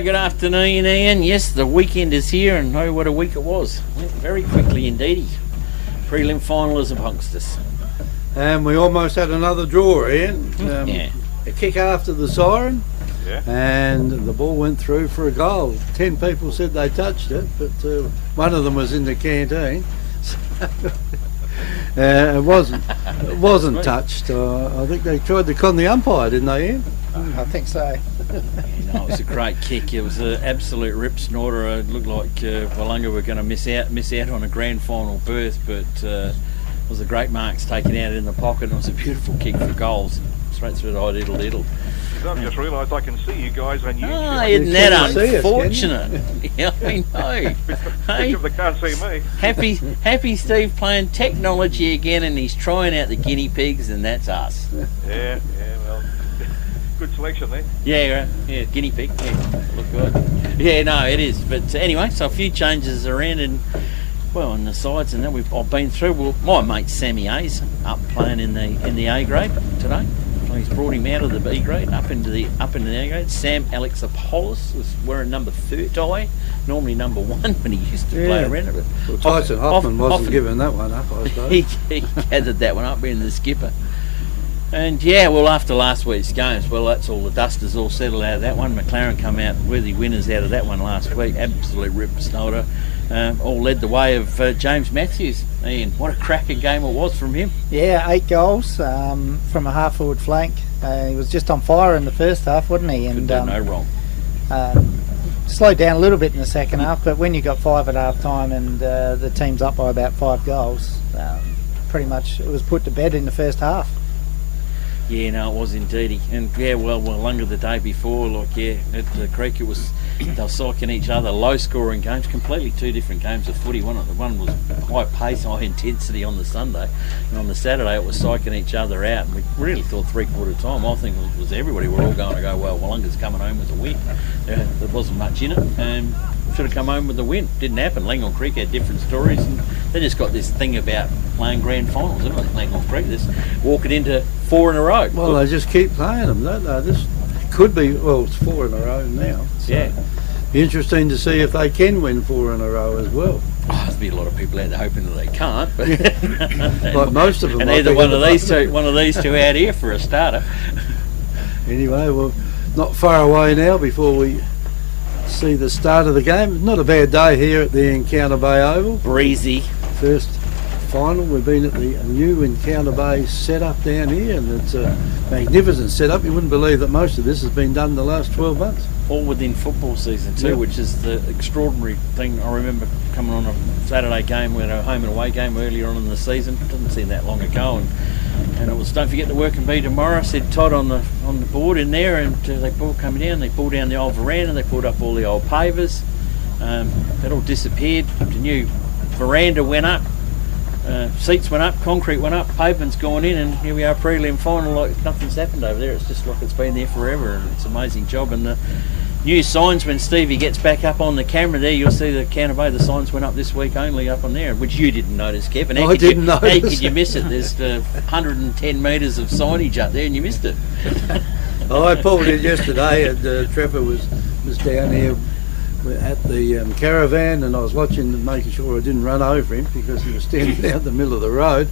Good afternoon, Ian. Yes, the weekend is here, and oh, what a week it was. Went very quickly indeed. Prelim final is amongst us. And we almost had another draw, Ian. Yeah. A kick after the siren, Yeah. and the ball went through for a goal. 10 people said they touched it, but one of them was in the canteen. It wasn't touched. I think they tried to con the umpire, didn't they, Ian? I think so. It was a great kick. It was an absolute rip snorter. It looked like Willunga were going to miss out on a grand final berth, but it was a great marks taken out in the pocket. And it was a beautiful kick for goals, straight through the diddle. I've just realised I can see you guys on YouTube. Oh, isn't that can't see us, unfortunate? Yeah, I know. Hey, They can't see me. happy Steve playing technology again, and he's trying out the guinea pigs, and that's us. Yeah, well, good selection there. Yeah, guinea pig. Yeah, look good. Yeah, no, it is. But anyway, so a few changes around, and well, on the sides, and that I've been through. Well, my mate Sammy A's up playing in the A grade today. So he's brought him out of the B grade up into the A grade. Sam Alexopoulos was wearing number 30, normally number 1 when he used to play around it. Well, Tyson Hoffman wasn't giving that one up, I suppose. He gathered that one up, being the skipper. And yeah, well, after last week's games, well, that's all, the dust is all settled out of that one. McLaren come out worthy winners out of that one last week. Absolute rip snorter. All led the way of James Matthews. Ian, what a cracking game it was from him. Yeah, 8 goals from a half-forward flank. He was just on fire in the first half, wasn't he? Could And do no wrong. slowed down a little bit in the second half, but when you got 5 at half-time and the team's up by about 5 goals, pretty much it was put to bed in the first half. Yeah, no, it was indeed. And yeah, well, Willunga the day before, like, yeah, at the Creek, they were psyching each other, low-scoring games, completely two different games of footy. One was high pace, high intensity on the Sunday, and on the Saturday it was psyching each other out. And we really thought three-quarter time, I think it was everybody were all going to go, well, Willunga's coming home with a win. There wasn't much in it, and should have come home with a win. Didn't happen. Langholm Creek had different stories, and they just got this thing about playing grand finals, haven't they? Langholm Creek, just walking into 4 in a row. Well, they just keep playing them, don't they? This could be, well, it's 4 in a row now. So Yeah. be interesting to see if they can win 4 in a row as well. Oh, there's be a lot of people out there hoping that they can't, but Like most of them. and might either be one of at the these two out here for a starter. Anyway, well, not far away now before we see the start of the game. Not a bad day here at the Encounter Bay Oval. Breezy. First final. We've been at the new Encounter Bay setup down here, and it's a magnificent setup. You wouldn't believe that most of this has been done in the last 12 months. All within football season too, Yep. which is the extraordinary thing. I remember coming on a Saturday game, we had a home and away game earlier on in the season. Doesn't seem that long ago, and it was don't forget to work and be tomorrow. Said Todd on the board in there, and they pulled coming down. They pulled down the old veranda. They pulled up all the old pavers. That all disappeared. The new veranda went up. Seats went up, concrete went up, pavement's gone in, and here we are, prelim final, like nothing's happened over there. It's just like it's been there forever, and it's an amazing job. And the new signs, when Stevie gets back up on the camera there, you'll see the Encounter Bay, the signs went up this week only up on there, which you didn't notice, Kevin. I didn't How notice. could you miss it? There's 110 metres of signage up there, and you missed it. Oh, I pulled in yesterday, and Trevor was down here at the caravan, and I was watching, making sure I didn't run over him because he was standing out in the middle of the road,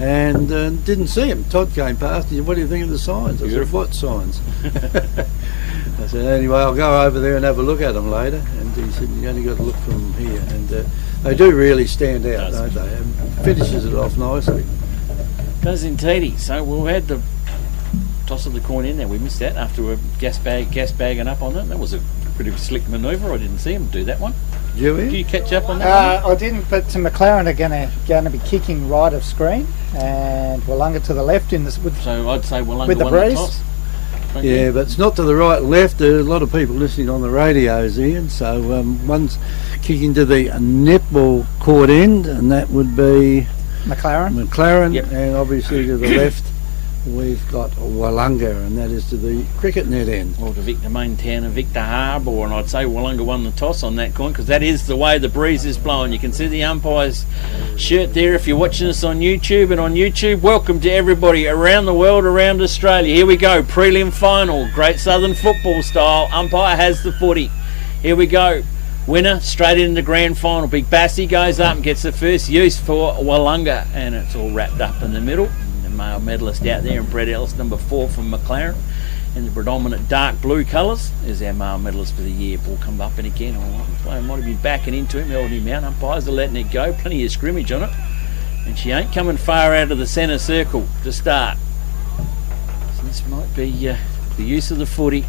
and didn't see him. Todd came past and said, "What do you think of the signs?" I said, "What signs?" I said, "Anyway, I'll go over there and have a look at them later." And he said, "You only got to look from here." And they do really stand out, don't they? And finishes it off nicely. Does indeed. So we had the toss of the coin in there. We missed that after a gas bagging up on that. That was a pretty slick manoeuvre. I didn't see him do that one. Did you, Did Ian? you catch up on that one? I didn't, but McLaren are going to be kicking right of screen, and Willunga to the left in this with So I'd say Willunga with the won breeze. the toss. Don't Yeah, you? but it's not to the right and left. There are a lot of people listening on the radios, Ian. So one's kicking to the netball court end, and that would be McLaren. Yep. And obviously to the left we've got Willunga, and that is to the cricket net end. Or to Victor Main Town and Victor Harbour, and I'd say Willunga won the toss on that coin, because that is the way the breeze is blowing. You can see the umpire's shirt there if you're watching us on YouTube. And on YouTube, welcome to everybody around the world, around Australia. Here we go, prelim final, Great Southern football style. Umpire has the footy. Here we go. Winner straight into the grand final. Big Bassy goes up and gets the first use for Willunga, and it's all wrapped up in the middle. The male medalist out there, and Brett Ellis, number 4 from McLaren, in the predominant dark blue colours, is our male medalist for the year. Ball come up and again. I might have been backing into him, held him out. Umpires are letting it go. Plenty of scrimmage on it, and she ain't coming far out of the centre circle to start. So this might be the use of the footy.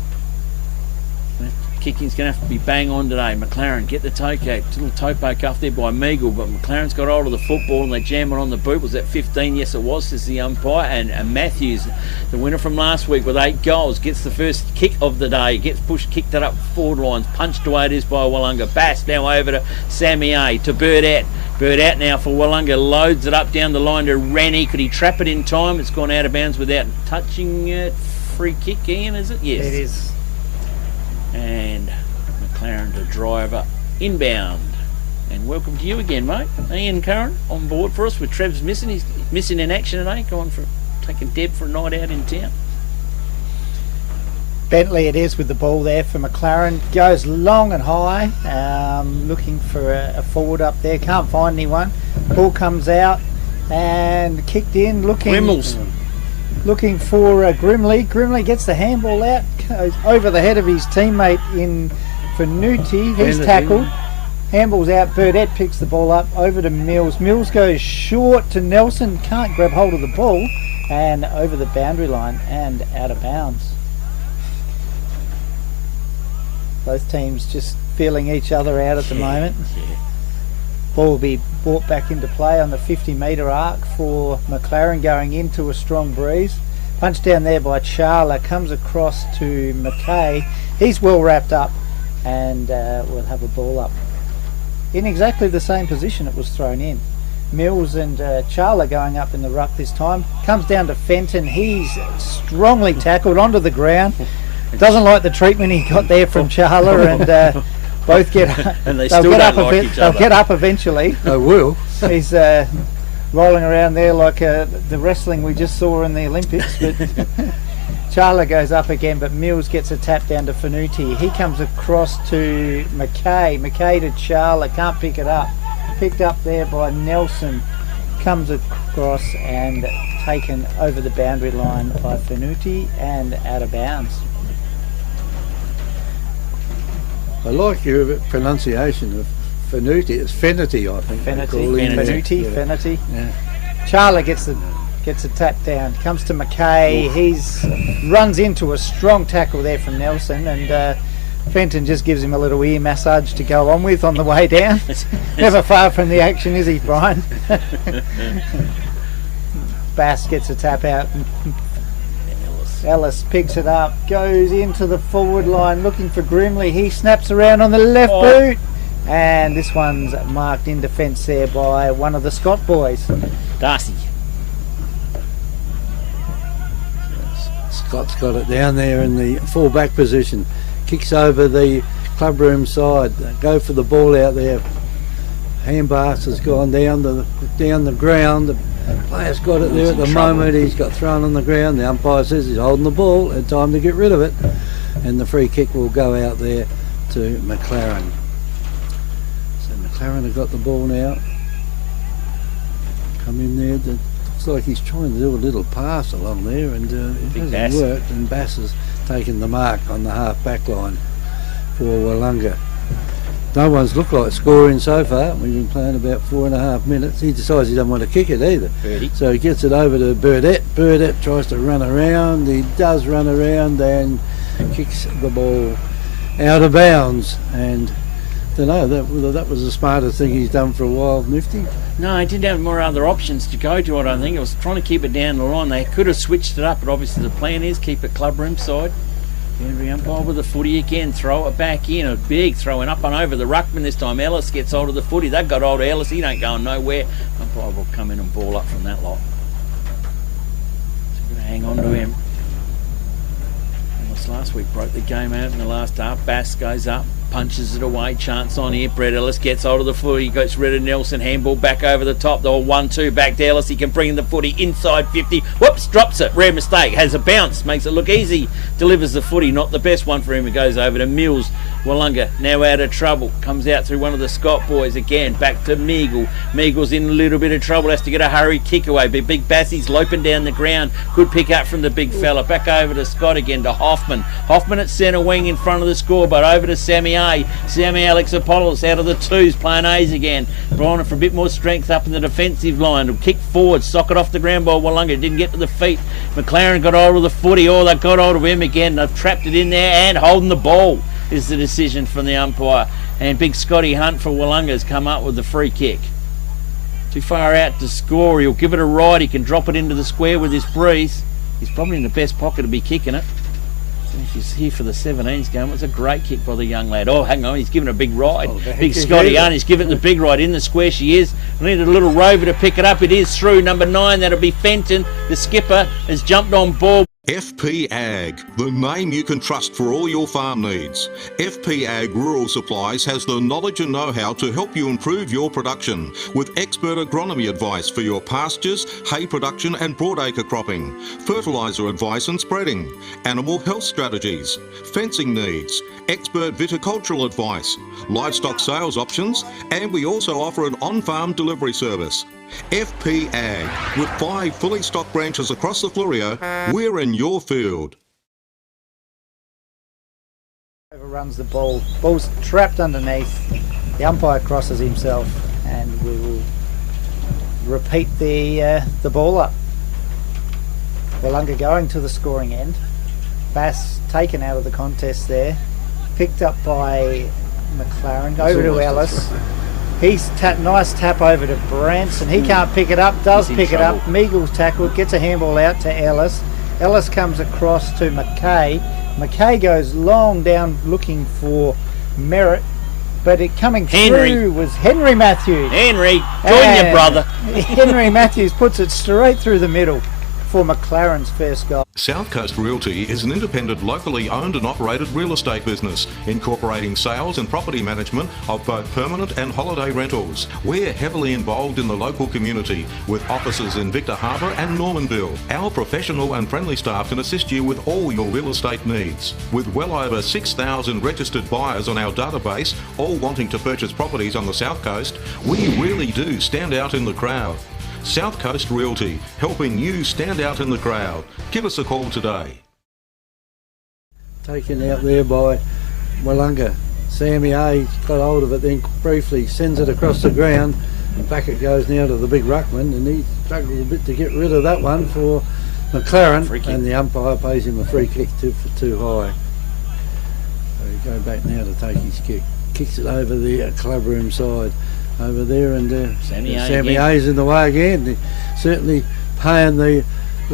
Kicking's going to have to be bang on today. McLaren get the toe kick. Little toe poke off there by Meagle, but McLaren's got hold of the football and they jam it on the boot. Was that 15? Yes, it was, says the umpire. And Matthews, the winner from last week with 8 goals, gets the first kick of the day. Gets pushed, kicked it up forward lines. Punched away it is by Willunga. Bass now over to Sammy A. To Burdett. Burdett now for Willunga. Loads it up down the line to Rennie. Could he trap it in time? It's gone out of bounds without touching it. Free kick, Ian, is it? Yes. It is. And McLaren to driver inbound. And welcome to you again, mate. Ian Curran on board for us with Trev's missing. He's missing in action today, going for taking Deb for a night out in town. Bentley it is with the ball there for McLaren. Goes long and high, looking for a forward up there. Can't find anyone. Ball comes out and kicked in. Looking for Grimley. Grimley gets the handball out, goes over the head of his teammate in Fanuti. He's tackled. Handball's out. Burdett picks the ball up over to Mills. Mills goes short to Nelson. Can't grab hold of the ball. And over the boundary line and out of bounds. Both teams just feeling each other out at the moment. Yeah. Ball will be brought back into play on the 50-metre arc for McLaren, going into a strong breeze. Punched down there by Charla, comes across to McKay. He's well wrapped up, and we'll have a ball up in exactly the same position it was thrown in. Mills and Charla going up in the ruck this time. Comes down to Fenton. He's strongly tackled onto the ground. Doesn't like the treatment he got there from Charla, and both get and they still don't like each other. They'll get up eventually. They will. He's rolling around there like the wrestling we just saw in the Olympics. But Charla goes up again, but Mills gets a tap down to Fanuti. He comes across to McKay. McKay to Charla, can't pick it up. Picked up there by Nelson. Comes across and taken over the boundary line by Fanuti and out of bounds. I like your pronunciation of Fanuti. It's Fenity, I think. Fanuti. Yeah. Charla gets a tap down. Comes to McKay. He's runs into a strong tackle there from Nelson, and Fenton just gives him a little ear massage to go on with on the way down. Never far from the action, is he, Brian? Bass gets a tap out. Ellis picks it up, goes into the forward line looking for Grimley. He snaps around on the left boot, and this one's marked in defence there by one of the Scott boys. Darcy. Scott's got it down there in the full-back position. Kicks over the clubroom side. Go for the ball out there. Handbass has gone down the ground. The player's got it there at the moment. He's got thrown on the ground. The umpire says he's holding the ball and time to get rid of it. And the free kick will go out there to McLaren. So McLaren have got the ball now. Come in there. Looks like he's trying to do a little pass along there, and it hasn't worked. And Bass has taken the mark on the half-back line for Willunga. No one's looked like scoring so far. We've been playing about 4.5 minutes. He decides he doesn't want to kick it either. So he gets it over to Burdett. Burdett tries to run around. He does run around and kicks the ball out of bounds. And I don't know whether that was the smartest thing he's done for a while, Nifty. No, he didn't have more other options to go to, I don't think. It was trying to keep it down the line. They could have switched it up, but obviously the plan is keep it clubroom side. Every umpire with the footy again, throw it back in, a big throwing up and over the ruckman this time. Ellis gets hold of the footy. They've got hold of Ellis, he ain't going nowhere. Umpire will come in and ball up from that lot. So we're going to hang on to him. Ellis last week broke the game out in the last half. Bass goes up, punches it away, chance on here. Brett Ellis gets hold of the footy, gets rid of Nelson, handball back over the top. The 1-2 back to Ellis. He can bring the footy inside 50. Whoops, drops it. Rare mistake. Has a bounce, makes it look easy. Delivers the footy, not the best one for him. It goes over to Mills. Willunga now out of trouble. Comes out through one of the Scott boys again. Back to Meagle. Meagle's in a little bit of trouble. Has to get a hurried kick away. But Big Bassie's loping down the ground. Good pick up from the big fella. Back over to Scott again to Hoffman. Hoffman at centre wing in front of the scoreboard. Over to Sammy A. Sammy Alex Apollos out of the twos playing A's again. Brian for a bit more strength up in the defensive line. He'll kick forward. Sock it off the ground by Willunga. Didn't get to the feet. McLaren got hold of the footy. Oh, they got hold of him again. They've trapped it in there and holding the ball is the decision from the umpire. And big Scotty Hunt for Willunga has come up with the free kick. Too far out to score. He'll give it a ride. He can drop it into the square with this breeze. He's probably in the best pocket to be kicking it. He's here for the 17s game. It's a great kick by the young lad. Oh, hang on, he's given a big ride. Big Scotty Hunt, he's given it the big ride. In the square she is. We needed a little rover to pick it up. It is through. Number 9, that'll be Fenton. The skipper has jumped on board. FP Ag, the name you can trust for all your farm needs. FP Ag Rural Supplies has the knowledge and know-how to help you improve your production with expert agronomy advice for your pastures, hay production and broadacre cropping, fertiliser advice and spreading, animal health strategies, fencing needs, expert viticultural advice, livestock sales options, and we also offer an on-farm delivery service. FP Ag, with 5 fully stocked branches across the Flurio, we're in your field. Overruns the ball. Ball's trapped underneath. The umpire crosses himself, and we will repeat the ball up. Willunga going to the scoring end. Bass taken out of the contest there. Picked up by McLaren. Over to Ellis. He's nice tap over to Branson. He can't pick it up, does pick it up. Meagle's tackled, gets a handball out to Ellis. Ellis comes across to McKay. McKay goes long down looking for Merritt, but it coming through was Henry Matthews. Henry, join your brother. Henry Matthews puts it straight through the middle for McLaren's first goal. South Coast Realty is an independent, locally owned and operated real estate business, incorporating sales and property management of both permanent and holiday rentals. We're heavily involved in the local community with offices in Victor Harbour and Normanville. Our professional and friendly staff can assist you with all your real estate needs. With well over 6,000 registered buyers on our database, all wanting to purchase properties on the South Coast, we really do stand out in the crowd. South Coast Realty, helping you stand out in the crowd. Give us a call today. Taken out there by Willunga. Sammy A got hold of it, then briefly sends it across the ground. Back it goes now to the big ruckman, and he struggled a bit to get rid of that one for McLaren, and the umpire pays him a free kick for too high. So he go back now to take his kick. Kicks it over the club room side. Over there, and Sammy A's in the way again. They're certainly paying the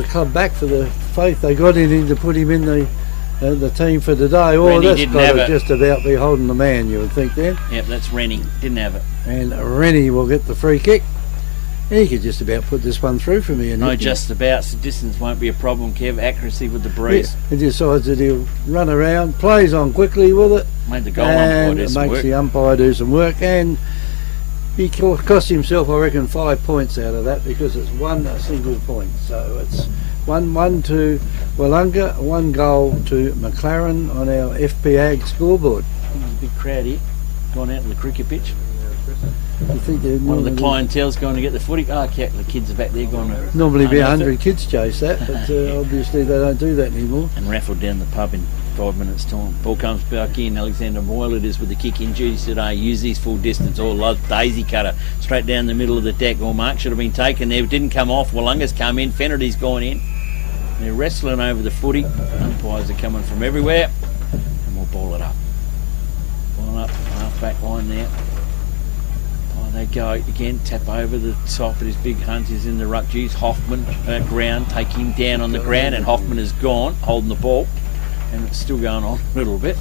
club back for the faith they got in him to put him in the team for today. Oh, that's got to just about be holding the man, you would think then. Yep, that's Rennie. Didn't have it. And Rennie will get the free kick. He could just about put this one through for me. No, just about. So distance won't be a problem, Kev. Accuracy with the breeze. Yeah, he decides that he'll run around, plays on quickly with it. Made the goal umpire do some work. Makes the umpire do some work, and he cost himself, I reckon, 5 points out of that because it's a single point. So it's 1-1 to Willunga, 1 goal to McLaren on our FP Ag scoreboard. There's a big crowd here, gone out to the cricket pitch. You think one of the clientele's going to get the footy? Oh, okay, the kids are back there going to... Normally be 100 kids chase that, but obviously they don't do that anymore. And raffled down the pub in 5 minutes time. Ball comes back in. Alexander Moyle it is with the kick in duties today. Use his full distance. Daisy cutter straight down the middle of the deck. All mark should have been taken there. It didn't come off. Willunga's come in. Fennerty's gone in. They're wrestling over the footy. Umpires are coming from everywhere. And we'll ball it up. Ball up. Half back line there. Oh, they go again. Tap over the top. It is Big Hunt is in the ruck. Geez, Hoffman ground. Take him down on the ground. And Hoffman is gone. Holding the ball. And it's still going on a little bit.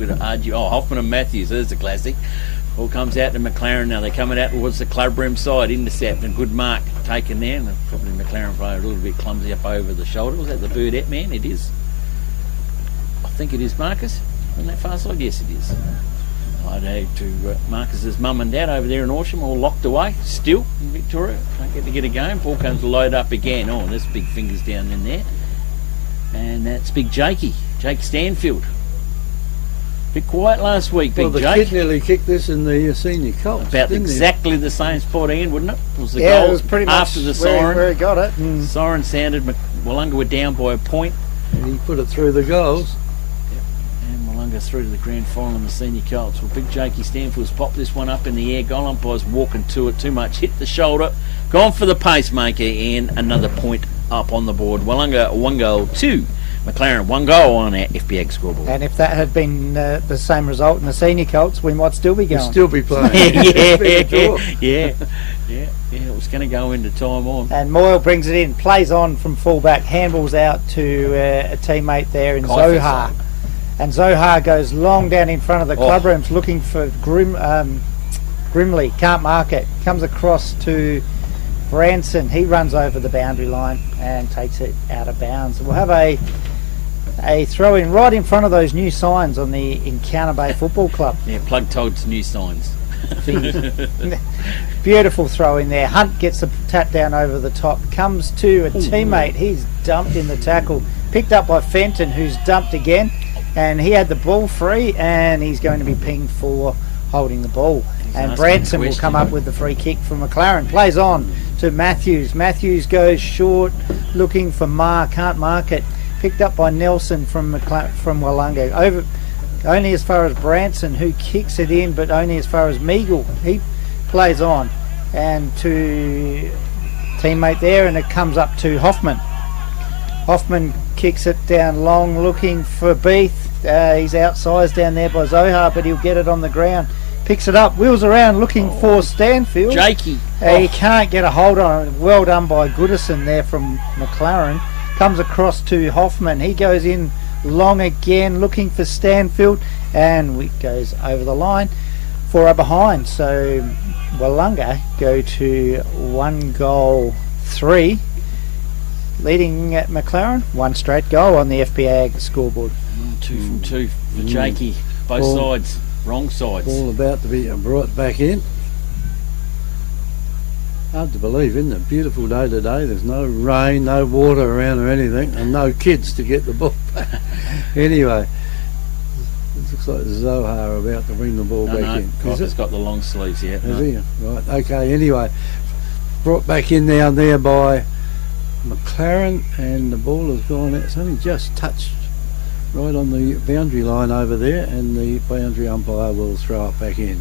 Bit of argue. Oh, Hoffman and Matthews, there's a classic. All comes out to McLaren now. They're coming out towards the club room side. Intercept and good mark taken there. And probably McLaren player a little bit clumsy up over the shoulder. Was that the Burdette man? It is. I think it is Marcus on that far side. Yes, it is. Hello to Marcus's mum and dad over there in Horsham, all locked away still in Victoria. Don't get to get a game. Ball comes to load up again. Oh, there's big fingers down in there. And that's big Jake Stanfield. Bit quiet last week, big Well, the Jake. kid nearly kicked this in the senior Colts. About didn't exactly the same spot, Ian, wouldn't it? It was the Yeah, goal it was pretty much after the where siren. he got it. And Siren sounded. Willunga were down by a point. he? And he put it through the goals. And Willunga through to the grand final in the senior Colts. Well, big Jakey Stanfield's popped this one up in the air. Goal umpire's walking to it too much. Hit the shoulder. Gone for the pacemaker, and another point up on the board. Willunga 1 goal, 2. McLaren 1 goal on our FBX scoreboard. And if that had been the same result in the senior Colts, we might still be He'll going. still be playing. yeah. It was going to go into time on. And Moyle brings it in, plays on from fullback, handballs out to a teammate there in Zohar. And Zohar goes long down in front of the club rooms looking for Grimley, can't mark it. Comes across to Branson, he runs over the boundary line and takes it out of bounds. We'll have a throw in right in front of those new signs on the Encounter Bay Football Club. Yeah, plug Todd's new signs. Beautiful throw in there. Hunt gets the tap down over the top, comes to a teammate. He's dumped in the tackle, picked up by Fenton, who's dumped again, and he had the ball free, and he's going to be pinged for holding the ball. And Branson will come up with the free kick from McLaren. Plays on to Matthews. Matthews goes short, looking for Marr, can't mark it. Picked up by Nelson from Willunga. Over only as far as Branson, who kicks it in, but only as far as Meagle. He plays on and to teammate there, and it comes up to Hoffman. Hoffman kicks it down long, looking for Beath. He's outsized down there by Zohar, but he'll get it on the ground. Picks it up, wheels around, looking for Stanfield. Jakey. He can't get a hold on it. Well done by Goodison there from McLaren. Comes across to Hoffman. He goes in long again, looking for Stanfield, and it goes over the line for a behind. So Willunga go to 1 goal 3, leading at McLaren. 1 straight goal on the FBA scoreboard. 2 from 2 for Jakey. Both sides. Wrong sides. All about to be brought back in. Hard to believe, isn't it? Beautiful day today. There's no rain, no water around or anything, and no kids to get the ball back. Anyway, it looks like Zohar about to bring the ball back in. Coffer's got the long sleeves yet. Has he? Right, okay, anyway. Brought back in now there by McLaren, and the ball has gone out. It's only just touched right on the boundary line over there, and the boundary umpire will throw it back in.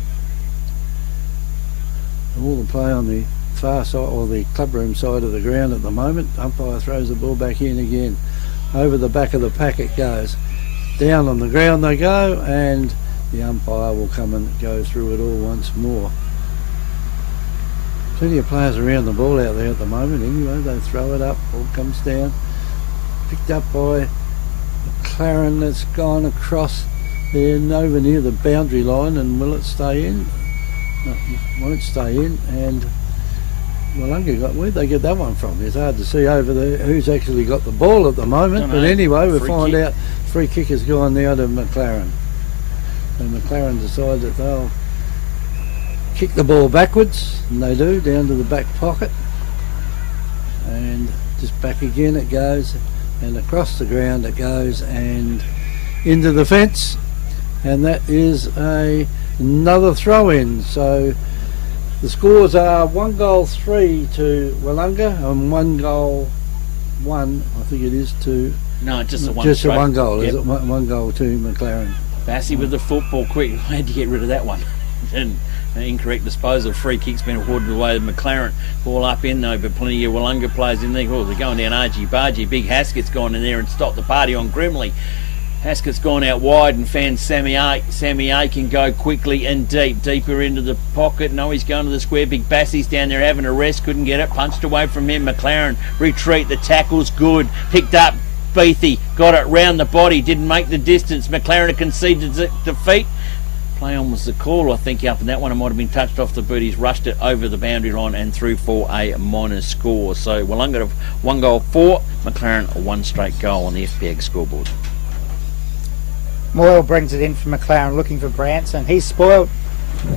All the play on the far side, or the clubroom side of the ground at the moment. Umpire throws the ball back in again. Over the back of the pack it goes. Down on the ground they go, and the umpire will come and go through it all once more. Plenty of players around the ball out there at the moment. Anyway, they throw it up, ball comes down. Picked up by McLaren, that's gone across there over near the boundary line, and will it stay in? No, won't stay in. And Willunga where'd they get that one from? It's hard to see over there who's actually got the ball at the moment, but anyway, we'll find out. Free kick has gone now to McLaren, and McLaren decide that they'll kick the ball backwards, and they do, down to the back pocket, and just back again it goes, and across the ground it goes, and into the fence, and that is another throw in. So the scores are 1 goal 3 to Willunga, and 1 goal 1, I think it is, to just a one. Just straight. a 1 goal, Yep. is it? 1 goal to McLaren. Bassey with the football quick. I had to get rid of that one. And an incorrect disposal. Free kick's been awarded away to McLaren. Ball up in though, but plenty of Willunga players in there. Oh, they're going down argy-bargy. Big Haskett's gone in there and stopped the party on Grimley. Haskett's gone out wide and fans Sammy A. Sammy A can go quickly and deeper into the pocket. No, he's going to the square. Big Bassey's down there having a rest. Couldn't get it. Punched away from him. McLaren retreat. The tackle's good. Picked up. Beathy got it round the body. Didn't make the distance. McLaren conceded defeat. Play on was the call, I think, up in that one. It might have been touched off the boot. He's rushed it over the boundary line and through for a minor score. So Willunga have 1 goal 4. McLaren 1 straight goal on the FPX scoreboard. Moyle brings it in from McLaren looking for Branson. He's spoiled.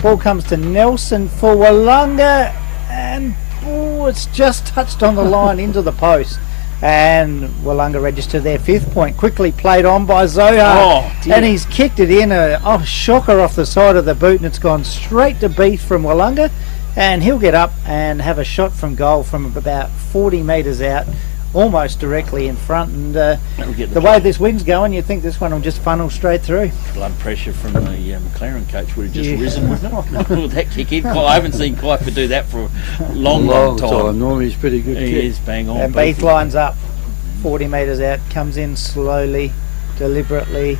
Ball comes to Nelson for Willunga, and it's just touched on the line into the post. And Willunga register their 5th point. Quickly played on by Zohar, and he's kicked it in a shocker off the side of the boot, and it's gone straight to Beath from Willunga, and he'll get up and have a shot from goal from about 40 metres out, almost directly in front. And the way this wind's going, you'd think this one will just funnel straight through. Blood pressure from the McLaren coach would have just risen with it. With that kick in. I haven't seen Kiefer do that for a long time. Normally he's pretty good kick. He is bang on. And Beath lines up 40 metres out, comes in slowly, deliberately,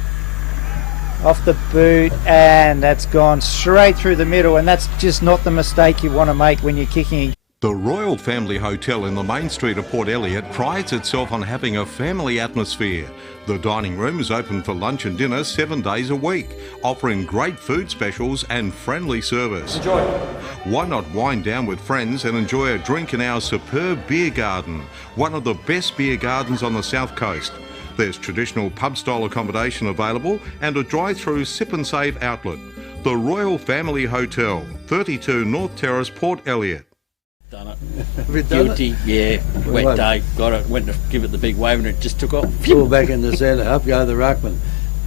off the boot, and that's gone straight through the middle, and that's just not the mistake you want to make when you're kicking. The Royal Family Hotel in the main street of Port Elliot prides itself on having a family atmosphere. The dining room is open for lunch and dinner 7 days a week, offering great food specials and friendly service. Enjoy. Why not wind down with friends and enjoy a drink in our superb beer garden, one of the best beer gardens on the South Coast. There's traditional pub-style accommodation available and a drive-through sip and save outlet. The Royal Family Hotel, 32 North Terrace, Port Elliot. Done it. Guilty, yeah. Wet day, got it. Went to give it the big wave and it just took off. Ball back in the centre, up go the ruckman.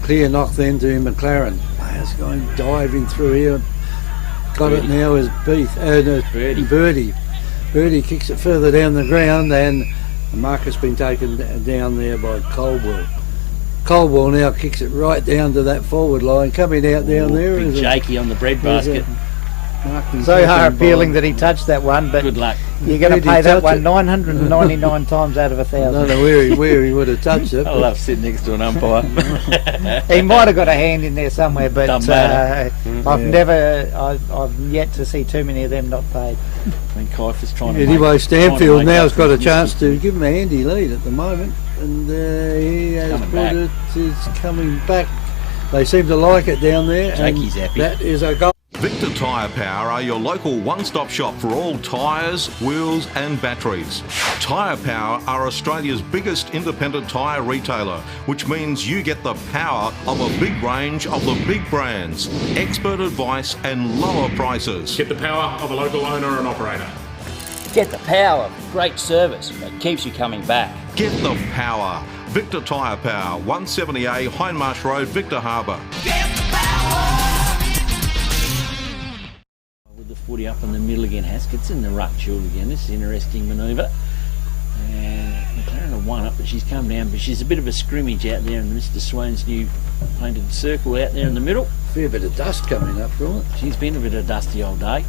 Clear knock then to McLaren. Players going diving through here. Got it now as Beath. Birdie kicks it further down the ground, and the mark has been taken down there by Coldwell. Coldwell now kicks it right down to that forward line. Coming out down there Big is Jakey on the bread basket. Zohar appealing that he touched that one, but Good luck. you're going to pay that one 999 times out of 1,000. I don't know where he would have touched it. I love sitting next to an umpire. He might have got a hand in there somewhere, but Doesn't I've yet to see too many of them not paid. I think Kiefer's trying to Anyway, Stanfield now has got a up chance to give him a handy lead at the moment, and he has it's coming back. They seem to like it down there. Jakey's happy. That is a goal. Victor Tyre Power are your local one-stop shop for all tyres, wheels and batteries. Tyre Power are Australia's biggest independent tyre retailer, which means you get the power of a big range of the big brands, expert advice and lower prices. Get the power of a local owner and operator. Get the power of great service that keeps you coming back. Get the power. Victor Tyre Power, 170A Hindmarsh Road, Victor Harbour. With the footy up in the middle again, Haskett's in the ruck shield again. This is an interesting manoeuvre. And McLaren have won up, but she's come down. But she's a bit of a scrimmage out there in Mr. Swain's new painted circle out there in the middle. Fair bit of dust coming up from it. She's been a bit of a dusty old day.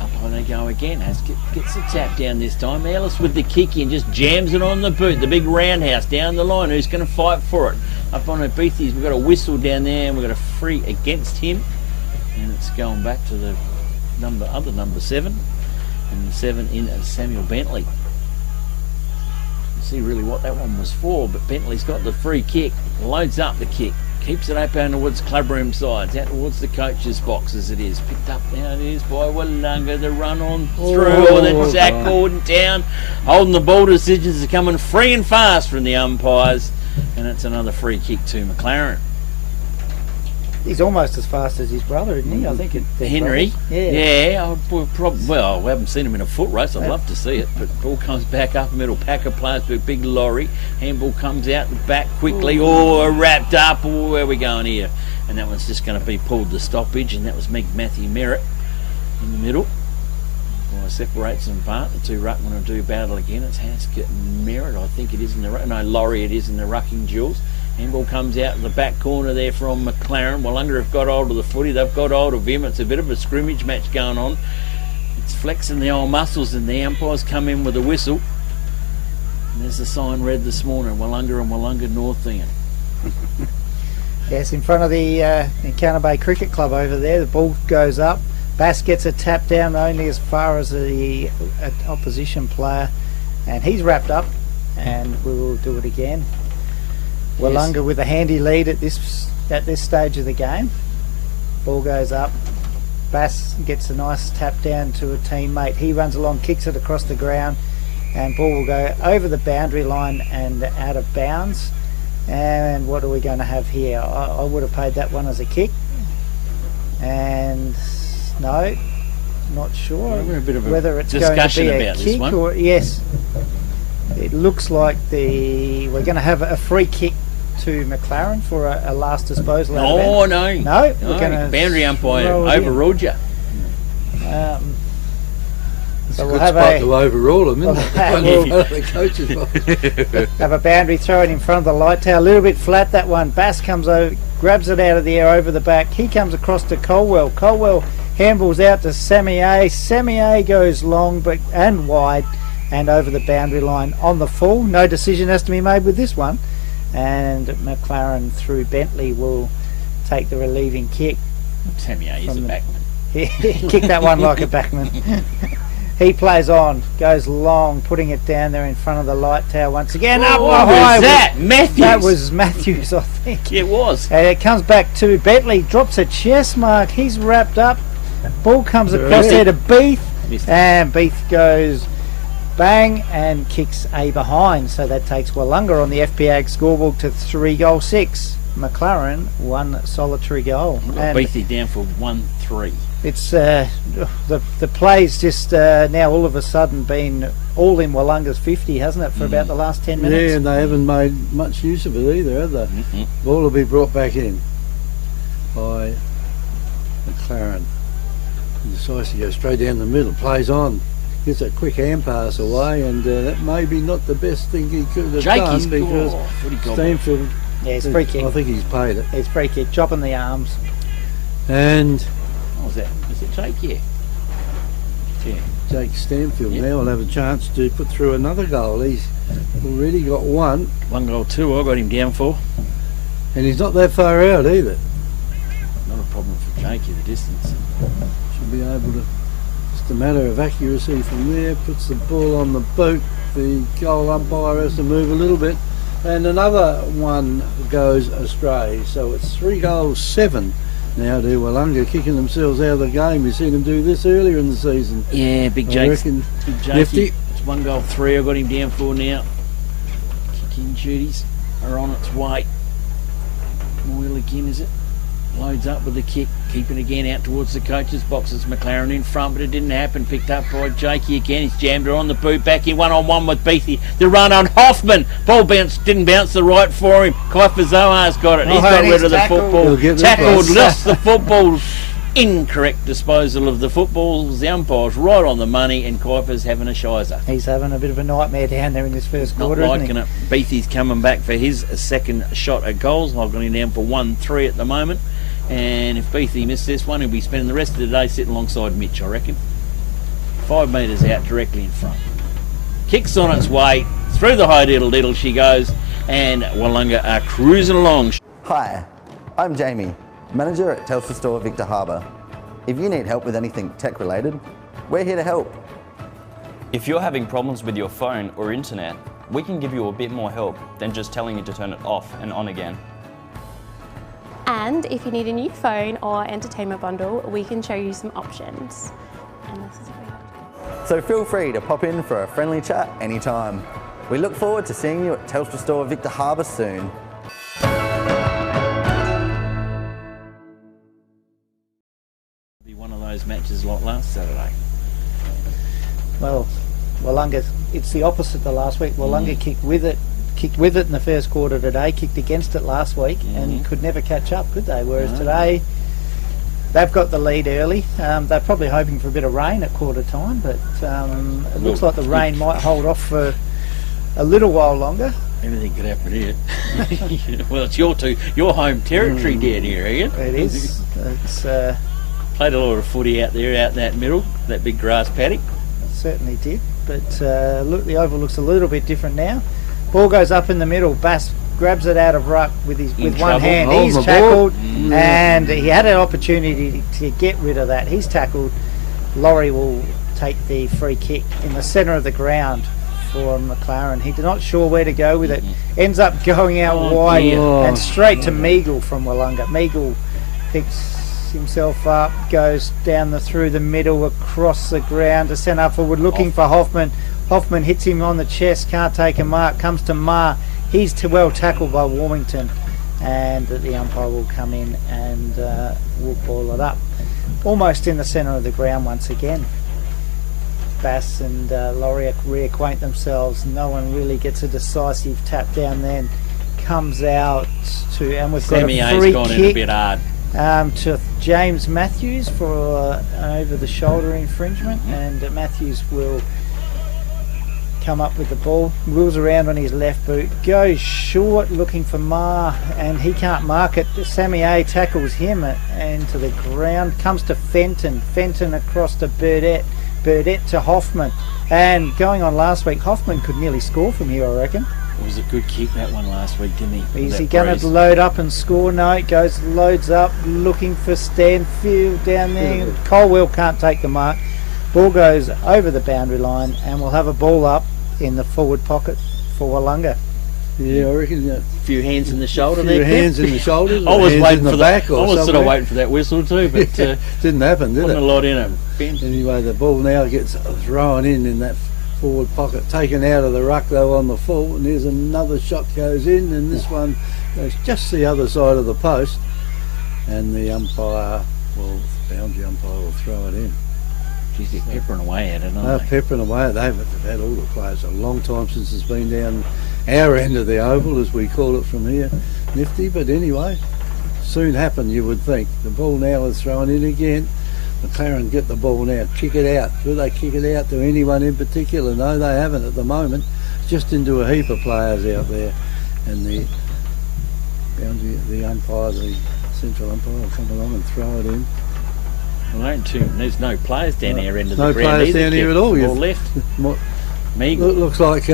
Up on they go again. Haskett gets the tap down this time. Ellis with the kicky and just jams it on the boot. The big roundhouse down the line. Who's going to fight for it? Up on her Beathies, we've got a whistle down there and we've got a free against him. And it's going back to the number 7. And the 7 in as Samuel Bentley. See really what that one was for, but Bentley's got the free kick. Loads up the kick. Keeps it up down towards clubroom sides, out towards the coach's box as it is. Picked up now it is by Willunga, the run on through, and then Zach Gordon down. Holding the ball decisions are coming free and fast from the umpires. And it's another free kick to McLaren. He's almost as fast as his brother, isn't he? I think Henry. Brothers. Yeah. Well, we haven't seen him in a foot race. I'd love to see it. But ball comes back up middle. Packer players with a big lorry. Handball comes out the back quickly. Wrapped up. Where are we going here? And that one's just going to be pulled the stoppage. And that was Matthew Merritt in the middle. Well, separates them apart. The two ruckmen will do battle again. It's Haskett and Merritt, I think it is in the Laurie it is in the rucking duels. Handball comes out in the back corner there from McLaren. Willunga have got hold of the footy. They've got hold of him. It's a bit of a scrimmage match going on. It's flexing the old muscles, and the umpires come in with a whistle. And there's the sign read this morning, Willunga and Willunga North End. Yes, in front of the Encounter Bay Cricket Club over there. The ball goes up. Bass gets a tap down only as far as the opposition player, and he's wrapped up, and we will do it again. Willunga with a handy lead at this stage of the game. Ball goes up. Bass gets a nice tap down to a teammate. He runs along, kicks it across the ground, and ball will go over the boundary line and out of bounds. And what are we going to have here? I would have paid that one as a kick. And no, not sure We're a bit of a whether it's discussion going to be about a this kick one. or yes. It looks like we're going to have a free kick to McLaren for a last disposal. Oh no! No, we're going to boundary umpire throw it in. overruled you. So Good we'll have spot to overrule them, isn't it? We'll- One of the coaches box. have a boundary, throw it in front of the light tower, a little bit flat that one. Bass comes over, grabs it out of the air over the back. He comes across to Colwell. Colwell handballs out to Sammy A. Sammy A goes long and wide and over the boundary line on the full. No decision has to be made with this one. And McLaren through Bentley will take the relieving kick. Sammy A is a From the- backman. He kicked that one like a backman. He plays on, goes long, putting it down there in front of the light tower once again. Up What high. was that? Matthews. That was Matthews, I think. It was. And it comes back to Bentley, drops a chest mark. He's wrapped up. Ball comes across there to Beath, Missed it. and Beath goes bang and kicks A behind. So that takes Willunga on the FPAG scoreboard to 3-6. McLaren, one solitary goal. And Beathy down for 1-3. it's the play's just now all of a sudden been all in Willunga's 50, hasn't it, for about the last 10 minutes? Yeah, and they haven't made much use of it either, have they? Ball will be brought back in by McLaren. He decides to go straight down the middle, plays on, gets a quick hand pass away, and that may be not the best thing he could have Jakey's done because Stanfield, Yeah, it's free kick. I think he's paid it. It's free kick, chopping the arms. And What was that? Was it Jake? Yeah. Yeah. Jake Stanfield Yep. now will have a chance to put through another goal. He's already got one, 1-2 I got him down for. and he's not that far out either. Not a problem for Jakey, the distance. Should be able to, just a matter of accuracy from there, puts the ball on the boot. The goal umpire has to move a little bit, and another one goes astray. So it's 3-7 now to Willunga, kicking themselves out of the game. We've seen them do this earlier in the season. Yeah, Big I Jake. reckon Big Jakey. nifty. It's 1-3 I got him down for now. Kicking duties are on its way. Moyle again, is it? Loads up with the kick, keeping again out towards the coach's boxes. McLaren in front, but it didn't happen. Picked up by Jakey again. He's jammed her on the boot, back in 1-on-1 with Beathy. The run on Hoffman. Ball didn't bounce the right for him. Kuiper Zohar's got it. He's got rid of the football. He'll get this Tackled, one. lost the football. Incorrect disposal of the football. The umpire's right on the money, and Kuiper's having a shizer. He's having a bit of a nightmare down there in this first Not quarter, liking isn't it. Beathy's coming back for his second shot at goals. I've got him down for 1-3 at the moment. And if Beathy missed this one, he'll be spending the rest of the day sitting alongside Mitch, I reckon. 5 metres out, directly in front. Kicks on its way, through the high diddle she goes, and Willunga are cruising along. Hi, I'm Jamie, manager at Telstra Store Victor Harbour. If you need help with anything tech related, we're here to help. If you're having problems with your phone or internet, we can give you a bit more help than just telling you to turn it off and on again. And if you need a new phone or entertainment bundle, we can show you some options. And this is weird. So feel free to pop in for a friendly chat anytime. We look forward to seeing you at Telstra Store Victor Harbour soon. Be one of those matches like last Saturday. Well, Willunga, it's the opposite the last week. Willunga kicked with it in the first quarter today, kicked against it last week, and could never catch up, could they? Whereas today, they've got the lead early. They're probably hoping for a bit of rain at quarter time, but it looks like the rain might hold off for a little while longer. Anything could happen here. Well, it's your home territory down here, Ian. It is. It's Played a lot of footy out there, out in that middle, that big grass paddock. certainly did, but look, the oval looks a little bit different now. Ball goes up in the middle. Bass grabs it out of ruck with one trouble. hand. Hold He's the tackled, ball. and he had an opportunity to get rid of that. He's tackled. Laurie will take the free kick in the centre of the ground for McLaren. He's not sure where to go with it. Ends up going out wide and straight to Meagle from Willunga. Meagle picks himself up, goes down through the middle, across the ground to centre forward, looking for Hoffman. Hoffman hits him on the chest, can't take a mark, comes to Ma. he's well tackled by Warmington, and the umpire will come in and will ball it up. Almost in the centre of the ground once again. Bass and Laurie reacquaint themselves. No one really gets a decisive tap down then. Comes out to, and we've got Sammy a A's free gone kick in a bit hard. to James Matthews for an over-the-shoulder infringement, and Matthews will come up with the ball, wheels around on his left boot, goes short looking for Ma, and he can't mark it. Sammy A tackles him into the ground, comes to Fenton across to Burdett to Hoffman, and going on last week, Hoffman could nearly score from here, I reckon. It was a good kick, that one last week, didn't he? Is he going to load up and score? No, it loads up, looking for Stanfield down there. Colwell can't take the mark. Ball goes over the boundary line, and we'll have a ball up in the forward pocket for Willunga. Yeah, I reckon. A few hands in the shoulder there. A few hands in the shoulders. I was waiting in the for back, I was sort of waiting for that whistle too, but didn't happen, did it? Wasn't a lot in it. Anyway, the ball now gets thrown in that forward pocket, taken out of the ruck though on the full, and there's another shot goes in, and this one goes just the other side of the post, and the boundary umpire will throw it in. Geez, they're peppering away at it, aren't they? Peppering away. They've had all the players a long time since it's been down our end of the oval, as we call it from here, Nifty. But anyway, soon happen, you would think. The ball now is thrown in again. McLaren get the ball now, kick it out. Do they kick it out to anyone in particular? No, they haven't at the moment. It's just into a heap of players out there, and the umpire, the central umpire, will come along and throw it in. Well, there's no players down our end of the no ground. Players down here at all. All left. Looks like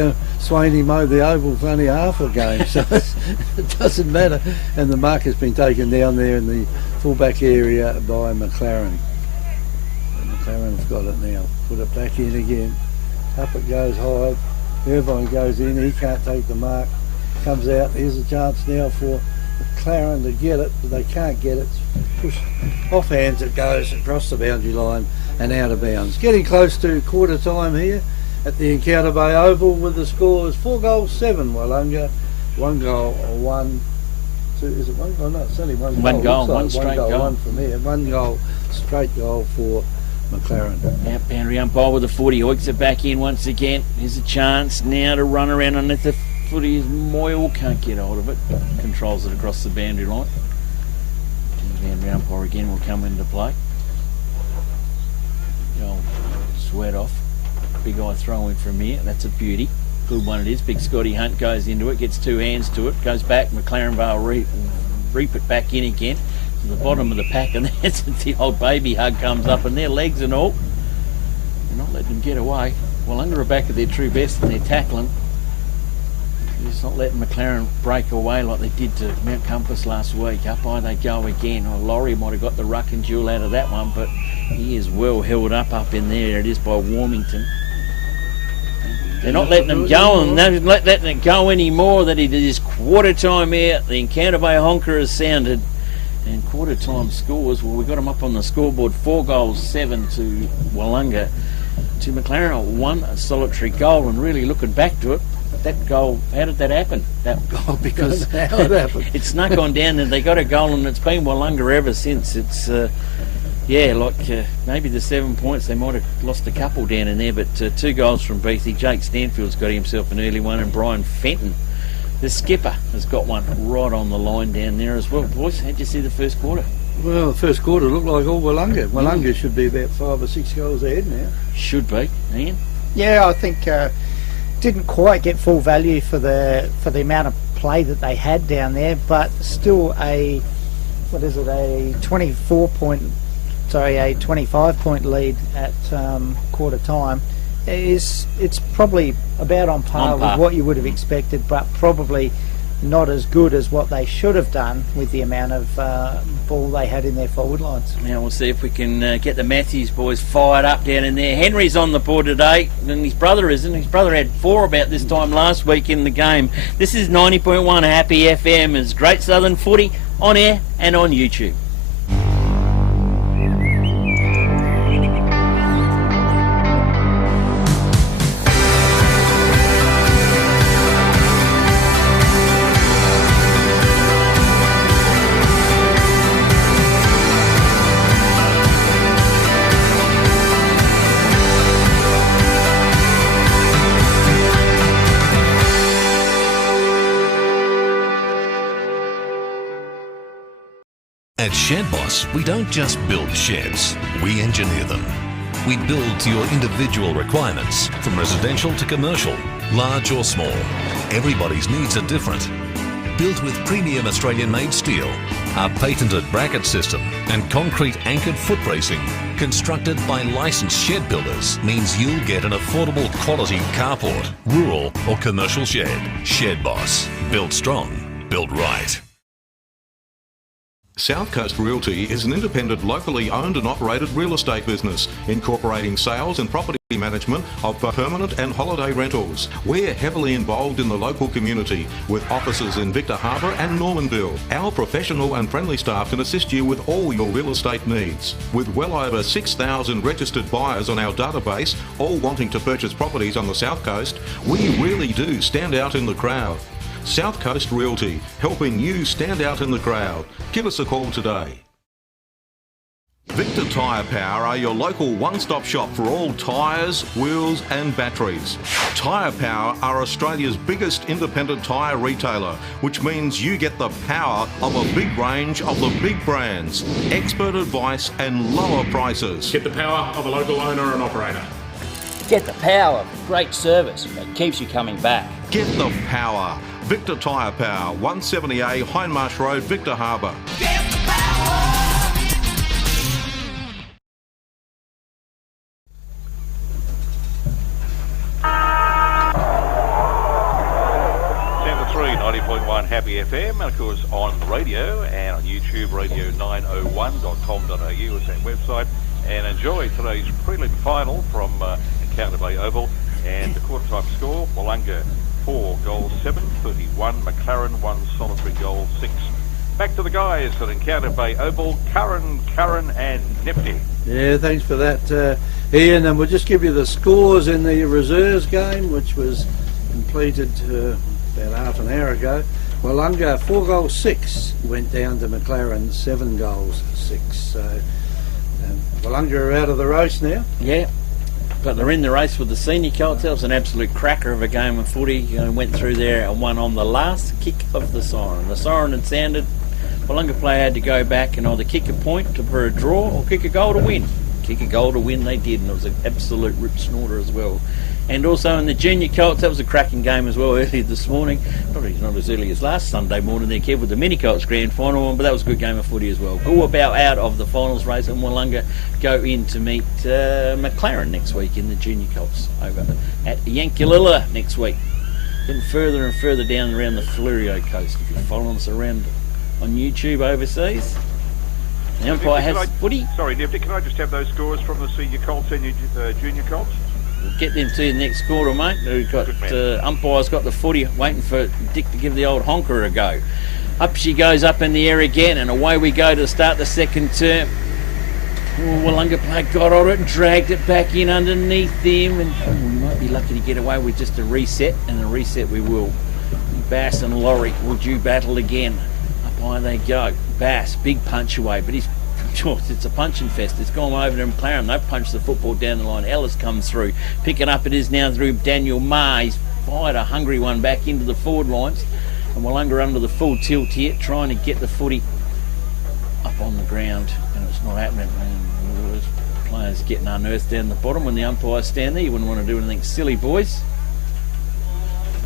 Swaney mowed the oval for only half a game, so it doesn't matter. And the mark has been taken down there in the fullback area by McLaren. And McLaren's got it now. Put it back in again. Up it goes high. Irvine goes in. He can't take the mark. Comes out. Here's a chance now for McLaren to get it, but they can't get it. Pushed off hands, it goes across the boundary line and out of bounds. Getting close to quarter time here at the Encounter Bay Oval, with the scores 4 goals 7 Willunga, 1 goal 1 2. Is it 1 goal? No, it's only 1 goal. One goal, like one straight goal. 1 from here. 1 goal, straight goal for McLaren. Now boundary umpire with the 40 hoiks it back in once again. Here's a chance now to run around underneath the footy. Moyle can't get hold of it. Controls it across the boundary line. And the boundary umpire again will come into play. The old sweat off. Big eye throw in from here. That's a beauty. Good one it is. Big Scotty Hunt goes into it, gets 2 hands to it, goes back. McLaren Vale reap it back in again to the bottom of the pack, and that's the old baby hug comes up, and their legs and all. They're not letting them get away. Well, under a back of their true best, and they're tackling. They're just not letting McLaren break away like they did to Mount Compass last week. Up high they go again. Oh, Laurie might have got the ruck and duel out of that one, but he is well held up in there. It is by Warmington. They're not letting them go, and they're not letting it go anymore. That it is quarter time here. The Encounter Bay honker has sounded, and quarter time scores. Well, we got them up on the scoreboard. 4 goals 7 to Willunga. To McLaren, 1 solitary goal, and really looking back to it, that goal, how did that happen? That goal, because how it happened. It snuck on down, and they got a goal, and it's been Willunga ever since. It's maybe the 7 points, they might have lost a couple down in there, but 2 goals from Beathy. Jake Stanfield's got himself an early one, and Brian Fenton, the skipper, has got one right on the line down there as well. Boys, how'd you see the first quarter? Well, the first quarter looked like all Willunga. Willunga should be about 5 or 6 goals ahead now. Should be, Ian. Yeah, I think didn't quite get full value for the amount of play that they had down there, but still a 25 point lead at quarter time. It's probably about on par with what you would have expected, but probably not as good as what they should have done with the amount of ball they had in their forward lines. Now we'll see if we can get the Matthews boys fired up down in there. Henry's on the board today, and his brother isn't. His brother had 4 about this time last week in the game. This is 90.1 Happy FM. It's Great Southern Footy on air and on YouTube. At Shed Boss, we don't just build sheds, we engineer them. We build to your individual requirements, from residential to commercial, large or small. Everybody's needs are different. Built with premium Australian-made steel, our patented bracket system and concrete anchored foot bracing, constructed by licensed shed builders, means you'll get an affordable quality carport, rural or commercial shed. Shed Boss. Built strong, built right. South Coast Realty is an independent, locally owned and operated real estate business, incorporating sales and property management of permanent and holiday rentals. We're heavily involved in the local community with offices in Victor Harbour and Normanville. Our professional and friendly staff can assist you with all your real estate needs. With well over 6,000 registered buyers on our database, all wanting to purchase properties on the South Coast, we really do stand out in the crowd. South Coast Realty, helping you stand out in the crowd. Give us a call today. Victor Tyre Power are your local one-stop shop for all tyres, wheels and batteries. Tyre Power are Australia's biggest independent tyre retailer, which means you get the power of a big range of the big brands, expert advice and lower prices. Get the power of a local owner and operator. Get the power of great service that keeps you coming back. Get the power. Victor Tyre Power, 170A Hindmarsh Road, Victor Harbour. Get the power! Channel 3, 90.1 Happy FM, and of course on the radio and on YouTube, radio901.com.au is that website. And enjoy today's prelim final from Encounter Bay Oval. And the quarter time score, Willunga 4 goals 7, 31, McLaren 1 solitary goal 6. Back to the guys at Encounter Bay Oval, Curran and Nifty. Yeah, thanks for that, Ian. And we'll just give you the scores in the reserves game, which was completed about half an hour ago. Willunga 4 goals 6 went down to McLaren 7 goals 6. So Willunga are out of the race now. Yeah. But they're in the race with the senior Colts. That was an absolute cracker of a game of footy. Went through there and won on the last kick of the siren. The siren had sounded. Willunga player had to go back and either kick a point for a draw or kick a goal to win. Kick a goal to win they did, and it was an absolute rip snorter as well. And also in the junior Colts, that was a cracking game as well earlier this morning. Not as early as last Sunday morning there, Kev, with the mini Colts grand final, but that was a good game of footy as well. Goulburn out of the finals race, and Willunga go in to meet McLaren next week in the junior Colts over at Yankalilla next week. Getting further and further down around the Fleurieu coast. If you're following us around on YouTube overseas, the umpire has footy. Sorry, Nifty, can I just have those scores from the senior Colts and your junior Colts? We'll get them to you next quarter, mate. We've got umpire's got the footy waiting for Dick to give the old honker a go. Up she goes up in the air again, and away we go to start the second term. Willunga player got on it and dragged it back in underneath him, and we might be lucky to get away with just a reset, and a reset we will. Bass and Laurie will do battle again. Up high they go. Bass, big punch away, but he's it's a punching fest. It's gone over to McLaren. They've punched the football down the line. Ellis comes through. Picking up it is now through Daniel Marr. He's fired a hungry one back into the forward lines. And Willunga under the full tilt here, trying to get the footy up on the ground. And it's not happening. And the players getting unearthed down the bottom when the umpires stand there. You wouldn't want to do anything silly, boys.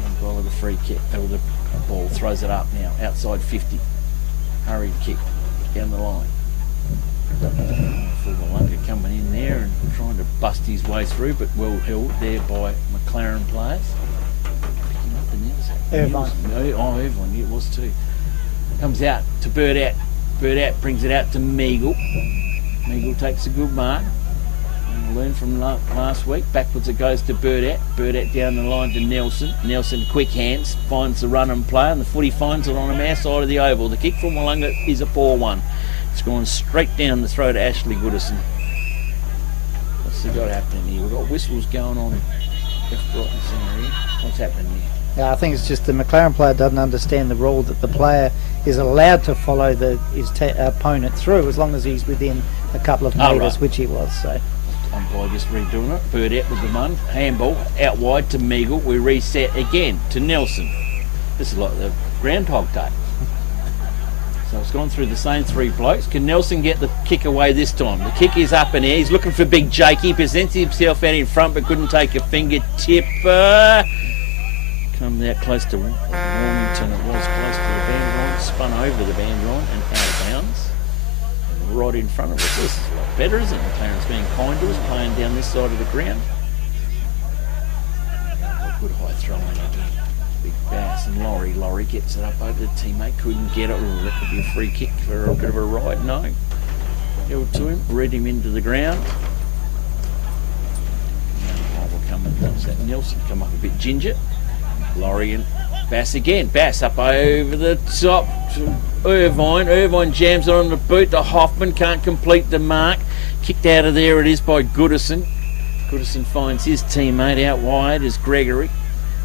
Umpire with the free kick. Or the ball throws it up now. Outside 50. Hurried kick down the line. For Willunga coming in there and trying to bust his way through, but well held there by McLaren players. Picking up the Irvine. Oh, Irvine, it was too. Comes out to Bird out. Bird out brings it out to Meagle. Meagle takes a good mark. And learn from last week. Backwards it goes to Bird out. Bird out down the line to Nelson. Nelson, quick hands, finds the run and play, and the footy finds it on our side of the oval. The kick from Willunga is a poor one. It's gone straight down the throat to Ashley Goodison. What's got happening here? We've got whistles going on left, right and centre here. What's happening here? Yeah, I think it's just the McLaren player doesn't understand the rule that the player is allowed to follow his opponent through as long as he's within a couple of metres, right. Which he was. So umpire just redoing it. Bird out with the mun. Handball out wide to Meagle. We reset again to Nelson. This is like the Groundhog Day. So it's gone through the same 3 blokes. Can Nelson get the kick away this time? The kick is up in air. He's looking for Big Jake. He presents himself out in front but couldn't take a fingertip. Come out close to Warmington. It was close to the band line. Spun over the band line and out of bounds. And right in front of us. This is a lot better, isn't it? McLaren's being kind to us, playing down this side of the ground. Good high throw in. Big Bass and Laurie gets it up over the teammate, couldn't get it. Ooh, that could be a free kick for a bit of a ride. No. Held to him, read him into the ground. Nelson come up a bit ginger. Laurie and Bass again. Bass up over the top to Irvine. Irvine jams it on the boot. The Hoffman can't complete the mark. Kicked out of there it is by Goodison. Goodison finds his teammate out wide as Gregory.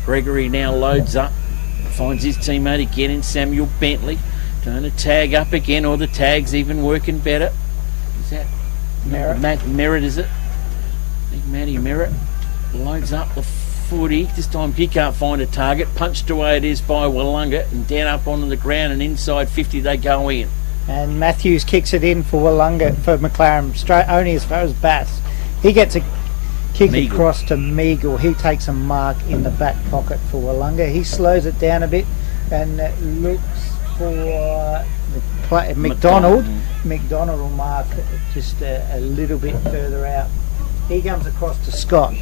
Gregory now loads up, finds his teammate again in Samuel Bentley. Trying to tag up again, or the tag's even working better. Is that Merritt? Merritt, is it? I think Matty Merritt loads up the footy. This time he can't find a target. Punched away it is by Willunga, and down up onto the ground, and inside 50 they go in. And Matthews kicks it in for Willunga, for McLaren, straight only as far as Bass. He gets a kick Meagle across to Meagle. He takes a mark in the back pocket for Willunga. He slows it down a bit and looks for McDonald. McDonald will mark just a little bit further out. He comes across to Scott,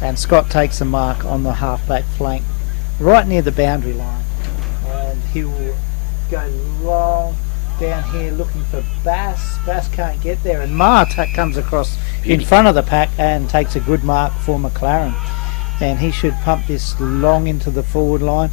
and Scott takes a mark on the half-back flank right near the boundary line. And he will go long down here looking for Bass. Bass can't get there, and comes across in front of the pack and takes a good mark for McLaren. And he should pump this long into the forward line.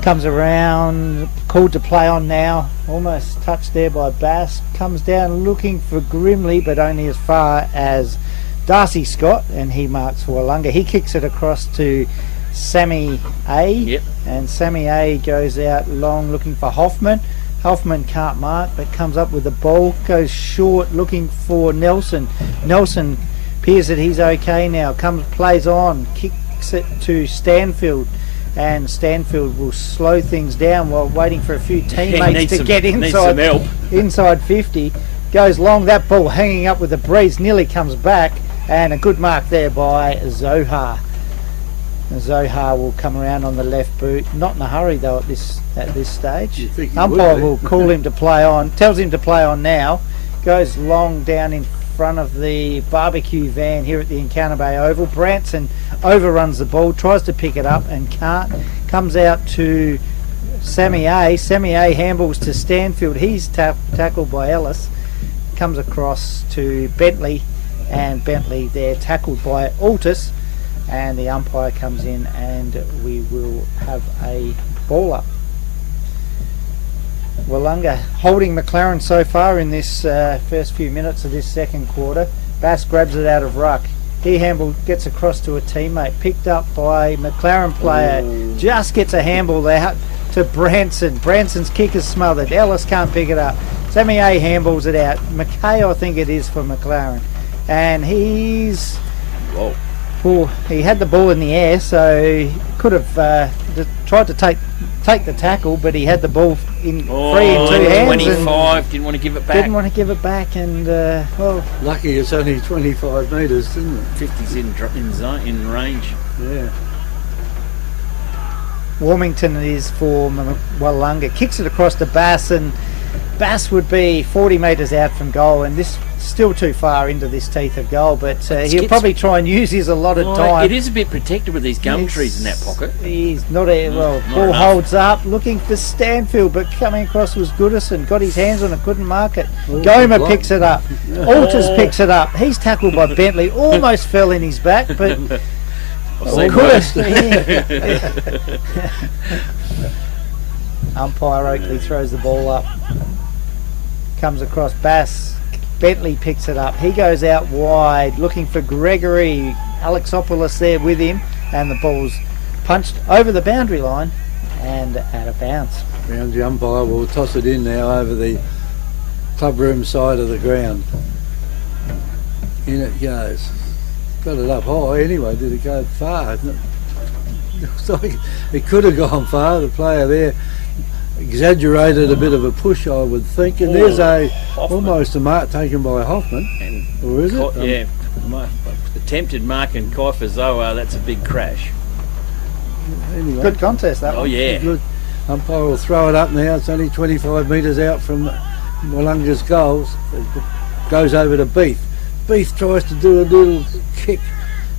Comes around, called to play on now, almost touched there by Bass. Comes down looking for Grimley, but only as far as Darcy Scott, and he marks for Willunga. He kicks it across to Sammy A, and Sammy A goes out long looking for Hoffman. Hoffman can't mark, but comes up with the ball, goes short looking for Nelson. Nelson appears that he's okay now, plays on, kicks it to Stanfield, and Stanfield will slow things down while waiting for a few teammates to get inside 50. Goes long, that ball hanging up with the breeze, nearly comes back, and a good mark there by Zohar. Zohar will come around on the left boot, not in a hurry though at this stage. Umpire will call him to play on, tells him to play on now, goes long down in front of the barbecue van here at the Encounter Bay Oval. Branson overruns the ball, tries to pick it up and can't, comes out to Sammy A. Sammy A handballs to Stanfield, he's tackled by Ellis, comes across to Bentley, and Bentley there tackled by Altus, and the umpire comes in and we will have a ball up. Willunga holding McLaren so far in this first few minutes of this second quarter. Bass grabs it out of ruck. He handball gets across to a teammate, picked up by McLaren player, just gets a handball out to Branson. Branson's kick is smothered. Ellis can't pick it up. Sammy A handballs it out. McKay, I think it is, for McLaren. And he's... Whoa. Well, he had the ball in the air, so he could have tried to take the tackle, but he had the ball free in two hands. 25, didn't want to give it back. And well, lucky it's only 25 metres, isn't it? 50's in range. Yeah. Warmington is for Willunga. Kicks it across to Bass, and Bass would be 40 metres out from goal, and this still too far into this teeth of goal, but he'll probably try and use his allotted time. It is a bit protected with these gum trees in that pocket. He's not ball holds up, looking for Stanfield, but coming across was Goodison, got his hands on it, couldn't mark it. Goma picks it up. Altus picks it up. He's tackled by Bentley, almost fell in his back, but Umpire Oakley throws the ball up. Comes across Bass. Bentley picks it up. He goes out wide looking for Gregory. Alexopoulos there with him, and the ball's punched over the boundary line and out of bounds. The umpire will toss it in now over the clubroom side of the ground. In it goes. Got it up high anyway. Did it go far? Looks like it could have gone far. The player there exaggerated a bit of a push, I would think. And there's almost a mark taken by Hoffman, or is it? Yeah, attempted mark in Kaifer Zohar. That's a big crash. Anyway, good contest that one. Oh yeah. Good. Umpire will throw it up now. It's only 25 metres out from Willunga's goals. It goes over to Beath. Beath tries to do a little kick.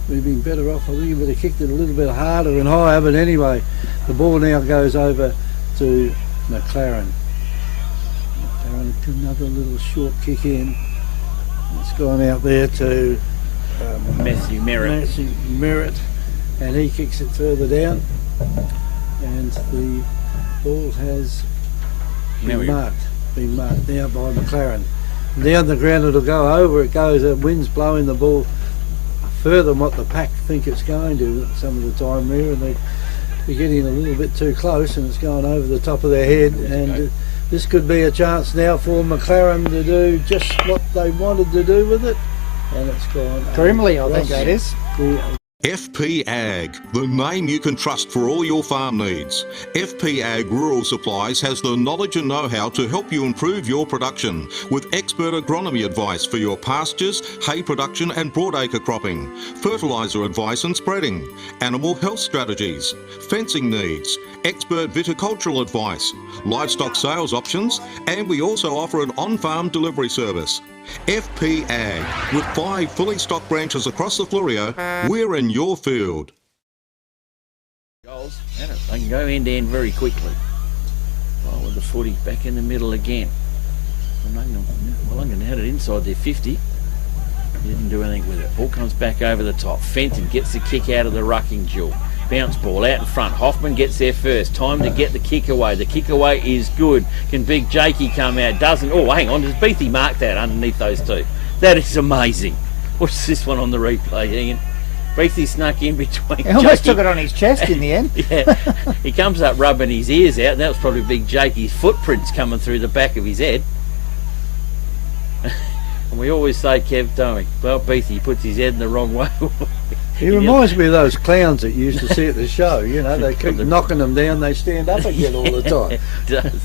We've been better off. I think he would have kicked it a little bit harder and higher, but anyway, the ball now goes over to McLaren. McLaren, another little short kick in. It's gone out there to Matthew Merritt, and he kicks it further down, and the ball has been marked now by McLaren. Down the ground it'll go over, it goes, the wind's blowing the ball further than what the pack think it's going to some of the time there, and they're getting a little bit too close, and it's going over the top of their head, and this could be a chance now for McLaren to do just what they wanted to do with it, and it's gone grimly, I think that is. FP Ag, the name you can trust for all your farm needs. FP Ag Rural Supplies has the knowledge and know-how to help you improve your production with expert agronomy advice for your pastures, hay production and broadacre cropping, fertiliser advice and spreading, animal health strategies, fencing needs, expert viticultural advice, livestock sales options, and we also offer an on-farm delivery service. FP Ag, with 5 fully stocked branches across the Fleurieu, we're in your field. Goals, and they can go end to end very quickly. Well, with the footy back in the middle again. Willunga had it inside their 50. He didn't do anything with it. Ball comes back over the top. Fenton gets the kick out of the rucking duel. Bounce ball out in front. Hoffman gets there first. Time to get the kick away. The kick away is good. Can Big Jakey come out? Doesn't. Oh, hang on. Does Beathy mark that underneath those two? That is amazing. What's this one on the replay, Ian? Beathy snuck in between. He almost took it on his chest in the end. Yeah. He comes up rubbing his ears out. That was probably Big Jakey's footprints coming through the back of his head. And we always say, Kev, don't we? Well, Beathy puts his head in the wrong way. He reminds me of those clowns that you used to see at the show. You know, they keep knocking them down, they stand up again all the time. It does.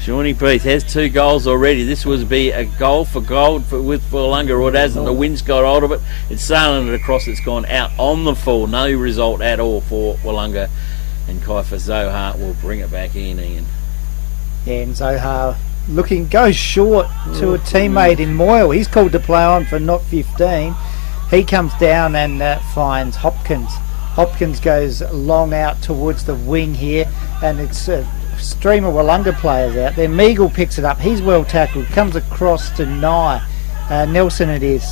Shawnee Beath has 2 goals already. This would be a goal for gold with Willunga, or it hasn't. The wind's got hold of it. It's sailing it across. It's gone out on the full. No result at all for Willunga. And Kaifer Zohar will bring it back in, Ian. Yeah, and Zohar goes short to a teammate in Moyle. He's called to play on for not 15. He comes down and finds Hopkins. Hopkins goes long out towards the wing here, and it's a stream of Willunga players out there. Meagle picks it up. He's well tackled. Comes across to Nye. Nelson it is.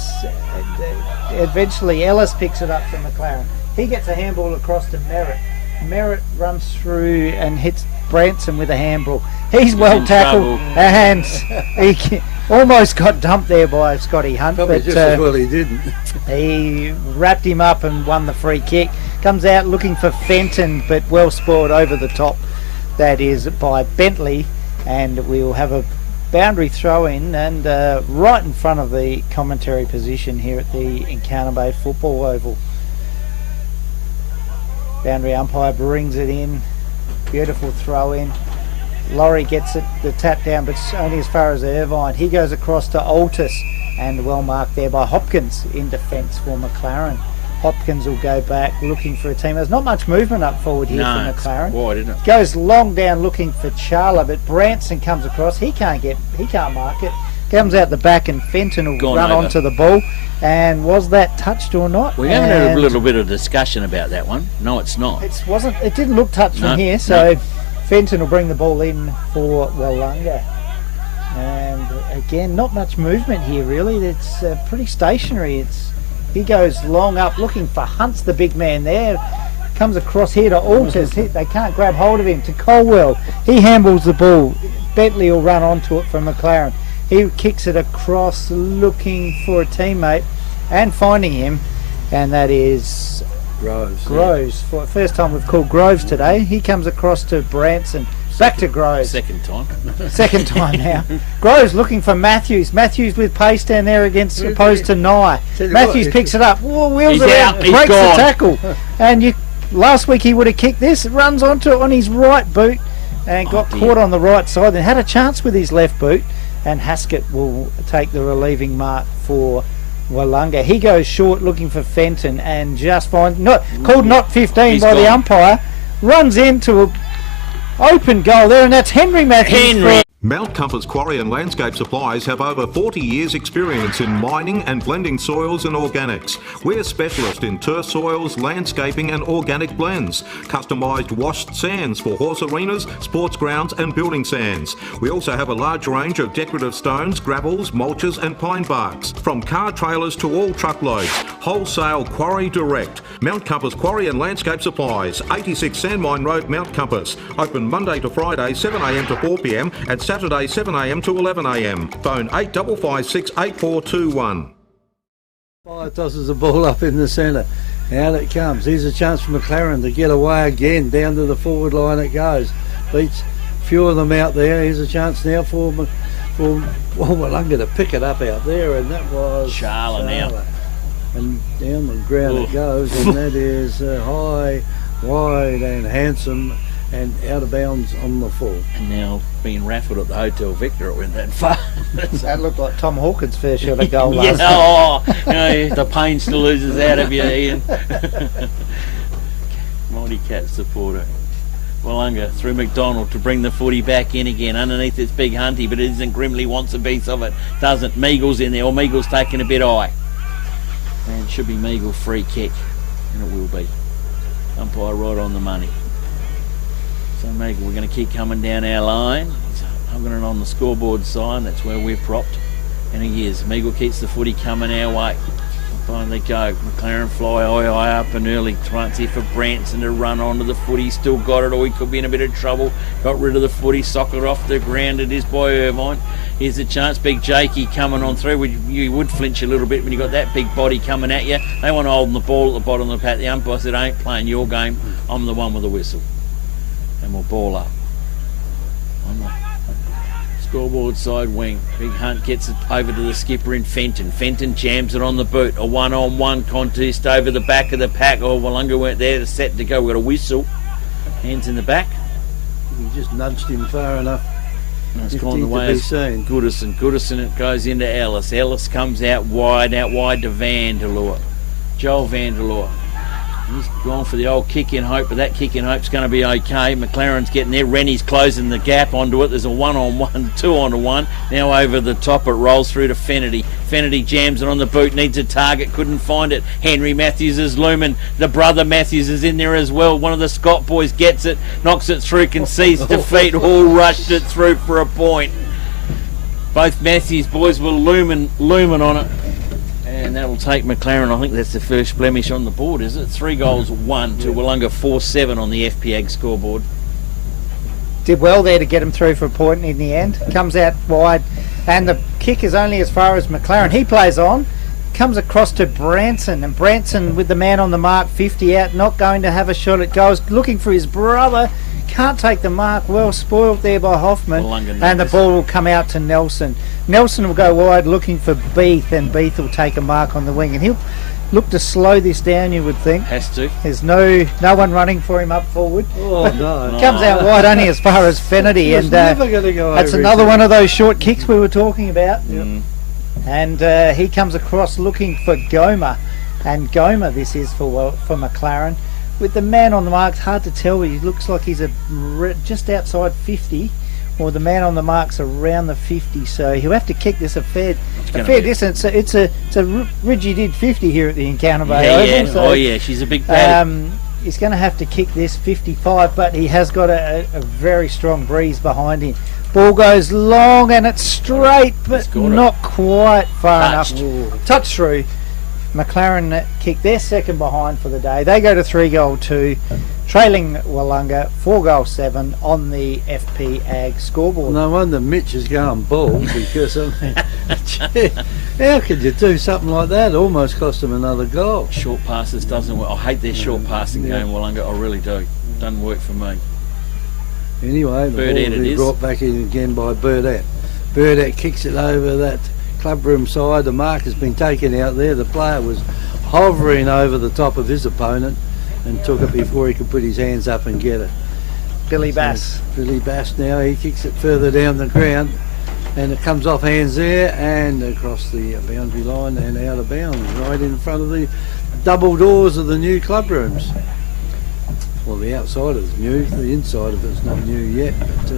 Eventually Ellis picks it up from McLaren. He gets a handball across to Merritt. Merritt runs through and hits Branson with a handball. He's well tackled, and he almost got dumped there by Scotty Hunt. Probably but just as well he didn't. He wrapped him up and won the free kick. Comes out looking for Fenton, but well spoiled over the top. That is by Bentley, and we'll have a boundary throw in, and right in front of the commentary position here at the Encounter Bay Football Oval. Boundary umpire brings it in. Beautiful throw in. Laurie gets it, the tap down, but only as far as Irvine. He goes across to Altus, and well marked there by Hopkins in defence for McLaren. Hopkins will go back looking for a team. There's not much movement up forward here for McLaren. It's wide, isn't it? Goes long down looking for Charla, but Branson comes across. He can't mark it. Comes out the back, and Fenton will run onto the ball. And was that touched or not? We haven't had a little bit of discussion about that one. No, it's not. It didn't look touched from here, so Fenton will bring the ball in for Willunga. And again, not much movement here really. It's pretty stationary. He goes long up looking for Hunt's the big man there. Comes across here to Altus. They can't grab hold of him. To Colwell. He handballs the ball. Bentley will run onto it from McLaren. He kicks it across looking for a teammate and finding him, and that is Groves. Groves. For the first time we've called Groves today. He comes across to Branson. Back to Groves. Second time. Second time now. Groves looking for Matthews. Matthews with pace down there opposed to Nye. Matthews picks it up. Whoa, wheels it out. Breaks the tackle. And last week he would have kicked this. Runs onto it on his right boot. and got caught on the right side, then had a chance with his left boot, and Haskett will take the relieving mark for Willunga. He goes short looking for Fenton and just finds called not 15 by the umpire, runs into an open goal there, and that's Henry Matthews. Mount Compass Quarry and Landscape Supplies have over 40 years experience in mining and blending soils and organics. We're specialists in turf soils, landscaping and organic blends. Customised washed sands for horse arenas, sports grounds and building sands. We also have a large range of decorative stones, gravels, mulches and pine barks. From car trailers to all truckloads. Wholesale Quarry Direct. Mount Compass Quarry and Landscape Supplies, 86 Sandmine Road, Mount Compass. Open Monday to Friday 7am to 4pm and Saturday 7am to 11am. Phone 8556 8421. Fire tosses the ball up in the centre. Out it comes. Here's a chance for McLaren to get away again. Down to the forward line it goes. Beats a few of them out there. Here's a chance now for Willunga to pick it up out there, and that was Charla now. And down the ground it goes, and that is high, wide and handsome, and out of bounds on the full. And now being raffled at the Hotel Victor, it went that far. That looked like Tom Hawkins' fair shot of goal last time. The pain still oozes out of you, Ian. Mighty Cat supporter. Willunga through McDonald to bring the footy back in again. Underneath it's Big Hunty, but it isn't. Grimley wants a piece of it. Doesn't. Meagle's in there, or Meagle's taking a bit high. And it should be Meagle free kick. And it will be. Umpire right on the money. So Meagle, we're going to keep coming down our line. He's hugging it on the scoreboard sign. That's where we're propped. And he is. Meagle keeps the footy coming our way. Finally go. McLaren fly high up and early. Chance here for Branson to run onto the footy. Still got it, or he could be in a bit of trouble. Got rid of the footy. Socket off the ground. It is by Irvine. Here's a chance. Big Jakey coming on through. You would flinch a little bit when you got that big body coming at you. They want to hold the ball at the bottom of the pack. The umpire said, I ain't playing your game. I'm the one with the whistle. And we'll ball up on the scoreboard side wing. Big Hunt gets it over to the skipper in Fenton. Fenton jams it on the boot. A one-on-one contest over the back of the pack. Oh, Willunga weren't there to set to go. We've got a whistle. Hands in the back. We just nudged him far enough. It's gone the way of Goodison. Goodison, it goes into Ellis. Ellis comes out wide to Vanderloor. Joel Vanderloor. He's gone for the old kick in hope, but that kick in hope's going to be okay. McLaren's getting there. Rennie's closing the gap onto it. There's a 1-on-1, 2-on-1. Now over the top, it rolls through to Fennerty. Fennerty jams it on the boot, needs a target, couldn't find it. Henry Matthews is looming. The brother Matthews is in there as well. One of the Scott boys gets it, knocks it through, concedes defeat. All rushed it through for a point. Both Matthews boys were looming on it. And that will take McLaren. I think that's the first blemish on the board, is it? 3 goals, 1 to Willunga, 4-7 on the FPAG scoreboard. Did well there to get him through for a point in the end. Comes out wide, and the kick is only as far as McLaren. He plays on, comes across to Branson, and Branson with the man on the mark, 50 out, not going to have a shot at goals, looking for his brother. Can't take the mark, well spoiled there by Hoffman, and the ball will come out to Nelson. Nelson will go wide looking for Beath, and Beath will take a mark on the wing, and he'll look to slow this down, you would think. Has to. There's no one running for him up forward. Oh no. Comes out wide only as far as Fennerty, and never gonna go that's over another one of those short kicks we were talking about. Yep. And he comes across looking for Goma, and Goma this is for McLaren. With the man on the mark, it's hard to tell. He looks like he's just outside 50, or the man on the mark's around the 50. So he'll have to kick this a fair distance. It's a Ridgie did 50 here at the Encounter Bay Oval. So, she's a big baddie. He's going to have to kick this 55, but he has got a very strong breeze behind him. Ball goes long and it's straight, but not quite far enough. Touch through. McLaren kick their second behind for the day. They go to 3-2, trailing Willunga 4-7 on the FP Ag scoreboard. No wonder Mitch is going bald, because I mean, how could you do something like that? Almost cost him another goal. Short passes doesn't work. I hate their short passing game, Willunga. I really do. Doesn't work for me. Anyway, the ball will be brought back in again by Burdett. Burdett kicks it over that clubroom side. The mark has been taken out there. The player was hovering over the top of his opponent and took it before he could put his hands up and get it. Billy Bass. Billy Bass now, he kicks it further down the ground, and it comes off hands there and across the boundary line and out of bounds, right in front of the double doors of the new club rooms. Well, the outside is new, the inside of it's not new yet, but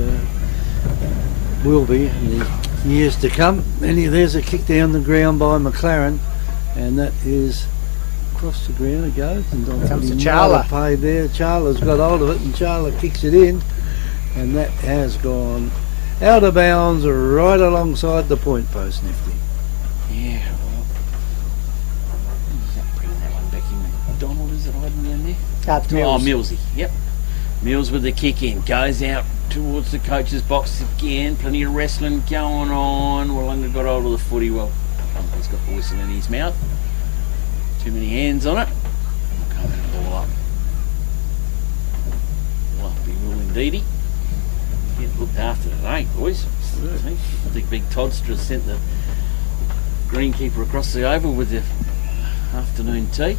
will be in the years to come. And there's a kick down the ground by McLaren, and that is across the ground it goes. And comes to Charla. Paid there. Charla's got hold of it, and Charla kicks it in, and that has gone out of bounds right alongside the point post, Nifty. Yeah, well, bringing that one back in. McDonald, is it hiding down there? Mills. Oh, Millsy, yep. Mills with the kick in, goes out towards the coach's box again. Plenty of wrestling going on. Willunga got hold of the footy. Well, he's got the whistle in his mouth. Too many hands on it. We'll come and ball up. Lucky will indeedy. Get looked after today, boys. I think Big Todster sent the greenkeeper across the oval with the afternoon tea.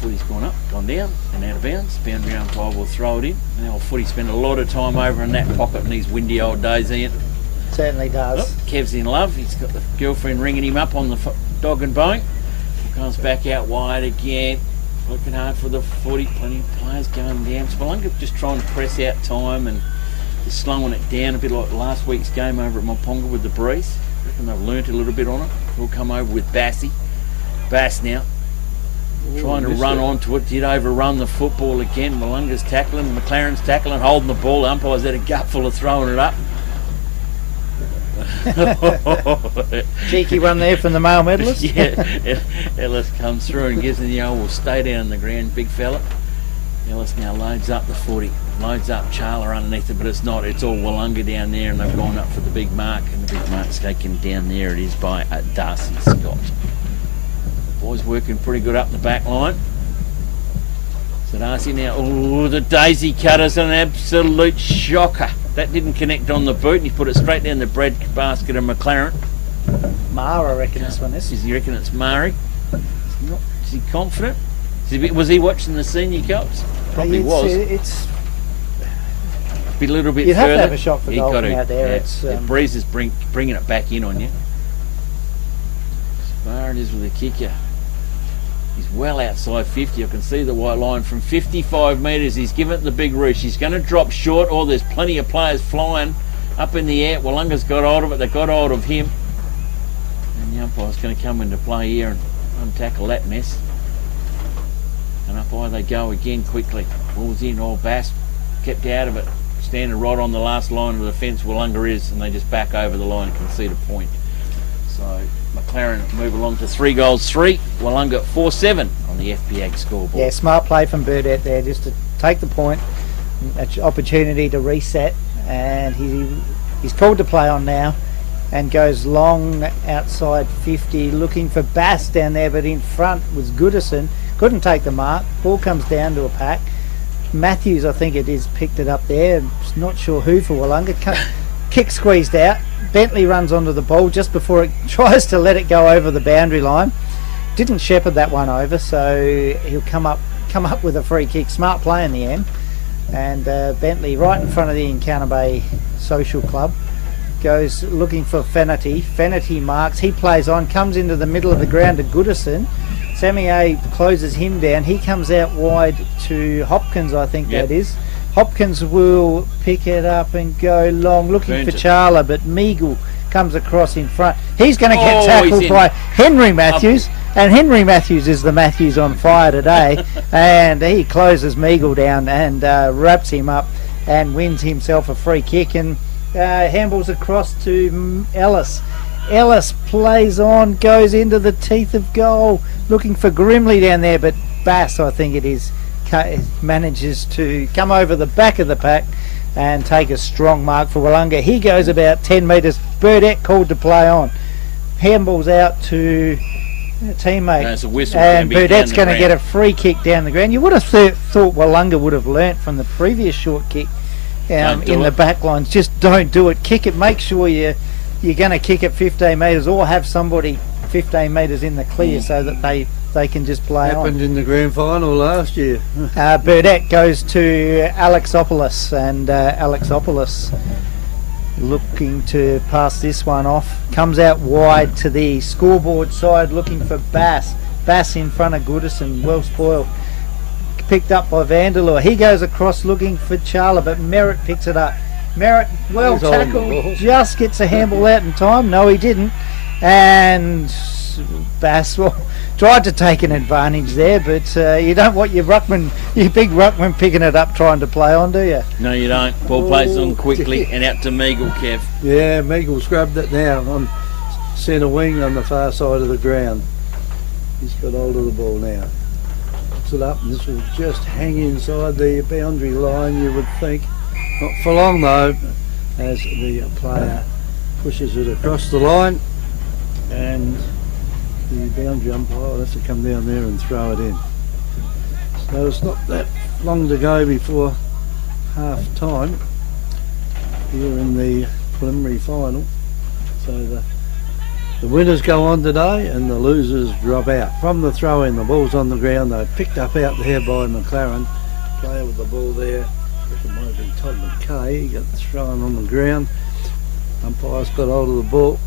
Footy's gone up, gone down, and out of bounds. Boundary umpire will throw it in. And our footy spent a lot of time over in that pocket in these windy old days, Ian. Certainly does. Oh, Kev's in love. He's got the girlfriend ringing him up on the dog and bone. Comes back out wide again. Looking hard for the footy. Plenty of players going down. Willunga just trying to press out time and just slowing it down a bit like last week's game over at Moponga with the breeze. I reckon they've learnt a little bit on it. We'll come over with Bass now. Trying to run onto it, did overrun the football again. Willunga's tackling, McLaren's tackling, holding the ball. Umpire's had a gutful of throwing it up. Cheeky one there from the male medalist. Yeah, Ellis comes through and gives him the old, "We'll stay down the ground, big fella." Ellis now loads up the footy, loads up Charla underneath it, but it's not. It's all Willunga down there, and they've gone up for the big mark, and the big mark's taken down there. It is by Darcy Scott. Boys working pretty good up the back line. So Darcy now, oh, the daisy cutter's an absolute shocker. That didn't connect on the boot, and he put it straight down the bread basket of McLaren. Mara, I reckon this one is. Does he reckon it's Murray? Is he confident? Was he watching the senior cups? Probably was. It's be a little bit you'd further. Have to have a shot for goal from out there. Yeah, it's Breeze is bringing it back in on you. As far it is with the kicker. He's well outside 50. I can see the white line from 55 metres. He's given it the big roosh. He's going to drop short. Oh, there's plenty of players flying up in the air. Willunga's got hold of it. They got hold of him. And the umpire's going to come into play here and untackle that mess. And up high they go again quickly. Ball's in. Oh, Bass kept out of it. Standing right on the last line of the fence Willunga is, and they just back over the line and concede a point. So McLaren move along to 3-3. Willunga 4-7 on the FPAG scoreboard. Yeah, smart play from Burdett there just to take the point, an opportunity to reset, and he's called to play on now and goes long outside 50 looking for Bass down there, but in front was Goodison, couldn't take the mark. Ball comes down to a pack. Matthews, I think it is, picked it up there. Not sure who for Willunga. Kick squeezed out. Bentley runs onto the ball just before it tries to let it go over the boundary line. Didn't shepherd that one over, so he'll come up with a free kick. Smart play in the end. And Bentley, right in front of the Encounter Bay Social Club, goes looking for Fennerty. Fennerty marks. He plays on, comes into the middle of the ground to Goodison. Sammy A closes him down. He comes out wide to Hopkins, I think that is. Hopkins will pick it up and go long, looking for Charla, but Meagle comes across in front. He's going to get tackled by Henry Matthews, and Henry Matthews is the Matthews on fire today, and he closes Meagle down and wraps him up and wins himself a free kick and handballs across to Ellis. Ellis plays on, goes into the teeth of goal, looking for Grimley down there, but Bass, I think it is, manages to come over the back of the pack and take a strong mark for Willunga. He goes about 10 metres. Burdett called to play on. Handballs out to a teammate, and Burdett's going to get a free kick down the ground. You would have thought Willunga would have learnt from the previous short kick in the back lines. Just don't do it. Kick it. Make sure you're going to kick it 15 metres or have somebody 15 metres in the clear so that they they can just play Happened on. in the grand final last year. Burdette goes to Alexopoulos, and Alexopoulos looking to pass this one off. Comes out wide to the scoreboard side looking for Bass. Bass in front of Goodison, well spoiled. Picked up by Vanderloo. He goes across looking for Charla, but Merritt picks it up. Merritt, well He's on the ball. tackled, just gets a handball out in time. No, he didn't. And Bass, well, tried to take an advantage there, but you don't want your big ruckman picking it up trying to play on, do you? No, you don't. Ball plays on quickly and out to Meagle, Kev. Yeah, Meagle scrubbed it now on centre wing on the far side of the ground. He's got hold of the ball now. Puts it up, and this will just hang inside the boundary line, you would think. Not for long though, as the player pushes it across the line, and the boundary umpire will have to come down there and throw it in. So it's not that long to go before half time here in the preliminary final. So the winners go on today and the losers drop out. From the throw in, the ball's on the ground. They're picked up out there by McLaren. Player with the ball there. It might have been Todd McKay. He got thrown on the ground. Umpire's got hold of the ball.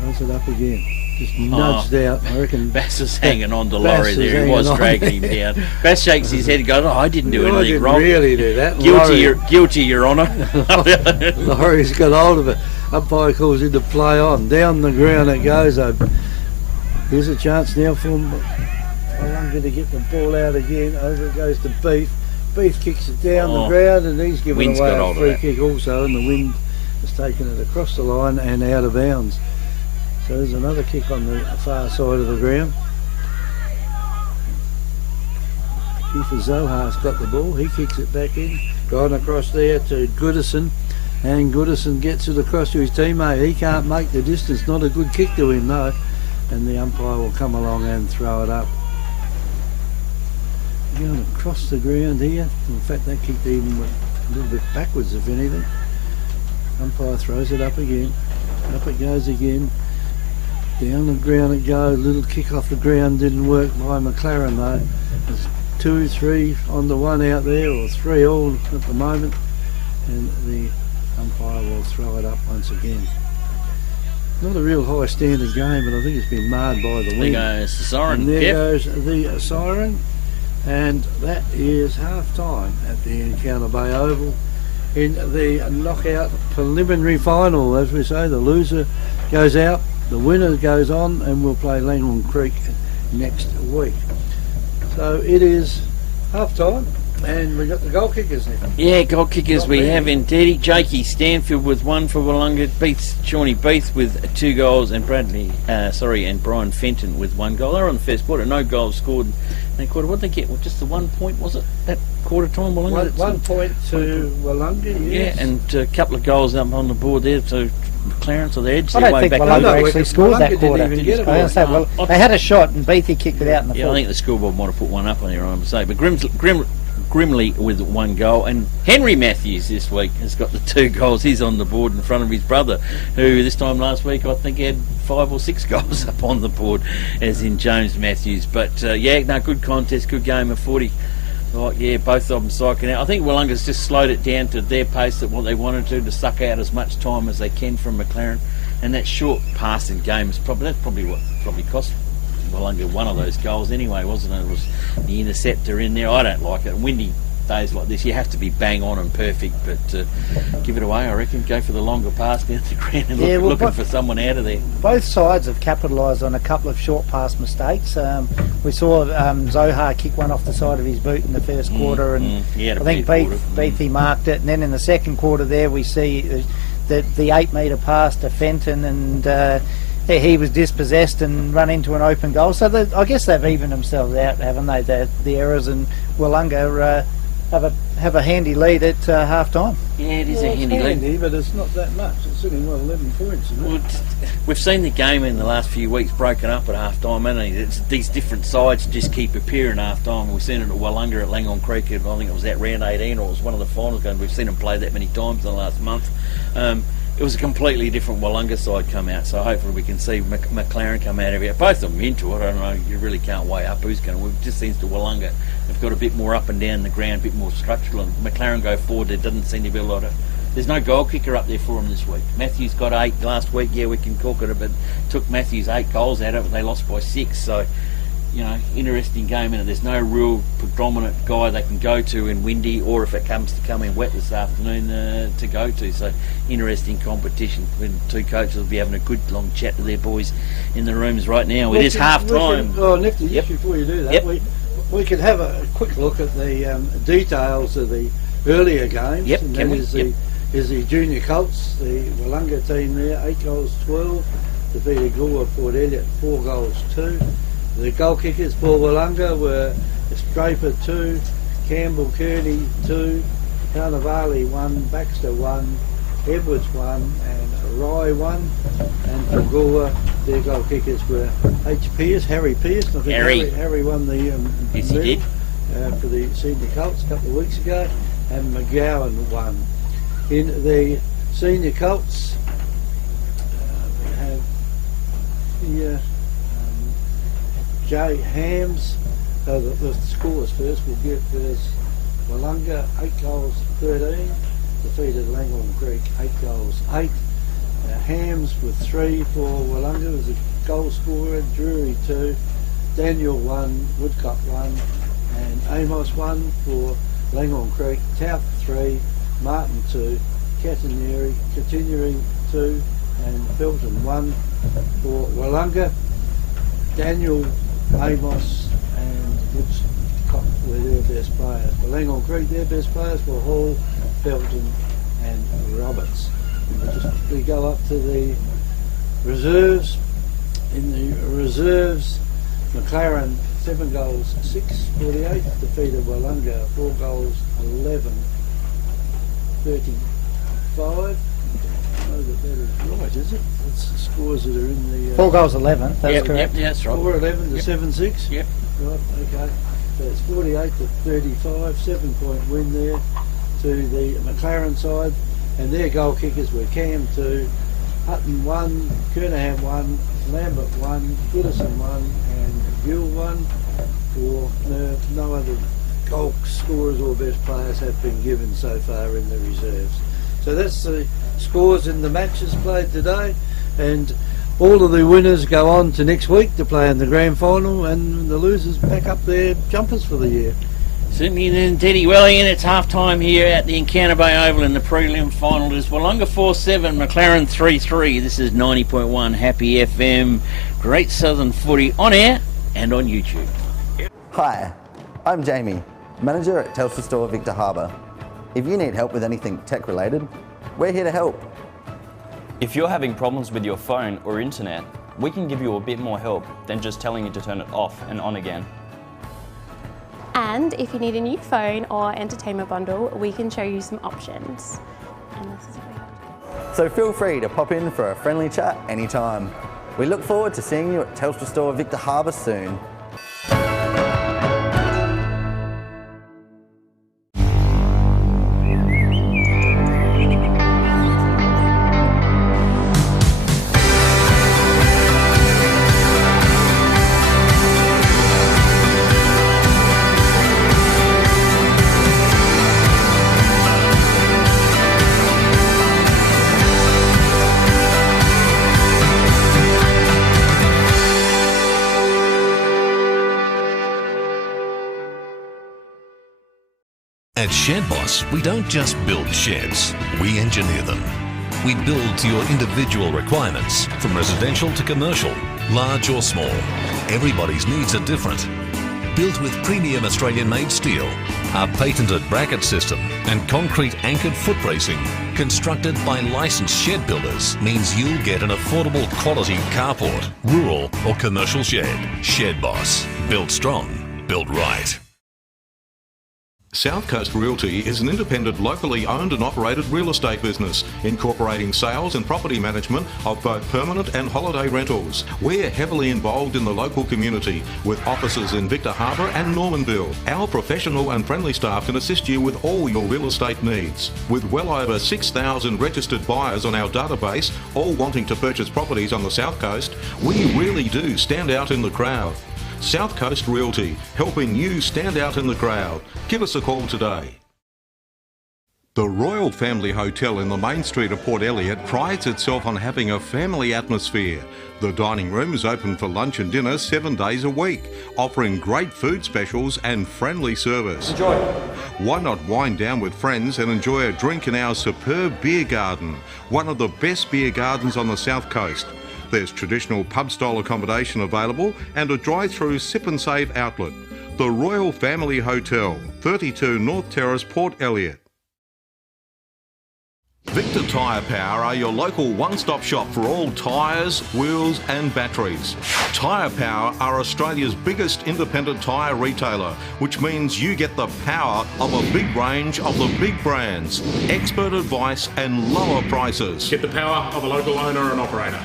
Throws it up again. Just nudged out. I reckon Bass is hanging on to Laurie there. He was dragging him down. Bass shakes his head and goes, "Oh, I didn't do anything wrong." I didn't really do that. Guilty, Your Honour. Laurie's got hold of it. Umpire calls him to play on. Down the ground it goes. Here's a chance now for Willunga to get the ball out again. Over it goes to Beef. Beef kicks it down the ground, and he's given away a free kick also, and the wind has taken it across the line and out of bounds. So there's another kick on the far side of the ground. Kiefer Zohar's got the ball. He kicks it back in. Gone across there to Goodison. And Goodison gets it across to his teammate. He can't make the distance. Not a good kick to him though. And the umpire will come along and throw it up. Going across the ground here. In fact, that kicked even a little bit backwards, if anything. Umpire throws it up again. Up it goes again. Down the ground it goes. Little kick off the ground didn't work by McLaren though. There's 2-3 on the one out there, or 3 all at the moment. And the umpire will throw it up once again. Not a real high standard game, but I think it's been marred by the wind. There goes the siren. And there goes the siren. And that is half time at the Encounter Bay Oval in the knockout preliminary final. As we say, the loser goes out, the winner goes on, and we'll play Langhorne Creek next week. So it is half time, and we've got the goal kickers now. Yeah, goal kickers we have indeed. Jakey Stanfield with 1 for Willunga, Shawnee Beath with 2 goals, and and Brian Fenton with 1 goal. They're on the first quarter, no goals scored. That quarter, what did they get? Well, just the 1 point, was it? That quarter time, Willunga? 1 point to Willunga, yes. Yeah, and a couple of goals up on the board there to McLaren, on the edge. I don't think Willunga actually scored that quarter. They had a shot and Beathy kicked it out in the I think the scoreboard might have put one up on there, I would say. But Grimley with 1 goal, and Henry Matthews this week has got the 2 goals. He's on the board in front of his brother, who this time last week I think had 5 or 6 goals up on the board, as in James Matthews. But good contest, good game of 40. Both of them psyching out. I think Willunga's just slowed it down to their pace, at what they wanted to suck out as much time as they can from McLaren. And that short passing game is probably what cost Willunga one of those goals anyway, wasn't it? It was the interceptor in there. I don't like it. Windy days like this, you have to be bang on and perfect, but give it away, I reckon. Go for the longer pass down the ground and looking for someone out of there. Both sides have capitalised on a couple of short pass mistakes. We saw Zohar kick one off the side of his boot in the first quarter, and I think Beathy marked it. And then in the second quarter there, we see the 8-metre pass to Fenton, and he was dispossessed and run into an open goal. So I guess they've evened themselves out, haven't they? The errors, and Willunga have a handy lead at half time. Yeah, it is a handy lead, but it's not that much. It's sitting 11 points, isn't it? We've seen the game in the last few weeks broken up at half time, haven't we? It's these different sides just keep appearing at half time. We've seen it at Willunga, at Langhorne Creek. I think it was at round 18, or it was one of the finals games. We've seen them play that many times in the last month. it was a completely different Willunga side come out, so hopefully we can see McLaren come out of it. Both of them into it. I don't know, you really can't weigh up who's going to. It just seems to Willunga they've got a bit more up and down the ground, a bit more structural, and McLaren go forward. There doesn't seem to be a lot of. There's no goal kicker up there for them this week. Matthews got 8 last week. Yeah, we can talk it, but took Matthews 8 goals out of it. They lost by 6. So, you know, interesting game in it. There's no real predominant guy they can go to in windy, or if it comes to come in wet this afternoon to go to. So, interesting competition. When two coaches will be having a good long chat to their boys in the rooms right now. It is half time. Nifty, just before you do that, we could have a quick look at the details of the earlier games. Yep, and can that we? Is the junior Colts, the Willunga team there, 8 goals 12, defeated Goulburn Port Elliot 4 goals 2. The goal kickers for Willunga were Straper 2, Campbell Kearney 2, Carnivale 1, Baxter 1, Edwards 1 and Rye 1. And for Goulburn, their goal kickers were Harry Pearce. I think Harry won the yes, he did. For the senior Colts a couple of weeks ago, and McGowan won. In the senior Colts, we have here Jay Hams. The scores first we'll get there's Willunga 8 goals 13, defeated Langhorne Creek 8 goals 8. Hams with 3 for Willunga was a goal scorer, Drury 2, Daniel 1, Woodcock 1, and Amos 1 for Langhorne Creek, Taup 3, Martin 2, Cataneri continuing 2, and Felton 1 for Willunga. Daniel, Amos and Woodcock were their best players. For Langhorne Creek, their best players were Hall, Felton and Roberts. And we'll just quickly go up to the reserves. In the reserves, McLaren 7 goals 6, 48, defeated Willunga 4 goals 11, 35. I don't know that is right, is it? That's the scores that are in the... 4 goals 11, that's correct. Yep, yeah, that's right. 4-11 to 7-6? Yep. Right, okay. So it's 48 to 35, 7-point win there to the McLaren side. And their goal kickers were Cam 2, Hutton 1, Kernahan 1, Lambert 1, Goodison 1 and Gill 1. For no other goal scorers or best players have been given so far in the reserves. So that's the scores in the matches played today, and all of the winners go on to next week to play in the grand final, and the losers pack up their jumpers for the year. Certainly then, Teddy. Well, Ian, it's half time here at the Encounter Bay Oval in the prelim final. It is Willunga 4-7, McLaren 3-3. This is 90.1 Happy FM. Great Southern Footy on air and on YouTube. Hi, I'm Jamie, manager at Telstra Store Victor Harbour. If you need help with anything tech related, we're here to help. If you're having problems with your phone or internet, we can give you a bit more help than just telling you to turn it off and on again. And if you need a new phone or entertainment bundle, we can show you some options. And this is what we have. So feel free to pop in for a friendly chat anytime. We look forward to seeing you at Telstra Store Victor Harbour soon. At Shed Boss, we don't just build sheds, we engineer them. We build to your individual requirements, from residential to commercial, large or small. Everybody's needs are different. Built with premium Australian-made steel, our patented bracket system and concrete anchored foot bracing, constructed by licensed shed builders, means you'll get an affordable quality carport, rural or commercial shed. Shed Boss. Built strong, built right. South Coast Realty is an independent, locally owned and operated real estate business, incorporating sales and property management of both permanent and holiday rentals. We're heavily involved in the local community, with offices in Victor Harbour and Normanville. Our professional and friendly staff can assist you with all your real estate needs. With well over 6,000 registered buyers on our database, all wanting to purchase properties on the South Coast, we really do stand out in the crowd. South Coast Realty, helping you stand out in the crowd. Give us a call today. The Royal Family Hotel in the main street of Port Elliot prides itself on having a family atmosphere. The dining room is open for lunch and dinner 7 days a week, offering great food specials and friendly service. Enjoy. Why not wind down with friends and enjoy a drink in our superb beer garden, one of the best beer gardens on the South Coast. There's traditional pub-style accommodation available and a drive-through sip and save outlet. The Royal Family Hotel, 32 North Terrace, Port Elliot. Victor Tyre Power are your local one-stop shop for all tyres, wheels and batteries. Tyre Power are Australia's biggest independent tyre retailer, which means you get the power of a big range of the big brands, expert advice and lower prices. Get the power of a local owner and operator.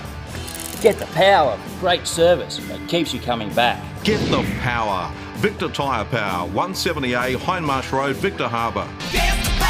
Get the power of great service that keeps you coming back. Get the power. Victor Tyre Power, 170A Hindmarsh Road, Victor Harbour. Get the power.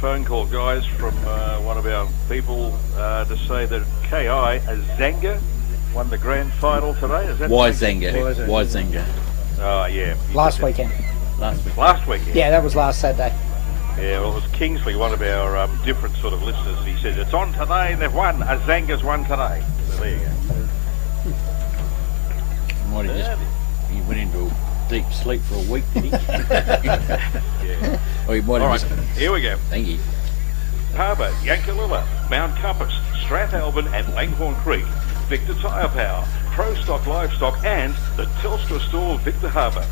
phone call, guys, from one of our people to say that KI Azanga won the grand final today. Is that Wyzanga. Oh, yeah. Last weekend. Last weekend? Yeah, that was last Saturday. Yeah, well, it was Kingsley, one of our different sort of listeners. He said, it's on today and they've won. Azanga's won today. So there you go. He went into a deep sleep for a week, did he? Yeah. Or he might have All right, here we go. Thank you. Harbour, Yankalilla, Mount Compass, Strathalbyn and Langhorne Creek, Victor Tyre Power, Pro Stock Livestock and the Telstra Store Victor Harbour.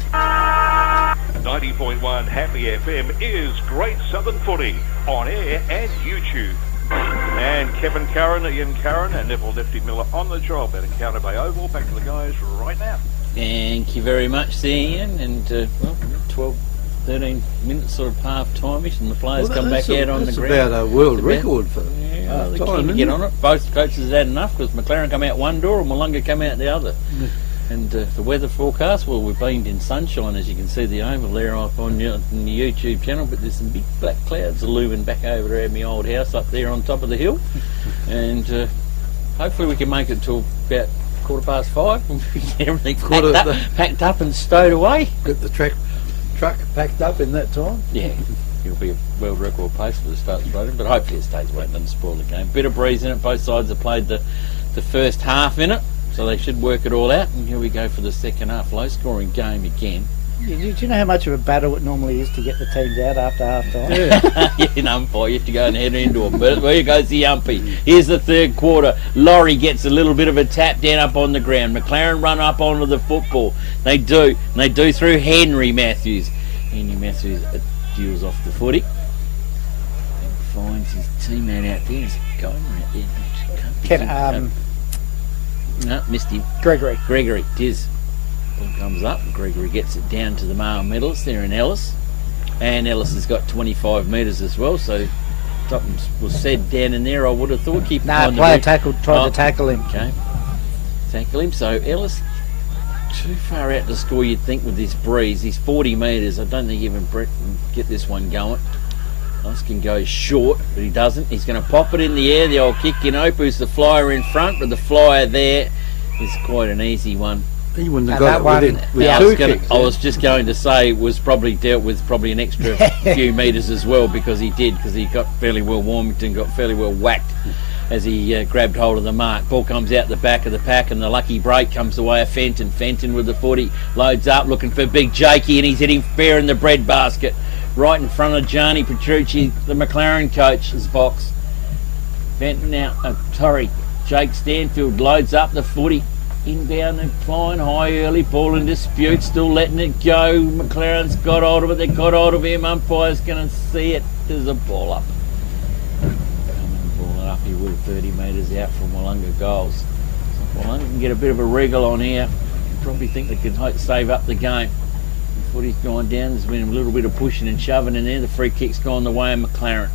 90.1 Happy FM is Great Southern Footy on air and YouTube. And Kevin Curran, Ian Curran and Neville Lefty Miller on the job at Encounter Bay Oval. Back to the guys right now. Thank you very much there, Ian. And 12, 13 minutes sort of half-time-ish and the players come back out on the ground. That's about a world record for they're keen to get on it. Both coaches had enough because McLaren come out one door and Willunga come out the other. And the weather forecast, well, we've been in sunshine, as you can see the oval there up on the YouTube channel, but there's some big black clouds looming back over around my old house up there on top of the hill. And hopefully we can make it till about 5:15 and we get everything packed up and stowed away. Get the truck packed up in that time. Yeah, it'll be a world record pace for the start raining, but hopefully it stays wet and doesn't spoil the game. Bit of breeze in it, both sides have played the first half in it, so they should work it all out, and here we go for the second half. Low scoring game again. Do you know how much of a battle it normally is to get the teams out after half time? Yeah, in umpire, you have to go and head into them. But where goes the umpy? Here's the third quarter. Laurie gets a little bit of a tap down up on the ground. McLaren run up onto the football. They do. And they do through Henry Matthews. Henry Matthews deals off the footy and finds his teammate out there. He's going right there. No, missed him. Gregory, tis. Ball comes up, Gregory gets it down to the male medalist there in Ellis, and Ellis has got 25 metres as well, so something was said down in there, I would have thought. Player tried to tackle him. Okay, tackle him, so Ellis too far out to score, you'd think, with this breeze. He's 40 metres, I don't think even Brett can get this one going. Ellis can go short, but he doesn't. He's going to pop it in the air, the old kick in who's the flyer in front, but the flyer there is quite an easy one. He wouldn't have got it with I was just going to say it was probably dealt with probably an extra few metres as well, because he got fairly well warmed and got fairly well whacked as he grabbed hold of the mark. Ball comes out the back of the pack and the lucky break comes the way of Fenton. Fenton with the footy, loads up looking for Big Jakey, and he's hitting fair in the bread basket right in front of Gianni Petrucci, the McLaren coach's box. Fenton Jake Stanfield loads up the footy. Inbound and flying high early, ball in dispute, still letting it go. McLaren's got hold of it, they got hold of him, umpire's going to see it. There's a ball up. Ball up, he would have 30 metres out from Willunga goals. So Willunga can get a bit of a wriggle on here. Probably think they could save up the game. The footy's gone down, there's been a little bit of pushing and shoving in there. The free kick's gone the way of McLaren.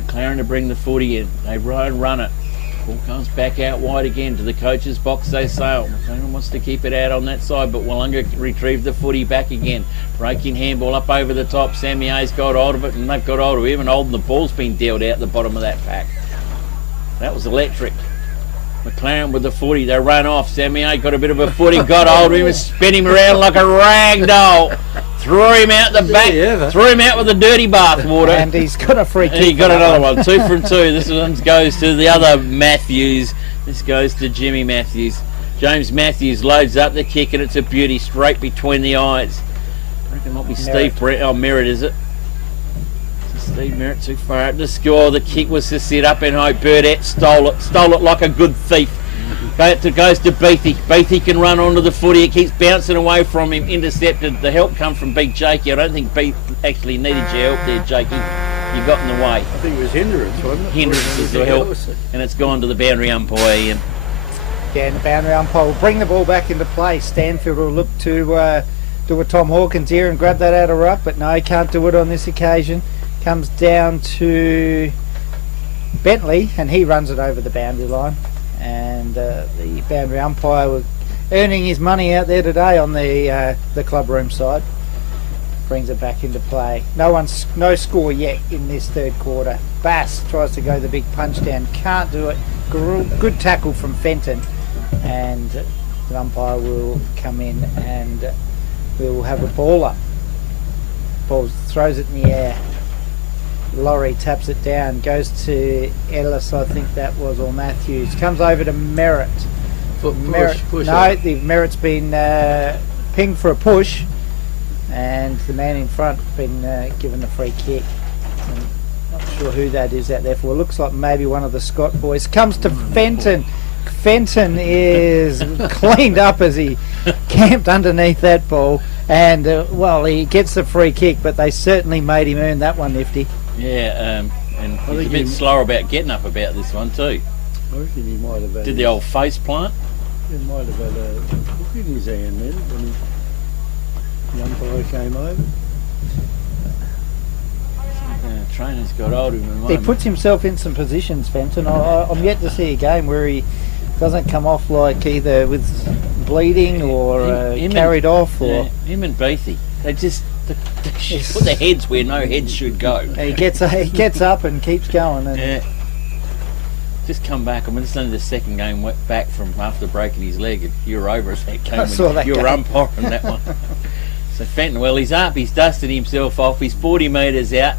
McLaren to bring the footy in, they run it. Ball comes back out wide again to the coach's box, they sail. McLaren wants to keep it out on that side, but Willunga retrieve the footy back again. Breaking handball up over the top. Sammy A's got hold of it and they've got hold of him, and holding the ball's been dealt out the bottom of that pack. That was electric. McLaren with the footy, they run off. Sammy A got a bit of a footy, got hold of him and spin him around like a rag doll. Threw him out the back, threw him out with the dirty bath water. And he's got a free kick. He got another one, 2 from 2. This one goes to the other Matthews. This goes to Jimmy Matthews. James Matthews loads up the kick and it's a beauty straight between the eyes. I reckon it might be Steve Brett. Oh, Merritt, is it? Steve Merritt too far out to score. The kick was to sit up in hope. Burdett stole it like a good thief. Goes to Beathy. Beathy can run onto the footy. It keeps bouncing away from him. Intercepted. The help come from Big Jakey. I don't think Beath actually needed your help there, Jakey. You got in the way. I think it was Hindrance, wasn't it? Hindrance is the help. And it's gone to the boundary umpire, Ian. Yeah, and the boundary umpire will bring the ball back into play. Stanfield will look to do a Tom Hawkins here and grab that out of ruck, but no, he can't do it on this occasion. Comes down to Bentley and he runs it over the boundary line, and the boundary umpire was earning his money out there today on the club room side. brings it back into play. No score yet in this third quarter. Bass tries to go the big punch down, can't do it. Good tackle from Fenton, and the umpire will come in and we will have a ball up. Ball throws it in the air. Laurie taps it down, goes to Ellis, I think that was, or Matthews. Comes over to Merritt. Push the Merritt's been pinged for a push, and the man in front been given the free kick. I'm not sure who that is out there for. It looks like maybe one of the Scott boys. Comes to Fenton. Fenton is cleaned up as he camped underneath that ball, and well, he gets the free kick, but they certainly made him earn that one, Nifty. Yeah, and he's a bit slower about getting up about this one too. I reckon he might have had Did the old face plant? He might have had a hook in his hand then when the umpire came over. Trainer's got hold of him. He puts himself in some positions, Fenton. I'm yet to see a game where he doesn't come off like either with bleeding or carried off. Or him and Beathy, they just put their heads where no heads should go. He gets up and keeps going. And just come back. I mean, it's only the second game back from after breaking his leg. And you're over us that game. You were umpiring that one. So Fenton, well, he's up. He's dusted himself off. He's 40 metres out.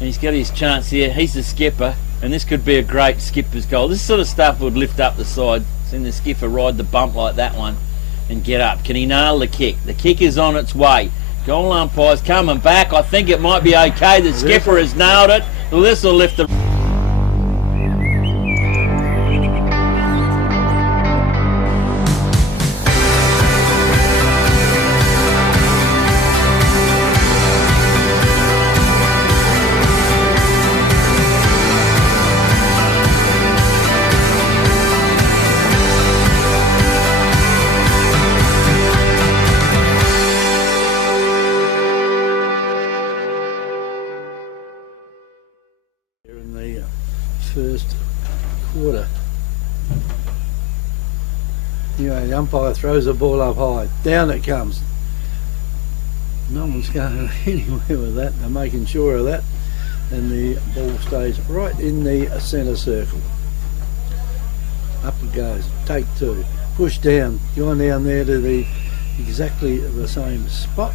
And he's got his chance here. He's the skipper. And this could be a great skipper's goal. This sort of stuff would lift up the side. Send the skipper ride the bump like that one and get up. Can he nail the kick? The kick is on its way. Goal umpire's coming back. I think it might be okay. The skipper has nailed it. Well, this will lift the... in the first quarter. You know, the umpire throws the ball up high. Down it comes. No one's going anywhere with that. They're making sure of that. And the ball stays right in the centre circle. Up it goes. Take two. Push down. Going down there to exactly the same spot.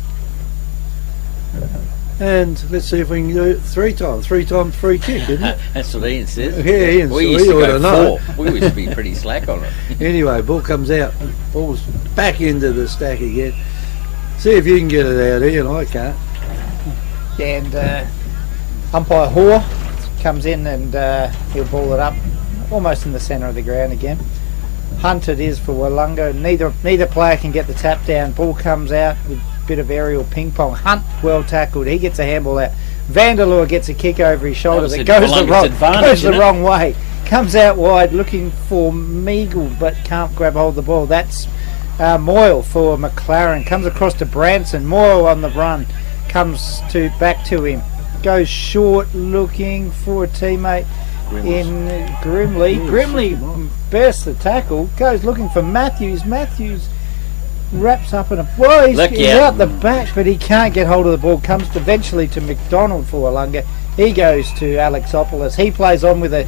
And let's see if we can do it 3 times. 3 times free kick, isn't it? That's what Ian says. Yeah, Ian. We used to go 4. We used to be pretty slack on it. Anyway, ball comes out. Ball's back into the stack again. See if you can get it out here, and I can't. And umpire Hoare comes in and he'll ball it up almost in the centre of the ground again. Hunt it is for Willunga. Neither player can get the tap down. Ball comes out with a bit of aerial ping pong. Hunt well tackled. He gets a handball out. Vanderloo gets a kick over his shoulder that goes the wrong way. Comes out wide looking for Meagle but can't grab hold of the ball. That's Moyle for McLaren. Comes across to Branson. Moyle on the run. Comes back to him. Goes short looking for a teammate in Grimley. Grimley bursts the tackle. Goes looking for Matthews. Matthews wraps up in a... Well, he's out the back, but he can't get hold of the ball. Comes eventually to McDonald for Willunga. He goes to Alexopoulos. He plays on with a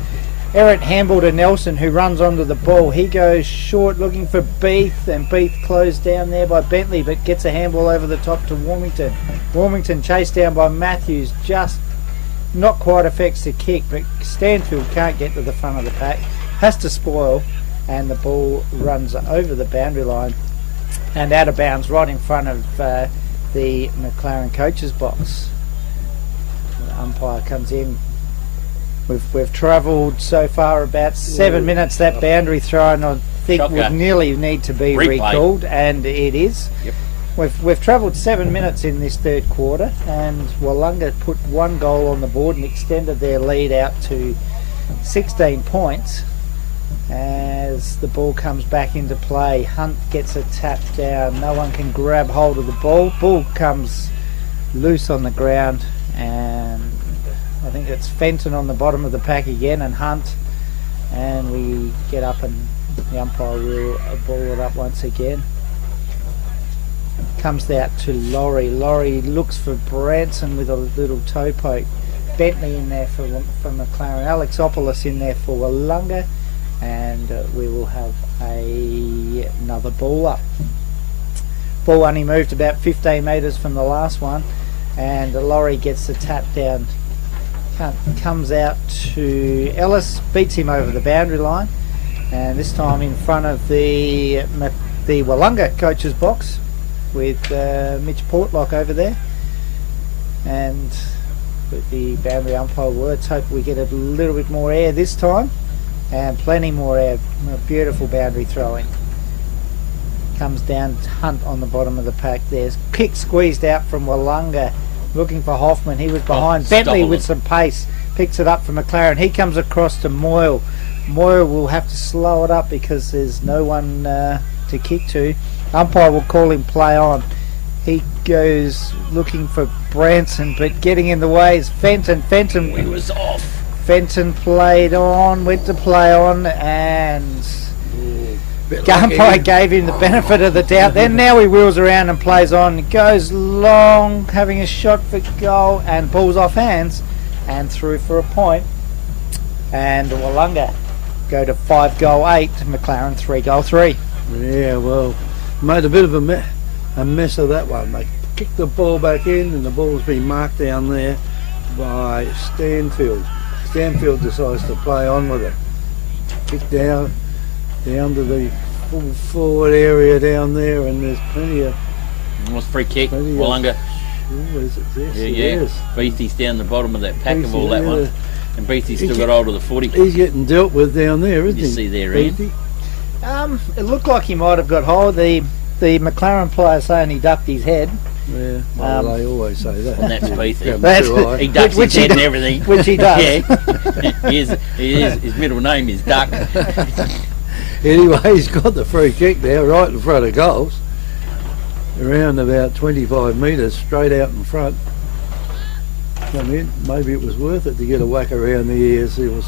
errant handball to Nelson, who runs onto the ball. He goes short looking for Beath, and Beath closed down there by Bentley, but gets a handball over the top to Warmington. Warmington chased down by Matthews, just not quite affects the kick, but Stanfield can't get to the front of the pack, has to spoil, and the ball runs over the boundary line and out of bounds right in front of the McLaren coach's box. The umpire comes in. We've travelled so far about 7 minutes. That boundary throw, and I think would nearly need to be recalled, and it is. Yep. We've travelled 7 minutes in this third quarter, and Willunga put 1 goal on the board and extended their lead out to 16 points. As the ball comes back into play, Hunt gets a tap down. No one can grab hold of the ball. Ball comes loose on the ground, and I think it's Fenton on the bottom of the pack again, and Hunt, and we get up and the umpire will ball it up once again. Comes out to Laurie. Laurie looks for Branson with a little toe poke. Bentley in there for McLaren. Alexopoulos in there for Willunga. And we will have another ball up. Ball only moved about 15 metres from the last one. And Laurie gets the tap down. Comes out to Ellis. Beats him over the boundary line. And this time in front of the Willunga coach's box with Mitch Portlock over there. And with the boundary umpire words, hope we get a little bit more air this time. And plenty more air. A beautiful boundary throwing. Comes down to Hunt on the bottom of the pack. There's kick squeezed out from Willunga. Looking for Hoffman. He was behind. Bentley with some pace. Picks it up from McLaren. He comes across to Moyle. Moyle will have to slow it up because there's no one to kick to. Umpire will call him play on. He goes looking for Branson, but getting in the way is Fenton. Fenton was off. Fenton played on, went to play on, and umpire gave him the benefit of the doubt. Then now he wheels around and plays on. Goes long, having a shot for goal, and balls off hands and through for a point. And Willunga go to 5-8, McLaren 3-3. Yeah, well, made a bit of a mess of that one. They kicked the ball back in, and the ball's been marked down there by Stanfield. Stanfield decides to play on with it. Kick down to the full forward area down there, and there's plenty of... Almost free kick, Willunga. Is it? Yes, yeah. Beatty's down the bottom of that pack of all that one. And Beatty's still got hold of the 40. He's getting dealt with down there, isn't he? You see there, Ian? It looked like he might have got hold. The McLaren player saying he ducked his head. Yeah, well, they always say that. And that's Beatty. He ducks his head and everything. Which he does. Yeah. His middle name is Duck. Anyway, he's got the free kick there right in front of goals. Around about 25 metres, straight out in front. Come in. Maybe it was worth it to get a whack around the ears. He was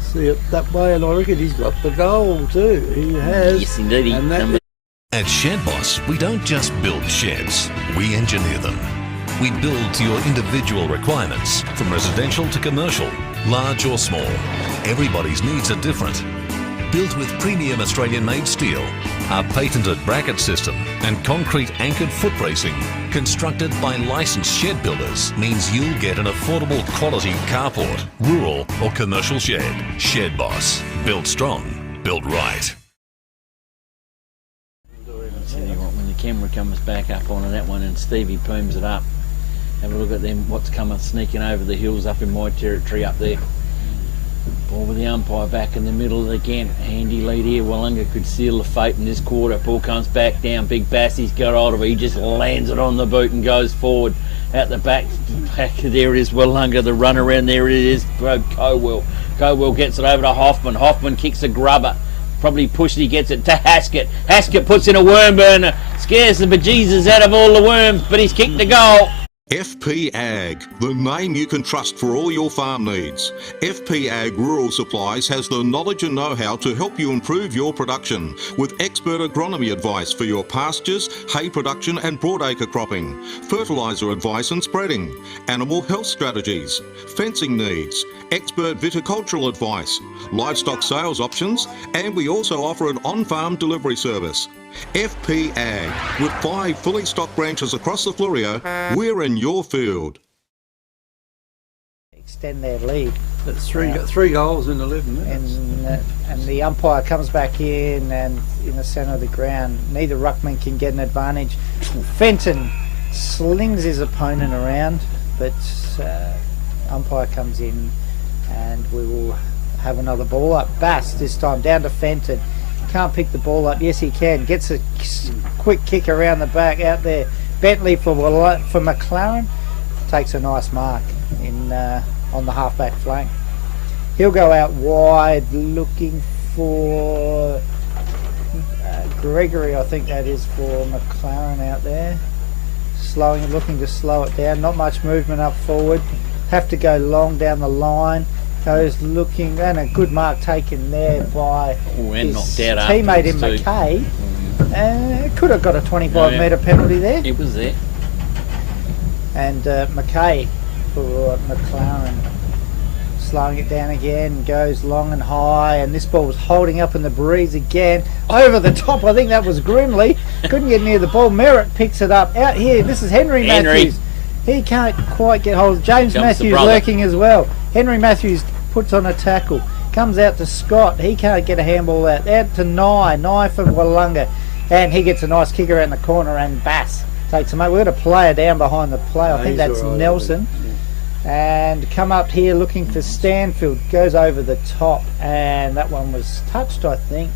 see it that way, and I reckon he's got the goal too. He has. Yes, indeed. At Shed Boss, we don't just build sheds, we engineer them. We build to your individual requirements, from residential to commercial, large or small. Everybody's needs are different. Built with premium Australian-made steel, our patented bracket system and concrete anchored foot bracing, constructed by licensed shed builders, means you'll get an affordable quality carport, rural or commercial shed. Shed Boss. Built strong, built right. When the camera comes back up on that one and Stevie plumes it up, have a look at them, what's coming sneaking over the hills up in my territory up there. Ball with the umpire back in the middle again. Handy lead here. Willunga could seal the fate in this quarter. Ball comes back down. Big Bassie's got hold of it. He just lands it on the boot and goes forward. Out the back there it is Willunga. The run around there it is Cowell. Cowell gets it over to Hoffman. Hoffman kicks a grubber. Probably pushed, he gets it to Haskett. Haskett puts in a worm burner. Scares the bejesus out of all the worms, but he's kicked the goal. FP Ag, the name you can trust for all your farm needs. FP Ag Rural Supplies has the knowledge and know-how to help you improve your production with expert agronomy advice for your pastures, hay production and broadacre cropping, fertiliser advice and spreading, animal health strategies, fencing needs, expert viticultural advice, livestock sales options, and we also offer an on-farm delivery service. FP Ag, with 5 fully stocked branches across the Fleurieu, we're in your field. Extend their lead. That's three goals in 11 minutes. And the umpire comes back in, and in the centre of the ground, neither ruckman can get an advantage. Fenton slings his opponent around, but umpire comes in, and we will have another ball up. Bass this time down to Fenton. Can't pick the ball up. Yes, he can. Gets a quick kick around the back out there. Bentley for McLaren takes a nice mark in on the halfback flank. He'll go out wide looking for Gregory. I think that is for McLaren out there. Looking to slow it down. Not much movement up forward. Have to go long down the line. Goes looking, and a good mark taken there by his teammate in McKay. Could have got a 25 metre penalty there. It was there. And McKay for McLaren slowing it down again, goes long and high, and this ball was holding up in the breeze again, over the top. I think that was Grimley, couldn't get near the ball. Merritt picks it up out here. This is Henry Matthews. He can't quite get hold of James Matthews, lurking as well. Henry Matthews puts on a tackle, comes out to Scott, he can't get a handball out to Nye for Willunga, and he gets a nice kick around the corner, and Bass takes him out. We've got a player down behind the play, I think that's right, Nelson. And come up here looking for Stanfield, goes over the top, and that one was touched, I think,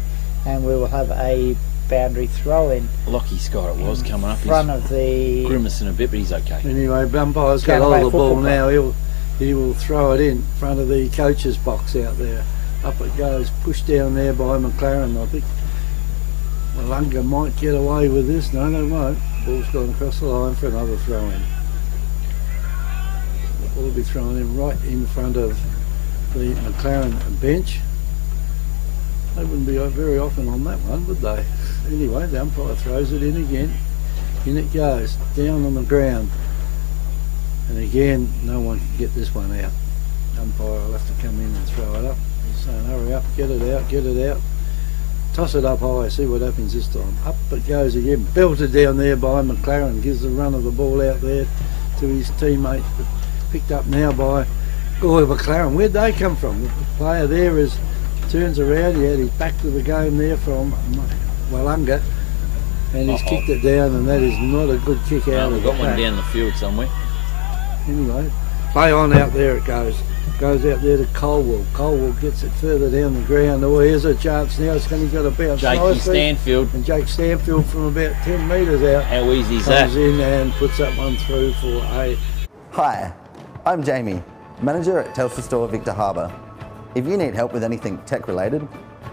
and we will have a boundary throw in. Lockie Scott it was coming up. Front of the grimacing a bit, but he's okay. Anyway, umpire's got hold of the ball now. He will throw it in front of the coach's box out there. Up it goes, pushed down there by McLaren. I think Willunga might get away with this. No, they won't. Ball's gone across the line for another throw in. The ball will be thrown in right in front of the McLaren bench. They wouldn't be very often on that one, would they? Anyway, the umpire throws it in again. In it goes, down on the ground. And again, no one can get this one out. The umpire will have to come in and throw it up. He's saying, hurry up, get it out, get it out. Toss it up high, see what happens this time. Up it goes again, belted down there by McLaren, gives the run of the ball out there to his teammate, picked up now by McLaren. Where'd they come from? The player there turns around, he had his back to the game there from Willunga, and he's kicked it down, and that is not a good kick out of the got one down the field somewhere. Anyway, play on out there it goes. Goes out there to Colwell. Colwell gets it further down the ground. Oh, here's a chance now. It's going to go to bounce. Jakey Stanfield. And Jake Stanfield from about 10 metres out. How easy is that? Comes in and puts that one through for a... Hi, I'm Jamie, manager at Telstra Store Victor Harbour. If you need help with anything tech related,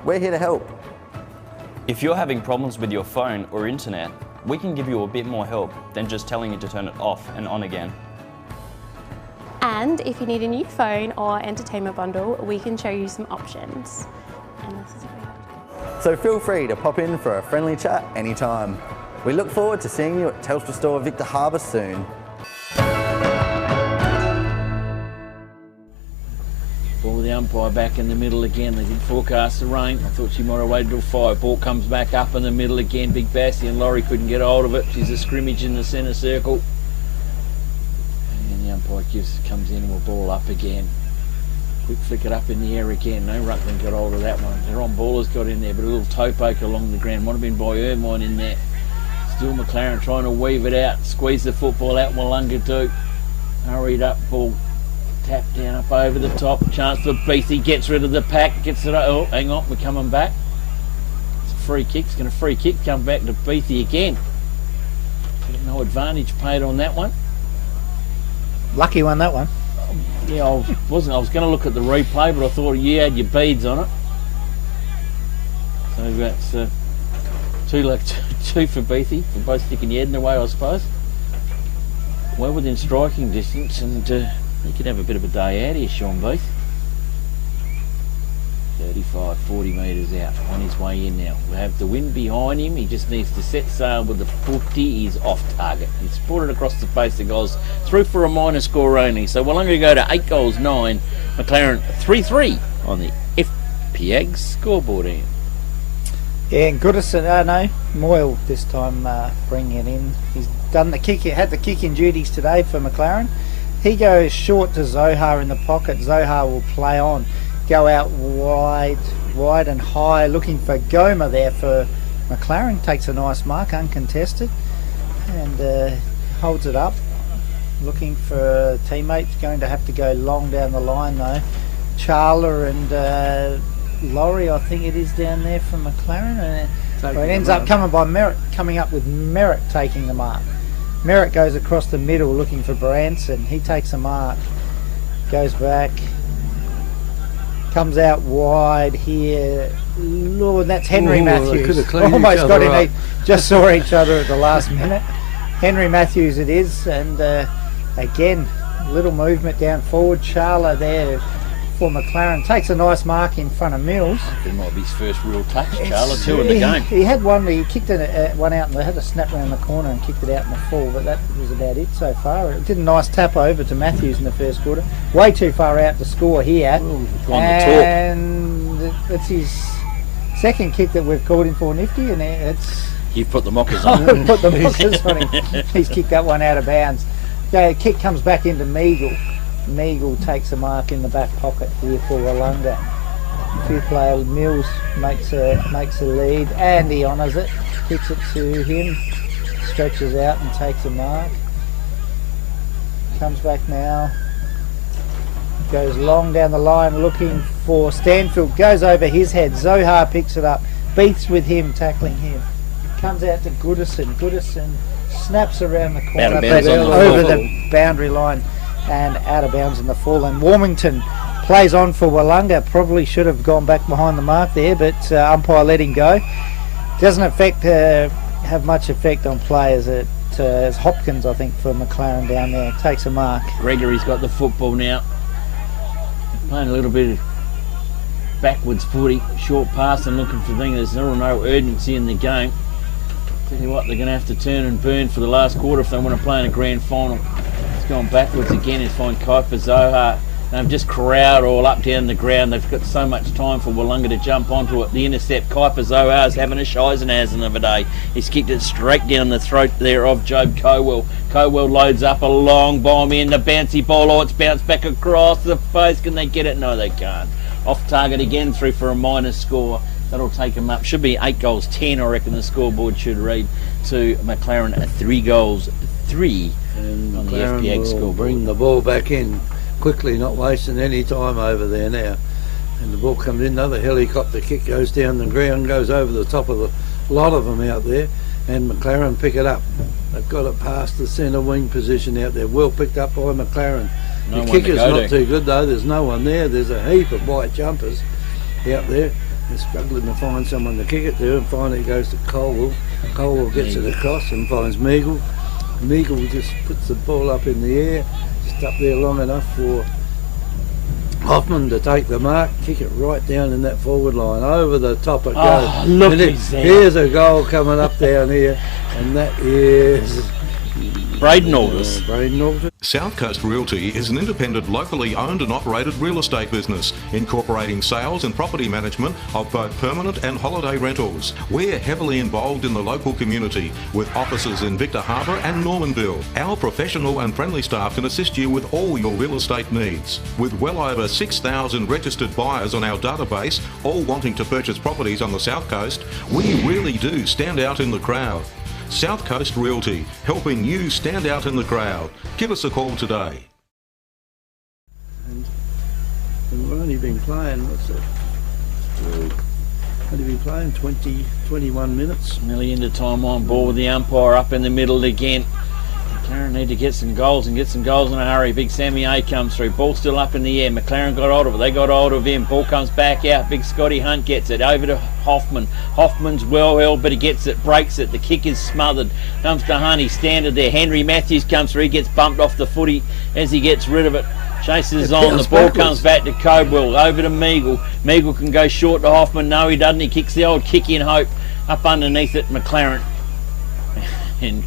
we're here to help. If you're having problems with your phone or internet, we can give you a bit more help than just telling you to turn it off and on again. And if you need a new phone or entertainment bundle, we can show you some options. And this is what we have. So feel free to pop in for a friendly chat anytime. We look forward to seeing you at Telstra Store Victor Harbour soon. Ball with the umpire back in the middle again. They did forecast the rain. I thought she might have waited till 5. Ball comes back up in the middle again. Big Bassy and Laurie couldn't get hold of it. She's a scrimmage in the centre circle. Umpire comes in and will ball up again. Quick flick it up in the air again. No Rutland got hold of that one. Their on baller's got in there, but a little toe poke along the ground. Might have been by Irvine in there. Still McLaren trying to weave it out. Squeeze the football out. Willunga too. Hurried up, ball tapped down up over the top. Chance for Beatty. Gets rid of the pack. Gets it. Oh, hang on, we're coming back. It's a free kick. It's going to free kick. Come back to Beatty again. No advantage paid on that one. Lucky one, that one. Yeah, I was going to look at the replay, but I thought you had your beads on it. So that's two for Beatty, for both sticking your head in the way, I suppose. Well within striking distance, and he could have a bit of a day out here, Sean Beath. 35, 40 metres out, on his way in now. We'll have the wind behind him. He just needs to set sail with the footy. He's off target. He's spotted across the face of goals. Through for a minor score only. So Willunga go to 8 goals, 9. McLaren 3-3 on the FPAG scoreboard end. Yeah, and Goodison, no, Moyle this time bringing it in. He's done the kick. He had the kicking duties today for McLaren. He goes short to Zohar in the pocket. Zohar will play on. Go out wide and high, looking for Goma there for McLaren. Takes a nice mark, uncontested, and holds it up. Looking for teammates. Going to have to go long down the line though. Charla and Laurie, I think it is down there from McLaren, and it ends up coming up with Merritt taking the mark. Merritt goes across the middle looking for Branson. He takes a mark, goes back. Comes out wide here. Lord, that's Henry Matthews. Almost got in. They just saw each other at the last minute. Henry Matthews it is, and again, little movement down forward. Charla there for McLaren. Takes a nice mark in front of Mills. It might be his first real touch, Charlotte, too, in the game. He had one where he kicked one out and they had a snap around the corner and kicked it out in the full, but that was about it so far. It did a nice tap over to Matthews in the first quarter. Way too far out to score here. And it's his second kick that we've called him for, Nifty, and it's... You've put the mockers on. Put the mockers on him. He's kicked that one out of bounds. The kick comes back into Meagle. Meagle takes a mark in the back pocket here for Willunga. Fifth player Mills makes a lead and he honours it. Kicks it to him. Stretches out and takes a mark. Comes back now. Goes long down the line looking for Stanfield. Goes over his head. Zohar picks it up. Beats with him, tackling him. Comes out to Goodison. Goodison snaps around the corner, over the boundary line and out of bounds in the fall. And Warmington plays on for Willunga. Probably should have gone back behind the mark there, but umpire let him go. Doesn't have much effect on players. As Hopkins, I think, for McLaren down there, takes a mark. Gregory's got the football now. Playing a little bit of backwards footy, short pass and looking for things. There's no urgency in the game. Tell you what, they're going to have to turn and burn for the last quarter if they want to play in a grand final. It's gone backwards again and find Kuiper Zohar. They've just corralled all up down the ground. They've got so much time for Willunga to jump onto it. The intercept, Kuiper Zohar's having a Scheisenhausen of a day. He's kicked it straight down the throat there of Job Cowell. Cowell loads up a long bomb in, the bouncy ball, it's bounced back across the face. Can they get it? No, they can't. Off target again, through for a minus score. That'll take them up. Should be 8 goals 10, I reckon the scoreboard should read, to McLaren 3 goals 3 and on McLaren the FPX will scoreboard. Bring the ball back in quickly, not wasting any time over there now. And the ball comes in, another helicopter kick goes down the ground, goes over the top of a lot of them out there, and McLaren pick it up. They've got it past the centre wing position out there, well picked up by McLaren. The kicker's not too good though, there's no one there. There's a heap of white jumpers out there. They're struggling to find someone to kick it to, and finally it goes to Colwell. Colwell gets it across and finds Meagle. Meagle just puts the ball up in the air, just up there long enough for Hoffman to take the mark, kick it right down in that forward line. Over the top it goes. Look, here's a goal coming up down here, and that is Braden Aldous. Braden Aldous. South Coast Realty is an independent, locally owned and operated real estate business, incorporating sales and property management of both permanent and holiday rentals. We're heavily involved in the local community, with offices in Victor Harbor and Normanville. Our professional and friendly staff can assist you with all your real estate needs. With well over 6,000 registered buyers on our database, all wanting to purchase properties on the South Coast, we really do stand out in the crowd. South Coast Realty, helping you stand out in the crowd. Give us a call today. And we've only been playing, only been playing 21 minutes. Nearly into time on, ball with the umpire up in the middle again. McLaren need to get some goals and get some goals in a hurry. Big Sammy A comes through, ball still up in the air. McLaren got hold of it, they got hold of him. Ball comes back out, big Scotty Hunt gets it over to Hoffman. Hoffman's well held, but he gets it, breaks it. The kick is smothered. Comes to Hunt, he's standing there. Henry Matthews comes through, he gets bumped off the footy as he gets rid of it. Chases on, the ball comes back to Cobwell, over to Meagle. Meagle can go short to Hoffman, no he doesn't, he kicks the old kick in hope. Up underneath it, McLaren. And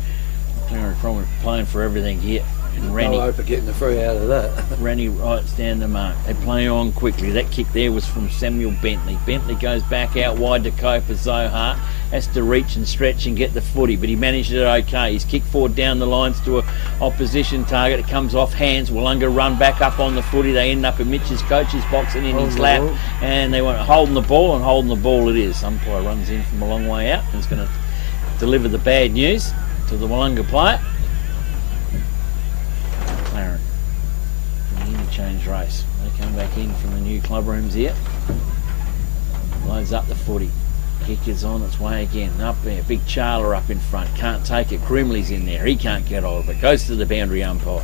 McLaren from playing for everything here. And Rennie, no hope of getting the free out of that. Rennie writes down the mark. They play on quickly. That kick there was from Samuel Bentley. Bentley goes back out wide to Kuiper Zohar. Has to reach and stretch and get the footy, but he managed it okay. He's kicked forward down the lines to a opposition target. It comes off hands. Willunga run back up on the footy. They end up in Mitch's coach's box and in his lap. And they went holding the ball, and holding the ball it is. Umpire runs in from a long way out and is going to deliver the bad news to the Willunga player. McLaren from the interchange race. They come back in from the new club rooms here. Loads up the footy. Kick is on its way again. Up there, big Charler up in front. Can't take it. Grimley's in there. He can't get hold of it. Goes to the boundary umpire.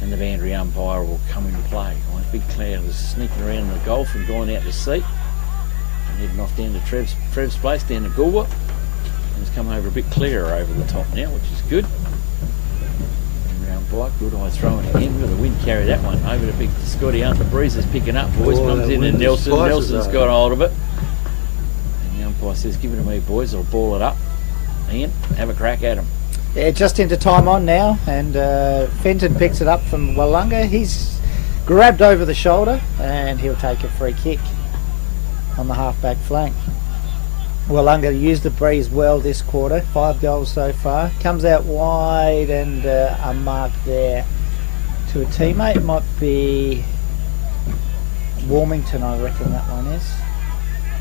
And the boundary umpire will come into play. Big Cloud was sneaking around the golf and going out to sea. And heading off down to Trev's place, down to Goolwa. And he's come over a bit clearer over the top now, which is good. And bite, good eye throwing again. Look at the wind carry that one over to big Scotty Hunt. The breeze is picking up, boys. Comes in and Nelson's got hold of it. And the umpire says, give it to me, boys, I'll ball it up. Ian, have a crack at him. Yeah, just into time on now, and Fenton picks it up from Willunga. He's grabbed over the shoulder, and he'll take a free kick on the half-back flank. Willunga used the breeze well this quarter, 5 goals so far. Comes out wide, and a mark there to a teammate. It might be Warmington, I reckon that one is.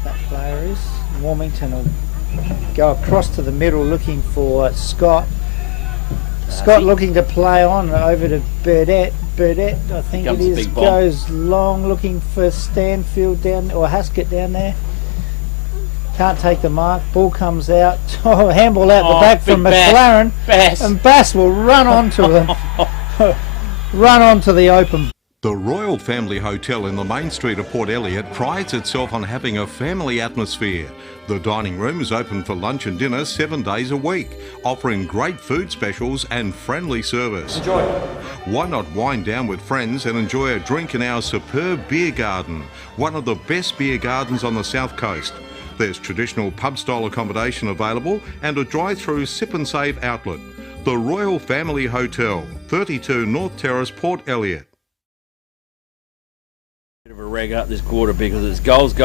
That player is. Warmington will go across to the middle looking for Scott. Scott looking to play on over to Burdett. Burdett, I think it is, goes long looking for Stanfield down, or Haskett down there. Can't take the mark. Ball comes out. Oh, handball out the back from McLaren. And Bass will run onto them. Run onto the open. The Royal Family Hotel in the main street of Port Elliot prides itself on having a family atmosphere. The dining room is open for lunch and dinner 7 days a week, offering great food specials and friendly service. Enjoy. Why not wind down with friends and enjoy a drink in our superb beer garden, one of the best beer gardens on the south coast. There's traditional pub-style accommodation available and a drive-through sip and save outlet. The Royal Family Hotel, 32 North Terrace, Port Elliot. Bit of a rag up this quarter because it's goals to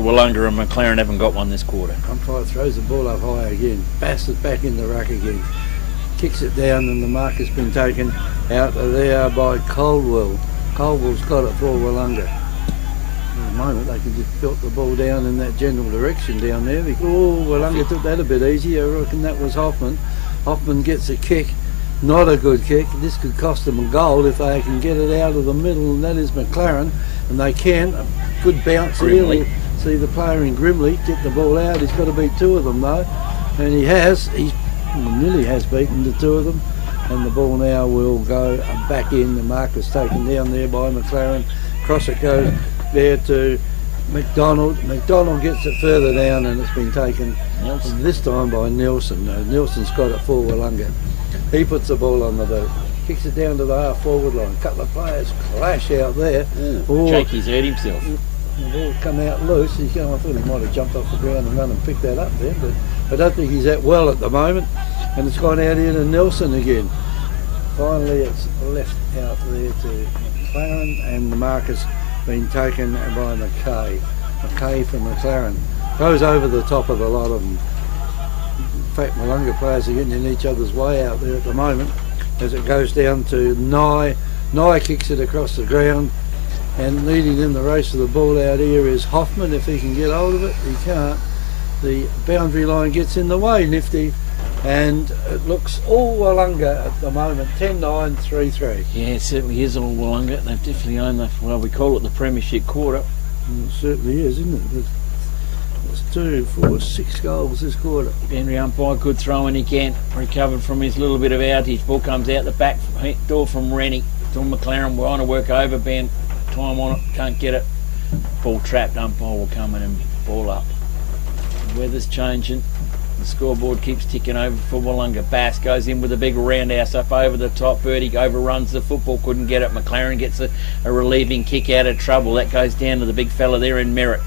Willunga, and McLaren haven't got one this quarter. Umpire throws the ball up high again, bashes it back in the ruck again, kicks it down, and the mark has been taken out of there by Caldwell. Caldwell's got it for Willunga. At the moment they can just tilt the ball down in that general direction down there. Willunga took that a bit easy. I reckon that was Hoffman. Hoffman gets a kick, not a good kick. This could cost them a goal if they can get it out of the middle, and that is McLaren, and they can. A good bounce here. We'll see the player in Grimley get the ball out. He's got to beat 2 of them though, and he has. He nearly has beaten the 2 of them, and the ball now will go back in. The mark is taken down there by McLaren. Cross it goes there to McDonald. McDonald gets it further down, and it's been taken this time by Nelson. Nelson's got it for Willunga. He puts the ball on the boot, kicks it down to the half forward line. A couple of players clash out there. Jakey's hurt himself. The ball come out loose. I thought he might have jumped off the ground and run and picked that up there, but I don't think he's that well at the moment. And it's gone out here to Nelson again. Finally, it's left out there to McLaren, and the mark has been taken by McKay. McKay from McLaren. Goes over the top of the lot of them. In fact, Willunga players are getting in each other's way out there at the moment as it goes down to Nye. Nye kicks it across the ground, and leading in the race of the ball out here is Hoffman. If he can get hold of it, he can't. The boundary line gets in the way, Nifty, and it looks all Willunga at the moment, 10-9, 3-3. Yeah, it certainly is all Willunga. They've definitely owned we call it the premiership quarter. It certainly is, isn't it? It's 2, 4, 6 goals this quarter. Henry umpire, good throw in again. Recovered from his little bit of outage. Ball comes out the back door from Rennie. Tom McLaren, we're on to work over, Ben. Time on it, can't get it. Ball trapped, umpire will come in and ball up. The weather's changing. The scoreboard keeps ticking over for Willunga. Bass goes in with a big roundhouse up over the top. Birdie overruns the football, couldn't get it. McLaren gets a relieving kick out of trouble. That goes down to the big fella there in Merritt.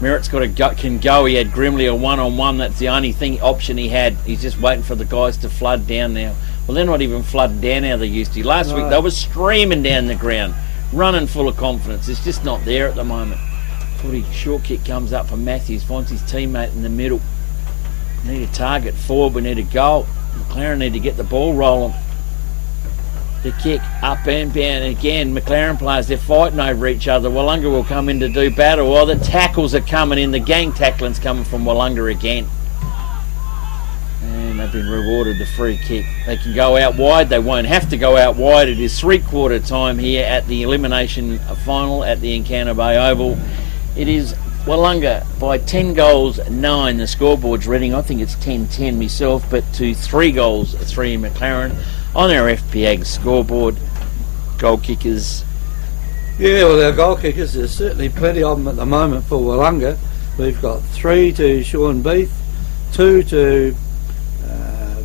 Merritt's can go. He had Grimley a one-on-one. That's the only option he had. He's just waiting for the guys to flood down now. Well, they're not even flooding down how they used to. Last week they were streaming down the ground, running full of confidence. It's just not there at the moment. Footy short kick comes up for Matthews, finds his teammate in the middle. We need a target forward, we need a goal. McLaren need to get the ball rolling. The kick up and down again. McLaren players, they're fighting over each other. Willunga will come in to do battle. Well, the tackles are coming in. The gang tackling's coming from Willunga again. And they've been rewarded the free kick. They can go out wide. They won't have to go out wide. It is 3/4 time here at the elimination final at the Encounter Bay Oval. It is Willunga by 10-9. The scoreboard's reading, I think it's 10-10 myself, but to 3 goals, 3 McLaren on our FPAG scoreboard. Goal kickers. Yeah, well, our goal kickers, there's certainly plenty of them at the moment for Willunga. We've got 3 to Sean Beath, 2 to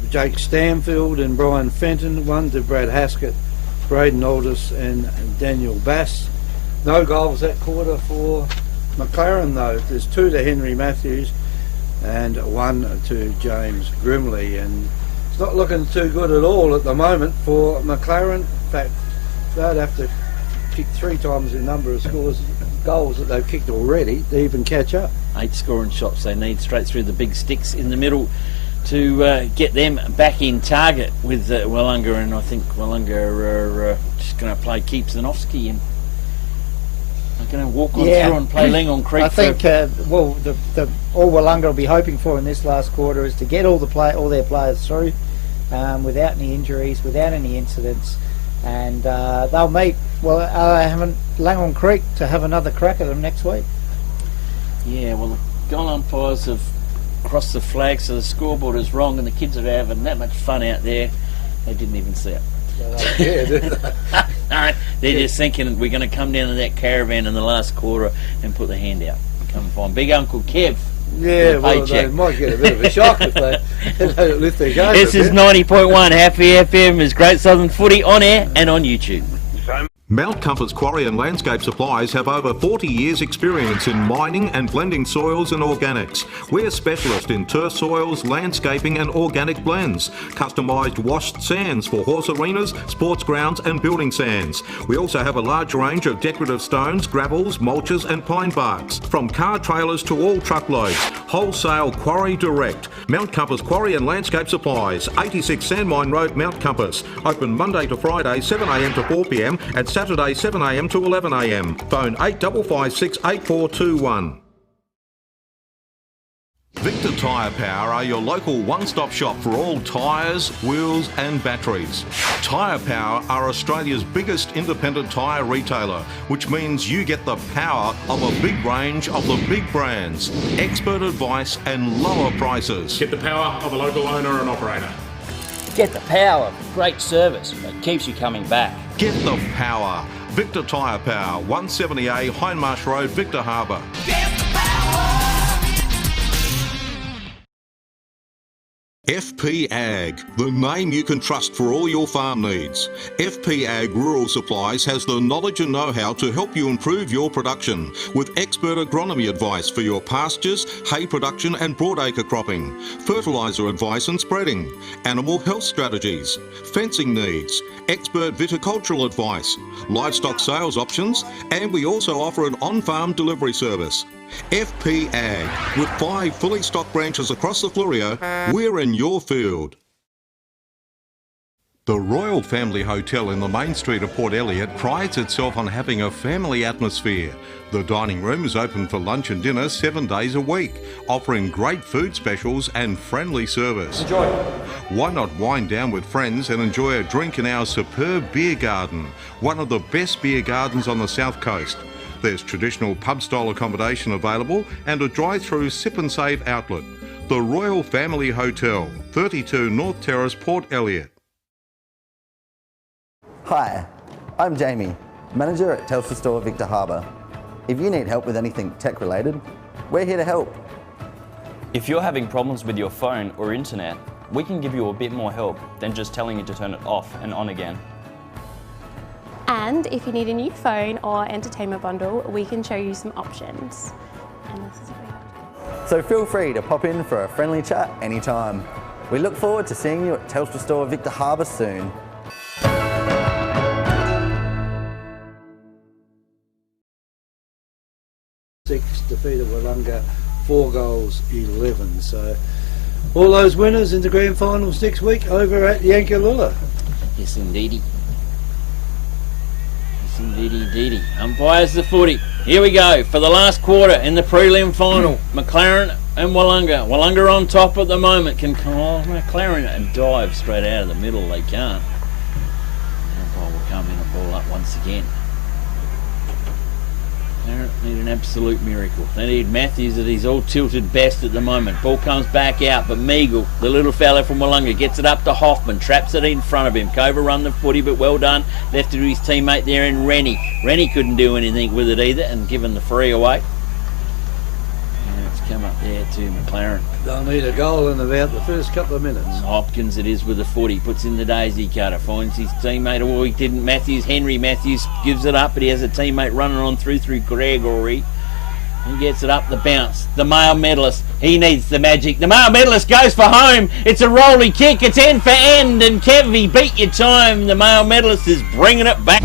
Jake Stanfield and Brian Fenton, 1 to Brad Haskett, Braden Aldis and Daniel Bass. No goals that quarter for McLaren though. There's 2 to Henry Matthews and 1 to James Grimley, and it's not looking too good at all at the moment for McLaren. In fact, they'd have to kick 3 times the number of goals that they've kicked already to even catch up. 8 scoring shots they need straight through the big sticks in the middle to get them back in target with Willunga, and I think Willunga are just going to play Keeps Zanowski, and they're going to walk on through and play Langholm Creek. I think all Willunga will be hoping for in this last quarter is to get all their players through without any injuries, without any incidents, and they'll meet Langholm Creek to have another crack at them next week. Yeah, well, the goal umpires have crossed the flag, so the scoreboard is wrong, and the kids are having that much fun out there, they didn't even see it. No, they're just thinking we're going to come down to that caravan in the last quarter and put the hand out and come find Big Uncle Kev. Yeah, well, they might get a bit of a shock if they don't lift their game. This is 90.1 Happy FM is Great Southern Footy on air and on YouTube. Mount Compass Quarry and Landscape Supplies have over 40 years experience in mining and blending soils and organics. We're specialists in turf soils, landscaping and organic blends. Customised washed sands for horse arenas, sports grounds and building sands. We also have a large range of decorative stones, gravels, mulches and pine barks. From car trailers to all truckloads. Wholesale quarry direct. Mount Compass Quarry and Landscape Supplies, 86 Sandmine Road, Mount Compass. Open Monday to Friday 7am to 4pm and Saturday 7am to 11am. Phone 8556 8421. Victor Tyre Power are your local one-stop shop for all tyres, wheels and batteries. Tyre Power are Australia's biggest independent tyre retailer, which means you get the power of a big range of the big brands, expert advice and lower prices. Get the power of a local owner and operator. Get the power of great service that keeps you coming back. Get the power. Victor Tyre Power, 170A Hindmarsh Road, Victor Harbour. FP Ag, the name you can trust for all your farm needs. FP Ag Rural Supplies has the knowledge and know-how to help you improve your production with expert agronomy advice for your pastures, hay production and broadacre cropping, fertiliser advice and spreading, animal health strategies, fencing needs, expert viticultural advice, livestock sales options, and we also offer an on-farm delivery service. FP Ag, with 5 fully stocked branches across the Flurio, we're in your field. The Royal Family Hotel in the main street of Port Elliot prides itself on having a family atmosphere. The dining room is open for lunch and dinner 7 days a week, offering great food specials and friendly service. Enjoy. Why not wind down with friends and enjoy a drink in our superb beer garden, one of the best beer gardens on the South Coast. There's traditional pub-style accommodation available and a drive-through sip and save outlet. The Royal Family Hotel, 32 North Terrace, Port Elliot. Hi, I'm Jamie, manager at Telstra Store Victor Harbour. If you need help with anything tech related, we're here to help. If you're having problems with your phone or internet, we can give you a bit more help than just telling you to turn it off and on again. And if you need a new phone or entertainment bundle, we can show you some options. And this is what we have. So feel free to pop in for a friendly chat anytime. We look forward to seeing you at Telstra Store Victor Harbour soon. Defeated Willunga 4 goals 11. So all those winners in the grand finals next week over at Yankalula. Yes, indeedy. Yes, indeedy. Umpires the footy. Here we go for the last quarter in the prelim final. McLaren and Willunga. Willunga on top at the moment. Can McLaren and dive straight out of the middle. They can't. The umpire will come in and ball up once again. They need an absolute miracle. They need Matthews at his all tilted best at the moment. Ball comes back out, but Meagle, the little fella from Willunga, gets it up to Hoffman, traps it in front of him. Cover run the footy, but well done. Left it to his teammate there in Rennie. Rennie couldn't do anything with it either and given the free away. And it's come up there to McLaren. They'll need a goal in about the first couple of minutes. Hopkins it is with the 40, puts in the daisy cutter, finds his teammate. Oh, he didn't. Henry Matthews gives it up, but he has a teammate running on through Gregory. He gets it up the bounce. The male medalist, he needs the magic. The male medalist goes for home. It's a rolling kick. It's end for end. And Kev, he beat your time. The male medalist is bringing it back.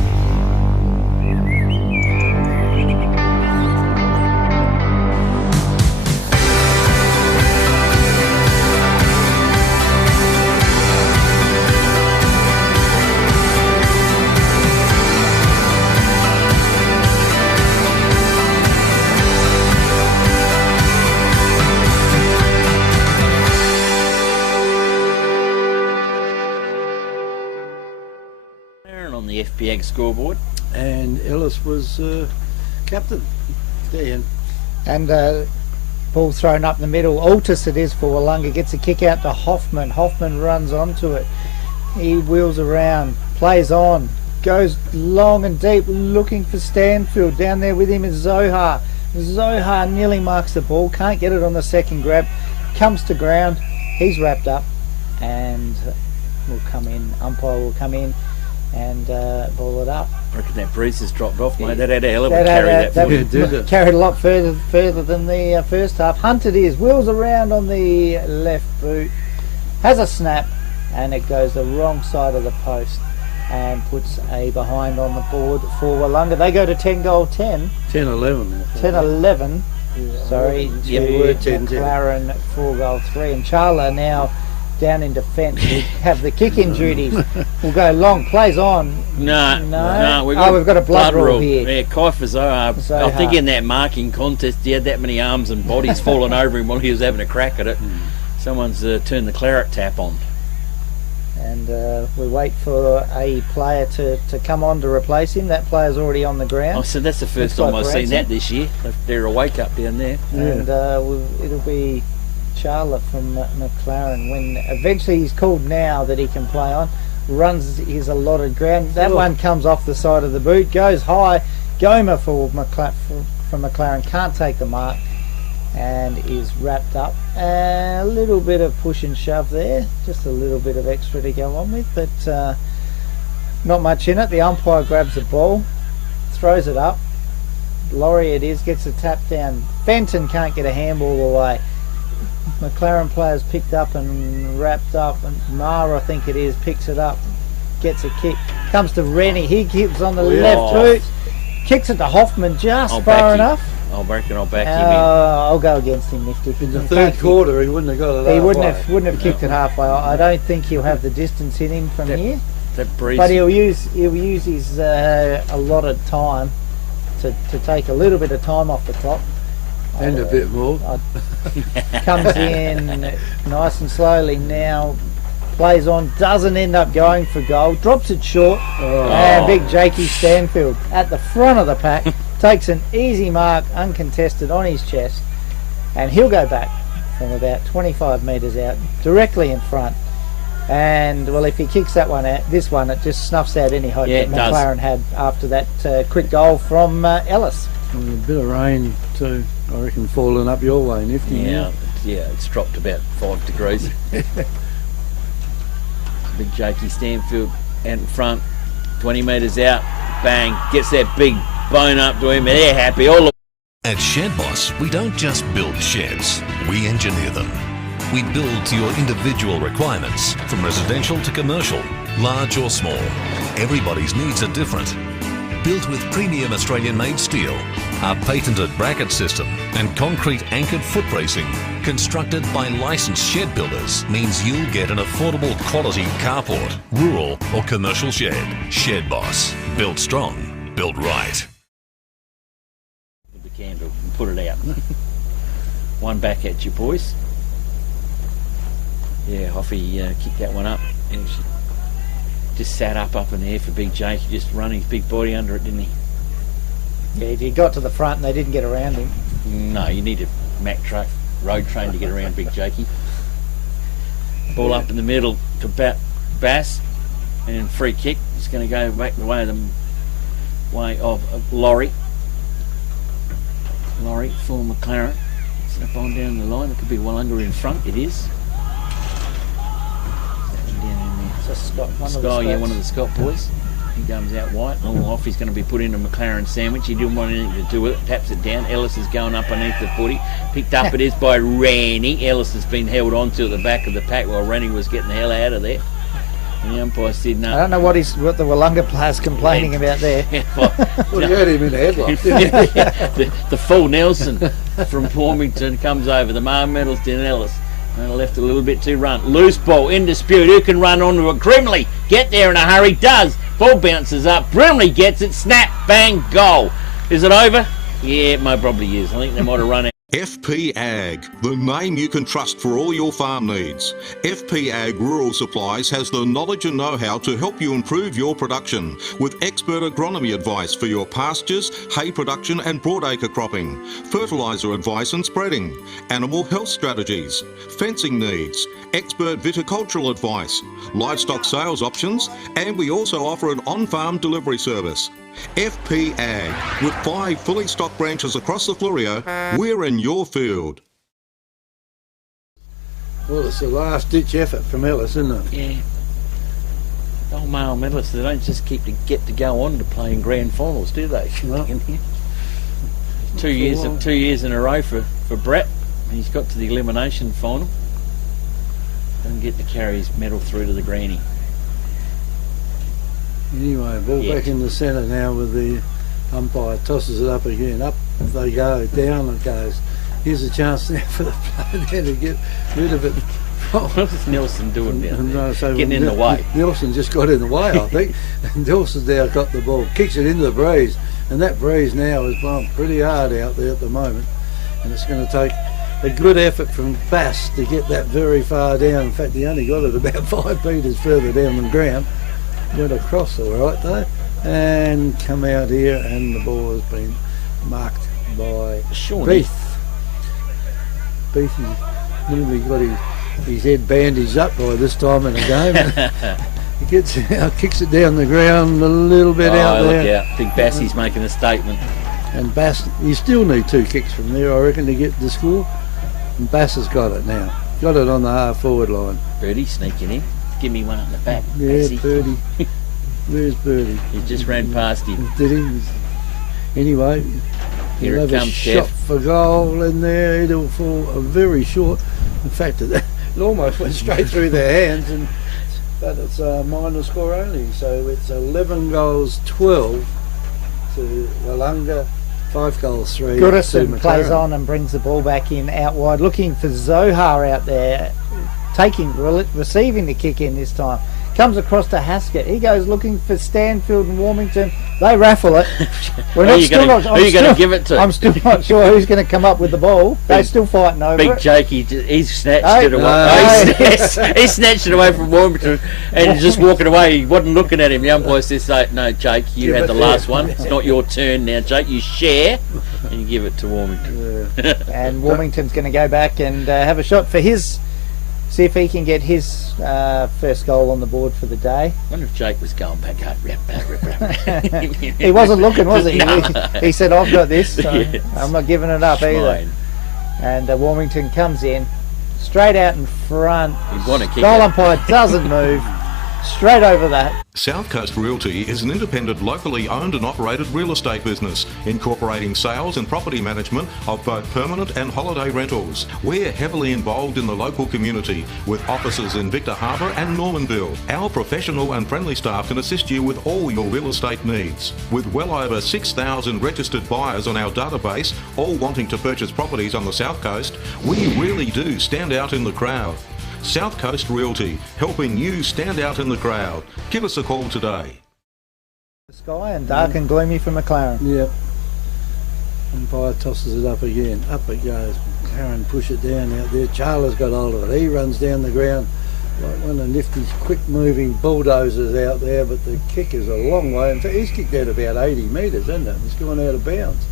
On the FPAG scoreboard, and Ellis was captain. There. And ball thrown up the middle. Altus it is for Willunga. Gets a kick out to Hoffman. Hoffman runs onto it. He wheels around, plays on, goes long and deep, looking for Stanfield. Down there with him is Zohar. Zohar nearly marks the ball. Can't get it on the second grab. Comes to ground. He's wrapped up, and will come in. Umpire will come in and ball it up. I reckon that breeze has dropped off, mate. That had a hell of a carry. That carried a lot further than the first half. Hunt it is, wheels around on the left boot, has a snap, and it goes the wrong side of the post and puts a behind on the board for Willunga. They go to 10-10. 10-11. 10-11. Sorry, Yep. to McLaren 4-3. And Charla now down in defence. We have the kick-in duties. We'll go long. Plays on. No. We've got a blood rule here. Yeah, Kiefer Zohar. I think in that marking contest, he had that many arms and bodies falling over him while he was having a crack at it. Someone's turned the claret tap on. And we wait for a player to come on to replace him. That player's already on the ground. Oh, so that's the first time I've seen that this year. They're a wake up down there. Yeah. And it'll be Charla from McLaren when eventually he's called now that he can play on. Runs his allotted ground. That one comes off the side of the boot, goes high. Goma from McLaren can't take the mark and is wrapped up. A little bit of push and shove there, just a little bit of extra to go on with, but not much in it. The umpire grabs the ball, throws it up. Laurie it is, gets a tap down. Fenton can't get a handball away. McLaren players picked up and wrapped up, and Mara, I think it is, picks it up, gets a kick, comes to Rennie, he gives on the left boot, kicks it to Hoffman just far enough. I'll back him in. I'll go against him, Nifty. In the third quarter, he wouldn't have got it halfway. He wouldn't have kicked it halfway. I don't think he'll have the distance in him from here. Breeze. But he'll use his allotted time to take a little bit of time off the clock. And a bit more. Comes in nice and slowly now, plays on, doesn't end up going for goal, drops it short, and big Jakey Stanfield at the front of the pack takes an easy mark, uncontested, on his chest, and he'll go back from about 25 metres out, directly in front. And well, if he kicks that one out, this one, it just snuffs out any hope that McLaren had after that quick goal from Ellis. And a bit of rain too, I reckon, falling up your way, Nifty. Yeah, it's dropped about 5 degrees. Big Jakey Stanfield out in front, 20 metres out, bang, gets that big bone up to him, and they're happy. At Shed Boss, we don't just build sheds, we engineer them. We build to your individual requirements, from residential to commercial, large or small. Everybody's needs are different. Built with premium Australian-made steel, our patented bracket system and concrete anchored foot bracing, constructed by licensed shed builders, means you'll get an affordable quality carport, rural or commercial shed. Shed Boss. Built strong, built right. With the candle and put it out. One back at you, boys. Yeah, Hoffy kicked that one up, and she just sat up in there for Big Jake. He just run his big body under it, didn't he? Yeah, he got to the front and they didn't get around him. No, you need a Mack truck, road train to get around Big Jakey. Ball up in the middle to Bass, and free kick. It's going to go back the way of Laurie. Laurie for McLaren. Snap on down the line. It could be Willunga in front. It is. Down in there. Scott, One of the Scott boys. He comes out white, all off. He's going to be put into McLaren sandwich. He didn't want anything to do with it. Taps it down. Ellis is going up underneath the footy. Picked up it is by Ranny. Ellis has been held on to at the back of the pack while Ranny was getting the hell out of there. And the umpire said no. I don't know what the Willunga player's complaining about there. Well, he hurt him in the headlock. The full Nelson from Warmington comes over. The Mar Middleton Ellis. And left a little bit to run. Loose ball in dispute. Who can run onto it? Grimley. Get there in a hurry. Does. Ball bounces up. Grimley gets it. Snap. Bang. Goal. Is it over? Yeah, it most probably is. I think they might have run it. FP Ag, the name you can trust for all your farm needs. FP Ag Rural Supplies has the knowledge and know-how to help you improve your production with expert agronomy advice for your pastures, hay production and broadacre cropping, fertiliser advice and spreading, animal health strategies, fencing needs, expert viticultural advice, livestock sales options, and we also offer an on-farm delivery service. FP Ag, with 5 fully stocked branches across the Flurio, we're in your field. Well, it's a last-ditch effort from Ellis, isn't it? Yeah. Old male medalists, they don't just get to go on to play in grand finals, do they? No. 2 years in a row for Brett. He's got to the elimination final. Doesn't get to carry his medal through to the granny. Anyway, ball back in the centre now with the umpire, tosses it up again. Up they go, down it goes. Here's a chance now for the player there to get rid of it. What's Nelson doing down there? So getting in the way. Nelson just got in the way, I think. And Nelson's now got the ball, kicks it into the breeze. And that breeze now is blowing pretty hard out there at the moment. And it's going to take a good effort from Bass to get that very far down. In fact, he only got it about 5 metres further down the ground. Went across all right though, and come out here, and the ball has been marked by Beath. Beath nearly got his head bandaged up by this time in the game. He gets out, kicks it down the ground a little bit out there. Look out. I think Bassie's making a statement. And Bass, you still need 2 kicks from there, I reckon, to get the score. And Bass has got it now. Got it on the half forward line. Birdie sneaking in. Give me one at the back. Yeah, Bassy. Birdie. Where's Birdie? He just ran past him. Did he? Anyway, here he'll it have comes, a shot for goal in there. It'll fall very short. In fact, it almost went straight through their hands, but it's a minor score only. So it's 11 goals 12 to Willunga, 5 goals 3. Goodison plays on and brings the ball back in out wide, looking for Zohar out there, receiving the kick in this time. Comes across to Haskett. He goes looking for Stanfield and Warmington. They raffle it. Who are you going to give it to? I'm still not sure who's going to come up with the ball. They're still fighting over Big it. Jakey, he's snatched it away. He snatched it away from Warmington and just walking away. He wasn't looking at him. The umpire says, "No, Jake, you had the last one. It's not your turn now, Jake. You share and you give it to Warmington." Yeah. And Warmington's going to go back and have a shot for his. See if he can get his first goal on the board for the day. I wonder if Jake was going back up. He wasn't looking, was he? No. He said, "I've got this, so yes. I'm not giving it up either." And Warmington comes in, straight out in front. Goal umpire doesn't move. Straight over that. South Coast Realty is an independent, locally owned and operated real estate business, incorporating sales and property management of both permanent and holiday rentals. We're heavily involved in the local community, with offices in Victor Harbour and Normanville. Our professional and friendly staff can assist you with all your real estate needs. With well over 6,000 registered buyers on our database, all wanting to purchase properties on the South Coast, we really do stand out in the crowd. South Coast Realty, helping you stand out in the crowd. Give us a call today. Sky and dark and gloomy for McLaren. Yep. Umpire tosses it up again. Up it goes. McLaren push it down out there. Charler's got hold of it. He runs down the ground like one of Nifty's quick-moving bulldozers out there, but the kick is a long way. In fact, he's kicked out about 80 metres, isn't it? It's gone out of bounds.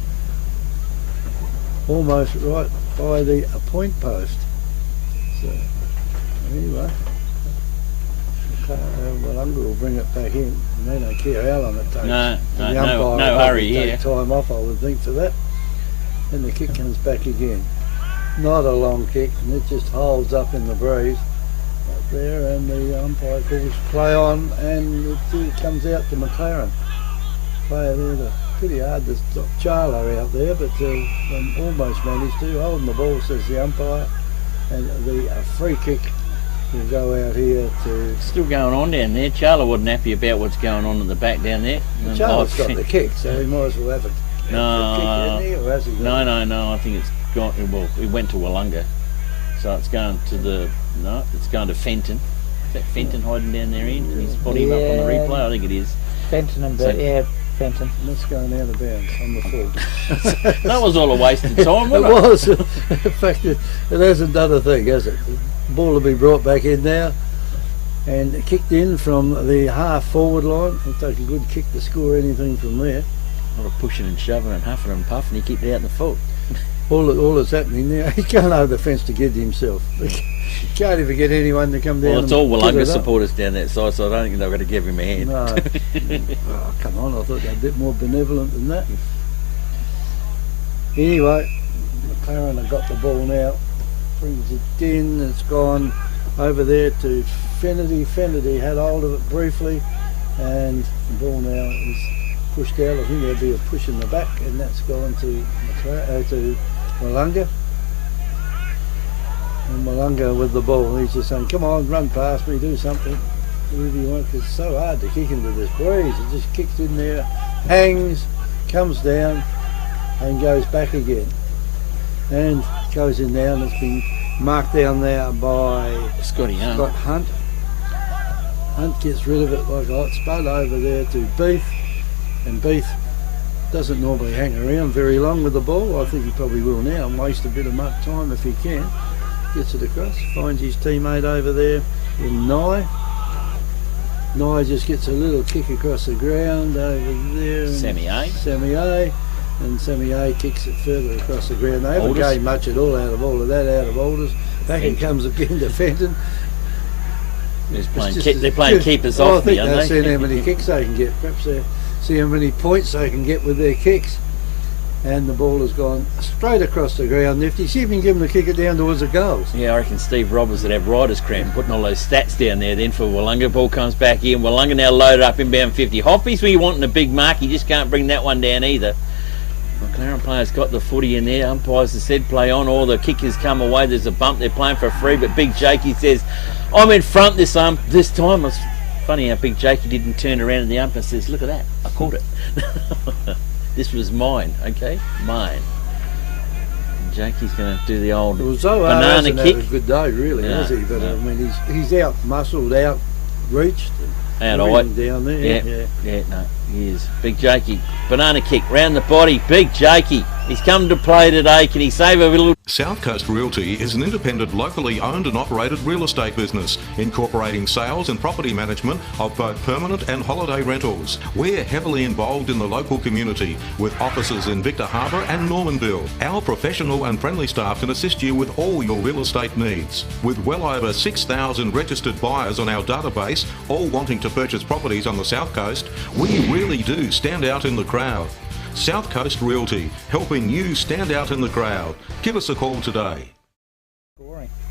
Almost right by the point post. So... anyway, Willunga will bring it back in, and they don't care how long it takes. No hurry here. Take time off, I would think, for that. And the kick comes back again. not a long kick, and it just holds up in the breeze up there, and the umpire calls play on, and it comes out to McLaren. Player there, pretty hard to stop Charlo out there, but almost managed to. Holding the ball, says the umpire, and the free kick will go out here to... Still going on down there. Charlo wasn't happy about what's going on in the back down there. Charlo's got the kick, so he might as well have a kick in there, or has he got No, I think it's gone, well, it went to Willunga, so it's going to it's going to Fenton. Is that Fenton hiding down there in? He's putting him up on the replay, I think it is. Fenton and Fenton. That's going out of bounds on the full. That was all a waste of time, wasn't it? It was. In fact, it hasn't done a thing, has it? The ball will be brought back in now and kicked in from the half forward line. It'll take a good kick to score anything from there. A lot of pushing and shoving and huffing and puffing. He kicked it out in the full. All that's happening now, he's going over the fence to get himself. He can't even get anyone to come down. Well, it's all Willunga supporters down that side, so I don't think they're going to give him a hand. No. Oh, come on, I thought they were a bit more benevolent than that. Anyway, McLaren have got the ball now, brings it in, it's gone over there to Fennerty. Fennerty had hold of it briefly, and the ball now is pushed out. I think there'll be a push in the back, and that's gone to Willunga. And Willunga with the ball, he's just saying, come on, run past me, do something. Whatever you want, 'cause it's so hard to kick into this breeze. It just kicks in there, hangs, comes down, and goes back again. And goes in now, and it's been marked down there by Scott Hunt. Hunt gets rid of it like a hot spud over there to Beef, and Beef doesn't normally hang around very long with the ball. I think he probably will now and waste a bit of time if he can. Gets it across, finds his teammate over there in Nye. Nye just gets a little kick across the ground over there. Sammy A. And Sammy A kicks it further across the ground. They haven't gained much at all out of all of that, out of Alders. Back it comes again to Fenton. They're playing keepers off me, aren't they? I think they're seeing how many kicks they can get. Perhaps they see how many points they can get with their kicks. And the ball has gone straight across the ground. Nifty. See if you can get them to kick it down towards the goals. Yeah, I reckon Steve Roberts would have rider's cramp putting all those stats down there then for Willunga. Ball comes back in. Willunga now loaded up inbound 50. Hoppy's where you wanting a big mark. You just can't bring that one down either. McLaren players got the footy in there. Umpires have said play on. All the kickers come away. There's a bump. They're playing for free. But Big Jakey says, I'm in front this time. It's funny how Big Jakey didn't turn around and the umpire says, look at that. I caught it. This was mine, okay? Mine. And Jakey's going to do the old banana kick. Had a good day, really, has he? But I mean, he's out muscled, out reached, out down there. Yeah, he is. Big Jakey, banana kick round the body. Big Jakey. He's come to play today. Can he save a little? South Coast Realty is an independent, locally owned and operated real estate business, incorporating sales and property management of both permanent and holiday rentals. We're heavily involved in the local community with offices in Victor Harbour and Normanville. Our professional and friendly staff can assist you with all your real estate needs. With well over 6,000 registered buyers on our database, all wanting to purchase properties on the South Coast, we really do stand out in the crowd. South Coast Realty, helping you stand out in the crowd. Give us a call today.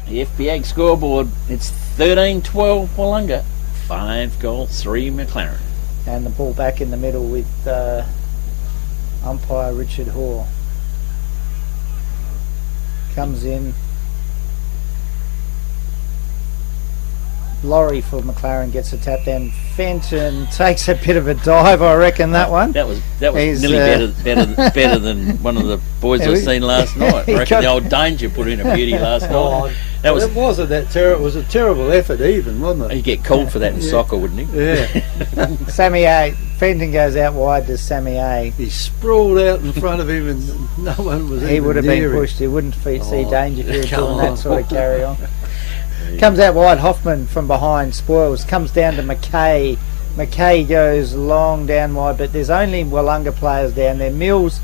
The FPA scoreboard, it's 13-12 Willunga, 5 goals, 3 McLaren. And the ball back in the middle with umpire Richard Hoare. Comes in. Laurie for McLaren gets a tap down. Fenton takes a bit of a dive, I reckon, that one. That was nearly better than one of the boys I've seen last night. I reckon the old Danger put in a beauty last night. It wasn't that terrible. It was a terrible effort even, wasn't it? He'd get called for that in soccer, wouldn't he? Yeah. Sammy A. Fenton goes out wide to Sammy A. He sprawled out in front of him and no one was He would have been pushed. He wouldn't see Danger doing that sort of carry on. Comes out wide, Hoffman from behind, spoils, comes down to McKay. McKay goes long down wide, but there's only Willunga players down there, Mills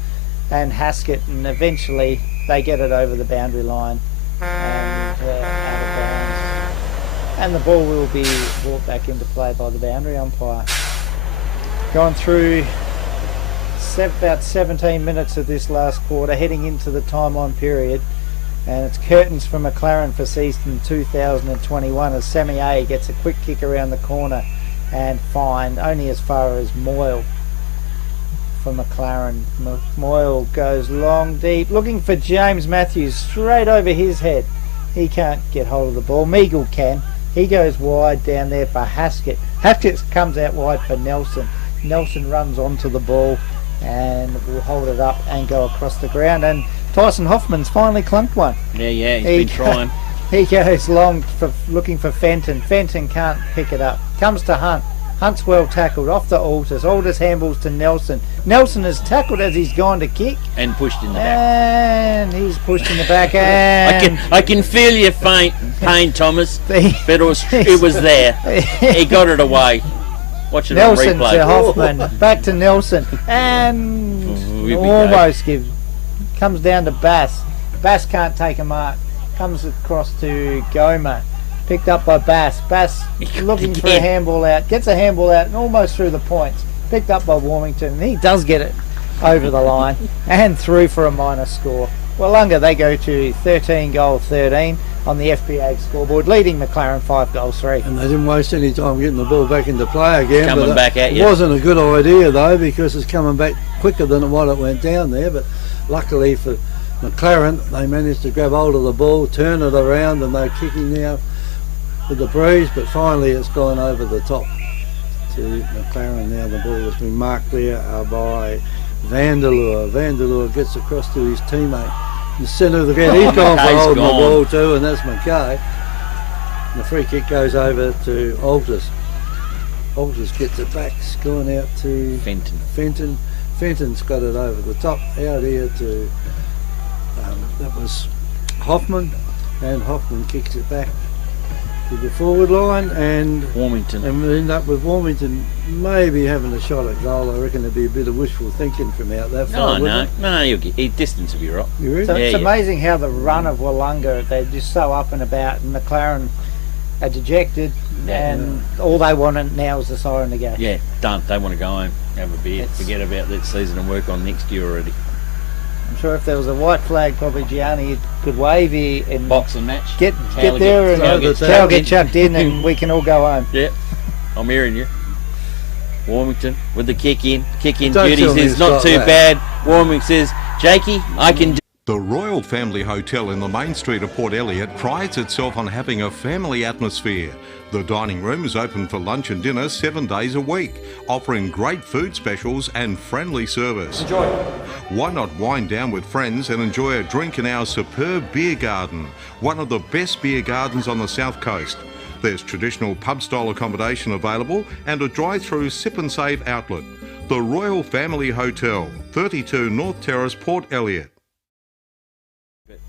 and Haskett, and eventually they get it over the boundary line and out of bounds. And the ball will be brought back into play by the boundary umpire. Gone through about 17 minutes of this last quarter, heading into the time on period. And it's curtains for McLaren for season 2021 as Sammy A gets a quick kick around the corner and fined only as far as Moyle for McLaren. Moyle goes long, deep, looking for James Matthews, straight over his head. He can't get hold of the ball. Meagle can. He goes wide down there for Haskett. Haskett comes out wide for Nelson. Nelson runs onto the ball and will hold it up and go across the ground. And Tyson Hoffman's finally clunked one. Yeah, he's been trying. He goes long for looking for Fenton. Fenton can't pick it up. Comes to Hunt. Hunt's well tackled off the Aldous. Aldous handballs to Nelson. Nelson is tackled as he's gone to kick. And pushed in the back. And he's pushed in the back. And I can feel your pain, Thomas. But it was there. He got it away. Watch it Nelson on replay. to Hoffman. Back to Nelson. And almost comes down to Bass. Bass can't take a mark. Comes across to Goma. Picked up by Bass. Bass looking for a handball out. Gets a handball out and almost through the points. Picked up by Warmington. And he does get it over the line and through for a minor score. Willunga, they go to 13-13 on the FPA scoreboard, leading McLaren 5-3. And they didn't waste any time getting the ball back into play again. Coming back at you. It wasn't a good idea though, because it's coming back quicker than what it went down there. But luckily for McLaren, they managed to grab hold of the ball, turn it around, and they're kicking now with the breeze. But finally, it's gone over the top to McLaren. Now the ball has been marked there by Vanderloo. Vanderloo gets across to his teammate in the centre of the ground. He's gone for holding the ball too, and that's McKay. And the free kick goes over to Aldous. Aldous gets it back, it's going out to Fenton. Fenton's got it over the top, out here to that was Hoffman, and Hoffman kicks it back to the forward line, and Warmington. And we end up with Warmington maybe having a shot at goal. I reckon there'd be a bit of wishful thinking from out that far. No, distance will be right. You really? So it's amazing how the run of Willunga, they're just so up and about, and McLaren are dejected, and all they want now is the siren to go. Yeah, done. They want to go home, have a beer, forget about that season and work on next year already. I'm sure if there was a white flag, probably Gianni could wave here and boxing match. Get there and Cal get chucked in, and we can all go home. Yeah, I'm hearing you. Warmington with the kick in. Judy says not too bad. Warmington says, Jakey, I can do. The Royal Family Hotel in the main street of Port Elliot prides itself on having a family atmosphere. The dining room is open for lunch and dinner 7 days a week, offering great food specials and friendly service. Enjoy. Why not wind down with friends and enjoy a drink in our superb beer garden, one of the best beer gardens on the south coast. There's traditional pub-style accommodation available and a drive-through sip and save outlet. The Royal Family Hotel, 32 North Terrace, Port Elliot.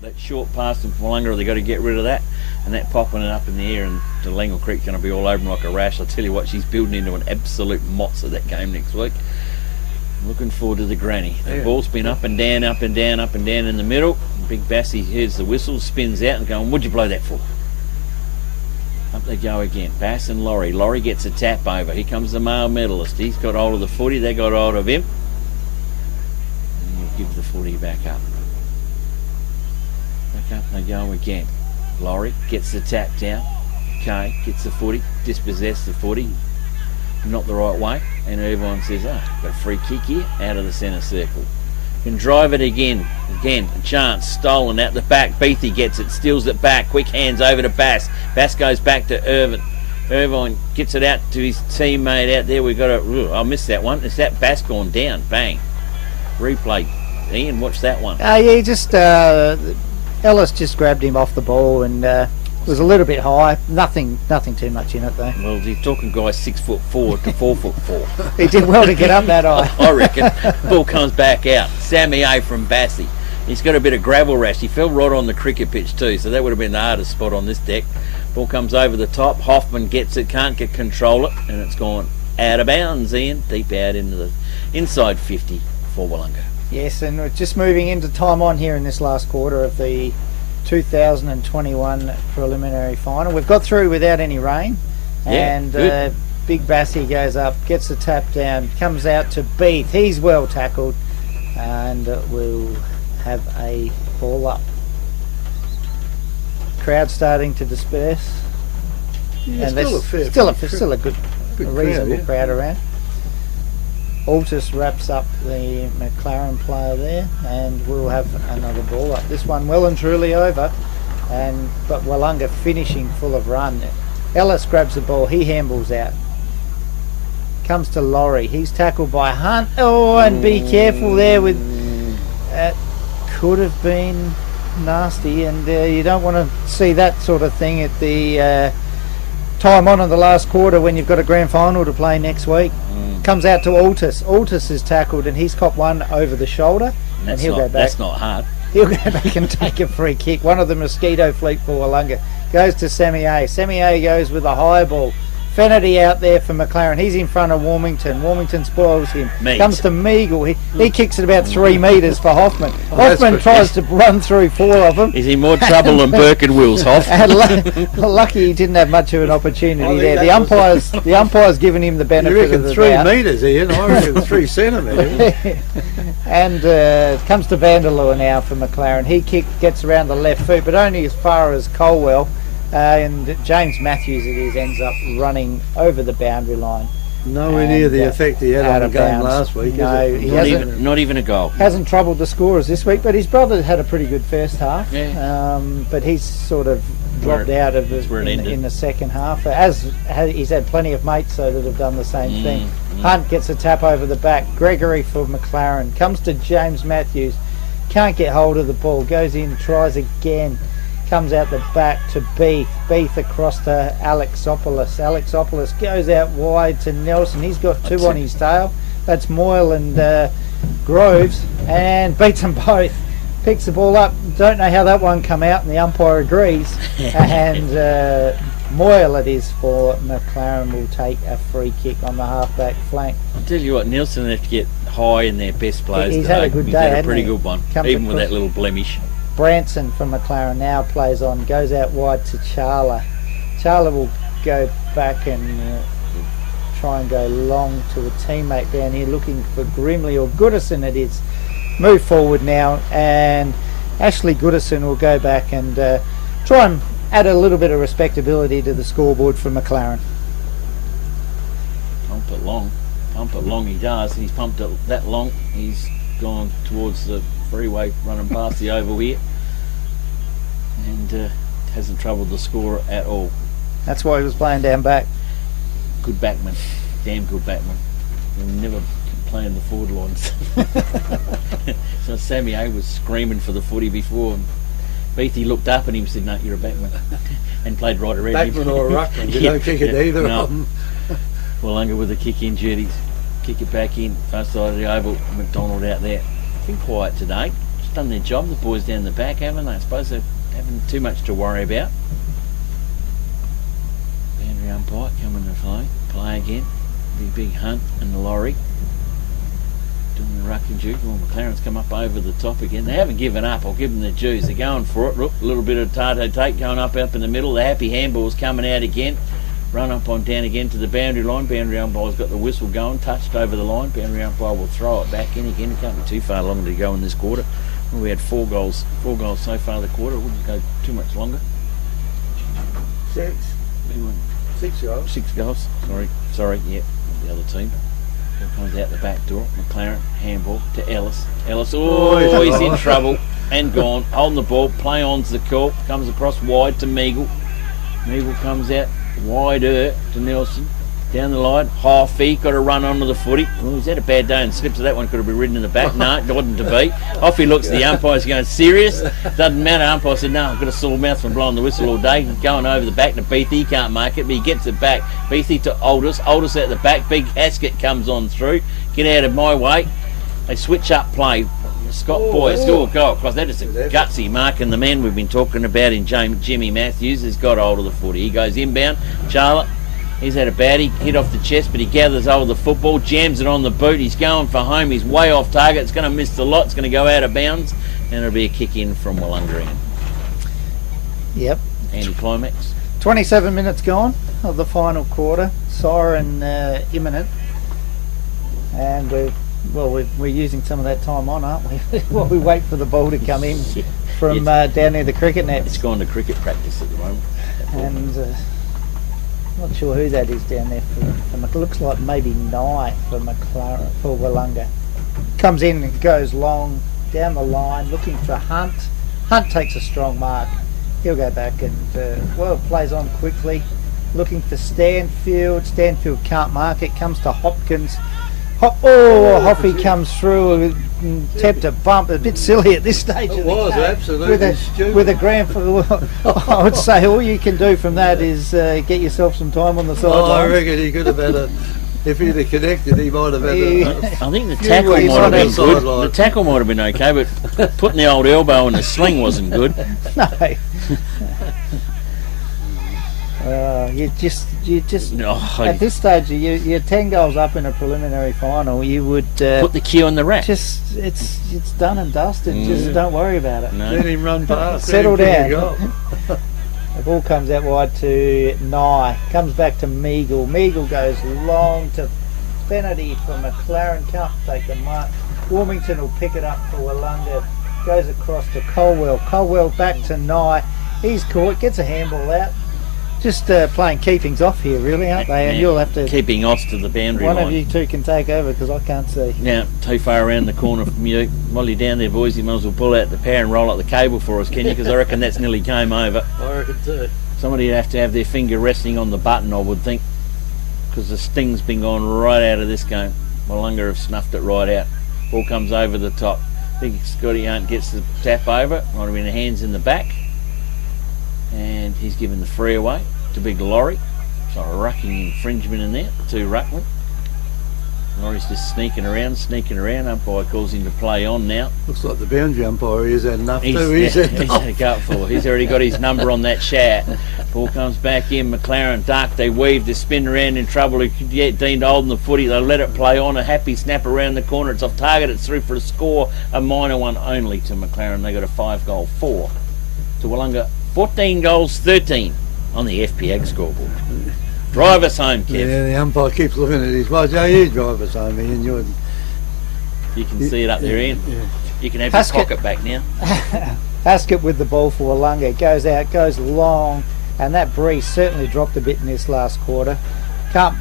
That short pass in Willunga, they got to get rid of that, and that popping it up in the air, and the Langle Creek's going to be all over him like a rash. I'll tell you what, she's building into an absolute motz of that game next week. Looking forward to the granny. The ball's been up and down, up and down, up and down in the middle. Big Bassy hears the whistle, spins out and going, what'd you blow that for? Up they go again. Bass and Laurie. Laurie gets a tap over. Here comes the male medalist. He's got hold of the footy. They got hold of him. And he'll give the footy back up. Back up they go again. Laurie gets the tap down. Okay, gets the footy. Dispossessed the footy. Not the right way. And everyone says, got a free kick here out of the centre circle. Can drive it again, a chance, stolen out the back. Beathy gets it, steals it back, quick hands over to Bass. Bass goes back to Irvine. Irvine gets it out to his teammate out there. We've got to, I missed that one. It's that Bass gone down, bang. Replay. Ian, watch that one. Ellis just grabbed him off the ball and was a little bit high. Nothing too much in it though. Well, he's talking guys 6'4" to 4'4". He did well to get up that high. I reckon. Ball comes back out. Sammy A from Bassey. He's got a bit of gravel rash. He fell right on the cricket pitch too, so that would have been the hardest spot on this deck. Ball comes over the top. Hoffman gets it, can't control it, and it's gone out of bounds, Ian. Deep out into the inside 50 for Willunga. Yes, and we're just moving into time on here in this last quarter of the 2021 preliminary final. We've got through without any rain, and Big Bassy goes up, gets the tap down, comes out to Beath. He's well tackled, and we'll have a ball up. crowd starting to disperse. Yeah, And still there's still a good reasonable crowd, crowd around. Altus wraps up the McLaren player there, and we'll have another ball up. This one well and truly over, but Willunga finishing full of run. Ellis grabs the ball, he handballs out. Comes to Laurie, he's tackled by Hunt. Oh, and be careful there with that. Could have been nasty, and you don't want to see that sort of thing at the time on in the last quarter when you've got a grand final to play next week. Comes out to Altus. Altus is tackled and he's copped one over the shoulder, and he'll go back. That's not hard. He'll go back and take a free kick. One of the mosquito fleet for Willunga goes to Sammy A. Sammy A goes with a high ball. Fennerty out there for McLaren. He's in front of Warmington. Warmington spoils him. Comes to Meagle. He kicks it about 3 metres for Hoffman. Hoffman tries to run through 4 of them. He's in more trouble than Burke and Wills, Hoff. Lucky he didn't have much of an opportunity there. The umpire's given him the benefit of the doubt. 3 metres, Ian. I reckon 3 centimetres. And comes to Vanderloo now for McLaren. He gets around the left foot, but only as far as Colwell. And James Matthews ends up running over the boundary line. Nowhere near the effect he had on the game last week. No, not even a goal. Hasn't troubled the scorers this week, but his brother had a pretty good first half. Yeah. But he's sort of dropped out of it in the second half. He's had plenty of mates that have done the same thing. Hunt gets a tap over the back. Gregory for McLaren comes to James Matthews. Can't get hold of the ball. Goes in, tries again. Comes out the back to Beef. Beef across to Alexopoulos. Alexopoulos goes out wide to Nelson. He's got 2 on his tail. That's Moyle and Groves, and beats them both. Picks the ball up. Don't know how that one come out, and the umpire agrees. And Moyle it is for McLaren will take a free kick on the half-back flank. I'll tell you what, Nielsen have to get high in their best players He's today. had a good day, had a pretty good one, even with that little blemish. Branson from McLaren now plays on, goes out wide to Charla. Charla will go back and try and go long to a teammate down here looking for Grimley or Goodison it is. Move forward now, and Ashley Goodison will go back and try and add a little bit of respectability to the scoreboard for McLaren. Pump it long he does. He's pumped it that long, he's gone towards the freeway running past the oval here, and hasn't troubled the scorer at all. That's why he was playing down back. Good backman, damn good backman. He'll never play in the forward lines. So Sammy A was screaming for the footy before, and Beatty looked up at him and said, "No, you're a backman," and played right around him. Backman or a ruckman, you don't kick it either of them. Willunga with a kick in, Judy's kick it back in, far side of the oval. McDonald out there. Been quiet today. Just done their job. The boys down the back, haven't they? I suppose they're having too much to worry about. Boundary umpire coming to play again. Big Hunt and the lorry doing the rucking duke. Well, McLaren's come up over the top again. They haven't given up. I'll give them the dues. They're going for it. Look, a little bit of Tato take going up in the middle. The happy handball's coming out again. Run up on down again to the boundary line. Boundary umpire's got the whistle going, touched over the line. Boundary umpire will throw it back in again. It can't be too far longer to go in this quarter. Well, we had 4 goals so far the quarter. It wouldn't go too much longer. 6 goals. 6 goals. Sorry. Yep, the other team. Here comes out the back door. McLaren handball to Ellis. Oh, he's in trouble and gone. Holding the ball. Play on's the call. Comes across wide to Meagle. Meagle comes out wider to Nelson. Down the line, Hoffy got to run onto the footy. Oh, he's had a bad day and slips of that one, could have been ridden in the back. No, it wasn't to be. Hoffy looks at the umpires going, serious? Doesn't matter. Umpire said, no, I've got a sore mouth from blowing the whistle all day. Going over the back to Beatty, he can't make it, but he gets it back. Beatty to Aldous at the back. Big Haskett comes on through. Get out of my way. They switch up play. Scott Boyer still go across. That is a gutsy mark, and the man we've been talking about in Jimmy Matthews has got hold of the footy. He goes inbound. Charlotte, he's had a baddie, hit off the chest, but he gathers hold of the football, jams it on the boot. He's going for home. He's way off target. It's going to miss the lot. It's going to go out of bounds, and it'll be a kick in from Willunga. Yep. Anti-climax. 27 minutes gone of the final quarter. Siren imminent, and we're using some of that time on, aren't we? While we wait for the ball to come in. from down near the cricket nets. It's gone to cricket practice at the moment. And not sure who that is down there. It looks like maybe Nye for McLaren, for Willunga. Comes in and goes long down the line looking for Hunt. Hunt takes a strong mark. He'll go back and plays on quickly. Looking for Stanfield. Stanfield can't mark it. Comes to Hopkins. Hoppy comes through and tapped a bump. A bit silly at this stage. It was absolutely stupid. With a grand final. I would say all you can do from that is get yourself some time on the sidelines. I reckon he could have had a. If he'd have connected, he might have had I think the tackle might have been good. The tackle might have been okay, but putting the old elbow in the sling wasn't good. No. You just at this stage you're 10 goals up in a preliminary final. You would put the cue on the rack. Just it's done and dusted. Just don't worry about it. Let him run past. Settle down. The ball comes out wide to Nye. Comes back to Meagle. Meagle goes long to Fennerty for McLaren. Can't take the mark. Warmington will pick it up for Willunga. Goes across to Colwell. Colwell back to Nye. He's caught. Gets a handball out. Just playing keepings off here, really, aren't they? And you'll have to keeping us to the boundary line. One of you two can take over because I can't see. Now, too far around the corner from you. While you're down there, boys, you might as well pull out the power and roll up the cable for us, can you? Because I reckon that's nearly game over. I reckon too. Somebody would have to have their finger resting on the button, I would think, because the sting's been gone right out of this game. Willunga have snuffed it right out. Ball comes over the top. I think Scotty Hunt gets the tap over. Might have been the hands in the back. And he's given the free away to Big Laurie. So a rucking infringement in there, 2 ruckmen. Laurie's just sneaking around. Umpire calls him to play on now. Looks like the boundary umpire has had enough too. He's had a gutful. He's already got his number on that shat. Ball comes back in. McLaren dark. They weave. They spin around in trouble. He could get Dean to hold the footy. They let it play on. A happy snap around the corner. It's off target. It's through for a score. A minor one only to McLaren. They got a 5-goal 4 to Willunga. 14 goals 13 on the FPAG scoreboard. Drive us home, Kev. Yeah, the umpire keeps looking at his watch. Oh, you drive us home, Ian. You can see it up there, Ian. Yeah. You can have your pocket back now. Haskett with the ball for Willunga. Goes out, goes long, and that breeze certainly dropped a bit in this last quarter.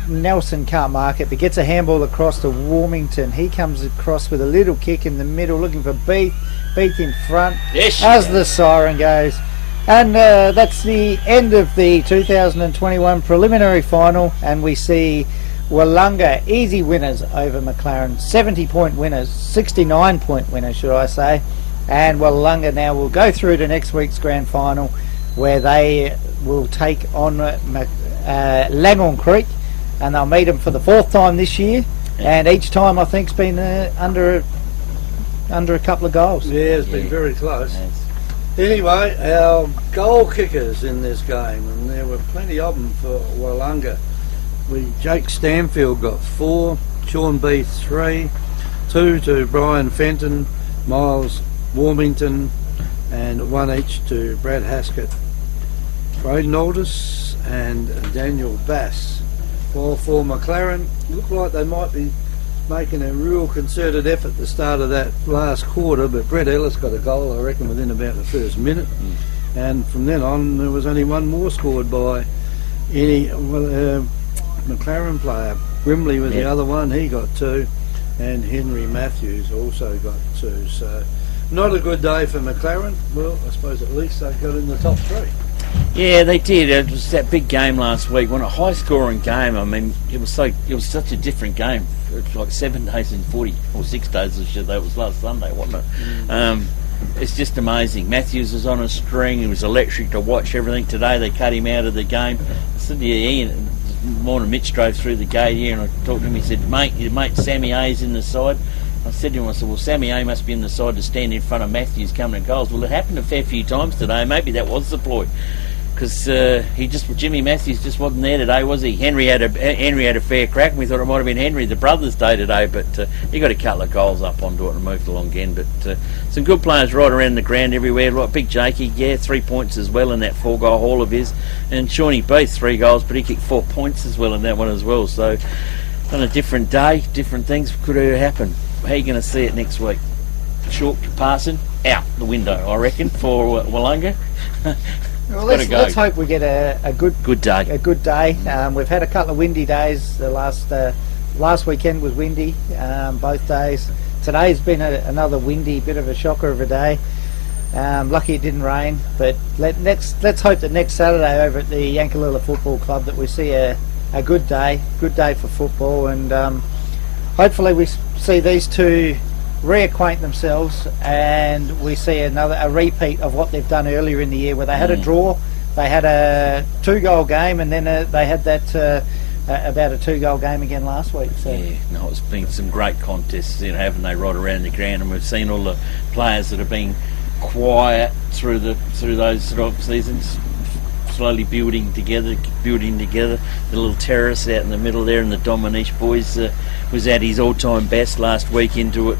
Nelson can't mark it, but gets a handball across to Warmington. He comes across with a little kick in the middle, looking for Beath. Beath in front as the siren goes. And that's the end of the 2021 preliminary final, and we see Willunga easy winners over McLaren, 70-point winners, 69-point winners should I say, and Willunga now will go through to next week's grand final where they will take on Langhorne Creek, and they'll meet them for the 4th time this year, and each time I think's been under a couple of goals. Yeah, it's been very close. Anyway, our goal kickers in this game, and there were plenty of them for Willunga. Jake Stanfield got 4, Sean Beath 3, 2 to Brian Fenton, Miles Warmington, and 1 each to Brad Haskett, Braden Aldous and Daniel Bass. While for McLaren, looked like they might be making a real concerted effort at the start of that last quarter, but Brett Ellis got a goal, I reckon, within about the first minute. And from then on, there was only one more scored by any McLaren player. Grimley was the other one, he got 2, and Henry Matthews also got 2. So, not a good day for McLaren. Well, I suppose at least they got in the top 3. Yeah, they did. It was that big game last week. When a high-scoring game. I mean, it was such a different game. It was like 7 days and 40 or 6 days. It was last Sunday, wasn't it? It's just amazing. Matthews was on a string. He was electric to watch everything today. They cut him out of the game. I said to Ian, morning Mitch drove through the gate here, and I talked to him. He said, "Mate, your mate Sammy A's in the side." I said to him, well, Sammy A must be in the side to stand in front of Matthews coming to goals. Well, it happened a fair few times today. Maybe that was the ploy, because Jimmy Matthews just wasn't there today, was he? Henry had a fair crack, and we thought it might have been Henry, the brother's day today, but he got a couple of goals up onto it and moved along again. But some good players right around the ground everywhere. Like Big Jakey, 3 points as well in that 4-goal haul of his, and Shawnee Beath 3 goals, but he kicked 4 points as well in that one as well. So on a different day, different things could have happened. How are you going to see it next week? Short passing, out the window, I reckon, for Willunga. Well, let's hope we get a good day. A good day. We've had a couple of windy days. The last weekend was windy, both days. Today's been another windy, bit of a shocker of a day. Lucky it didn't rain, but let's hope that next Saturday over at the Yankalilla Football Club that we see a good day for football, and hopefully we see these two reacquaint themselves, and we see a repeat of what they've done earlier in the year, where they had a draw, they had a 2-goal game, and then they had that about a 2-goal game again last week. So. Yeah, no, it's been some great contests, haven't they, right around the ground, and we've seen all the players that have been quiet through those sort of seasons, slowly building together. The little terrace out in the middle there, and the Dominish boys was at his all-time best last week into it.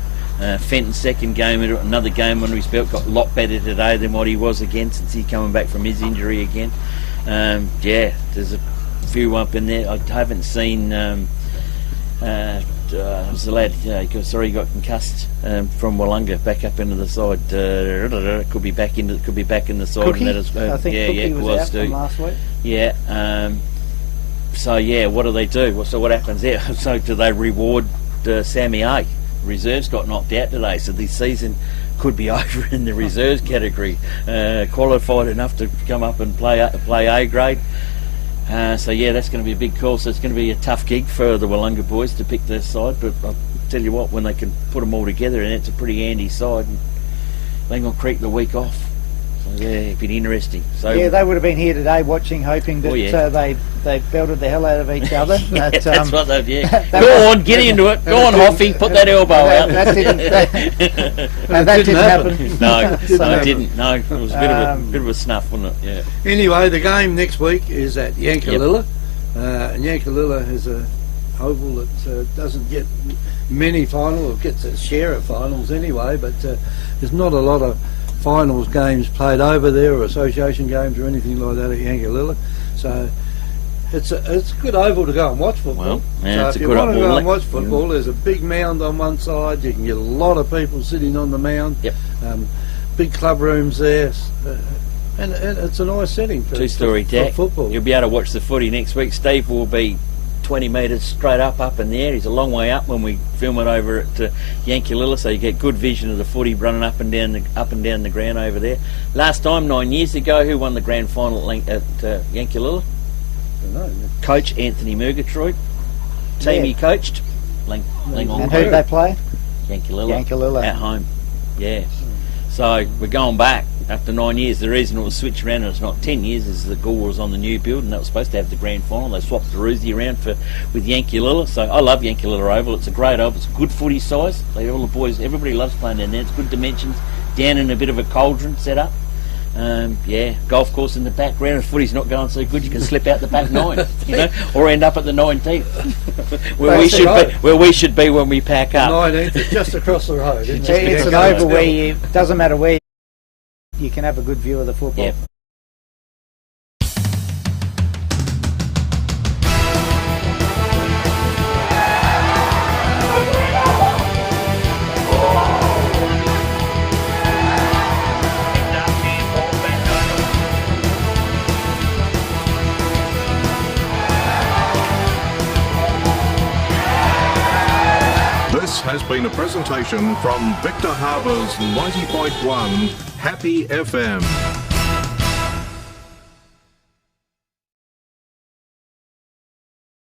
Fenton's second game, another game under his belt, got a lot better today than what he was again since he coming back from his injury again. There's a few up in there. I haven't seen. Was the lad? He got concussed from Willunga back up into the side. Could be back in the side. Cookie? And that as well. I think Cookie was out from last week. Yeah. What do they do? So what happens there? So do they reward Sammy A? Reserves got knocked out today, so this season could be over in the reserves category. Qualified enough to come up and play A grade. That's going to be a big call. So it's going to be a tough gig for the Willunga boys to pick their side. But I'll tell you what, when they can put them all together, and it's a pretty handy side. And Langall Creek the week off. So it'd be interesting. So they would have been here today watching, hoping that they belted the hell out of each other. But, that's what they've. Go on, get into it. Go on, Hoffy, put that elbow out. That didn't happen. No, it didn't. No, it was a bit of a snuff, wasn't it? Yeah. Anyway, the game next week is at Yankalilla, and Yankalilla is a oval that doesn't get many finals, or gets a share of finals anyway. But there's not a lot of finals games played over there, or association games or anything like that at Yankalilla, so it's a good oval to go and watch football. So if you want to go and watch football, there's a big mound on one side. You can get a lot of people sitting on the mound. Big club rooms there, and it's a nice setting for two-story deck. For football. You'll be able to watch the footy next week. Steve will be 20 metres straight up in there. He's a long way up when we film it over at Yankalilla, so you get good vision of the footy running up and down the ground over there. Last time, 9 years ago, who won the grand final at Yankalilla? I don't know. Coach Anthony Murgatroyd. Team he coached, And who did they play? Yankalilla. At home. Yeah. So we're going back after 9 years. The reason it was switched around and it's not 10 years is the Gore was on the new build, and that was supposed to have the grand final. They swapped the Roosie around with Yankalilla. So I love Yankalilla Oval. It's a great oval. It's a good footy size. All the boys, everybody loves playing down there. It's good dimensions. Down in a bit of a cauldron set up. Golf course in the background. If footy's not going so good, you can slip out the back 9, or end up at the 19th, where we should be when we pack up. 19th is just across the road. It's an oval where it doesn't matter where you can have a good view of the football. Yep. This has been a presentation from Victor Harbour's 90.1 Happy FM.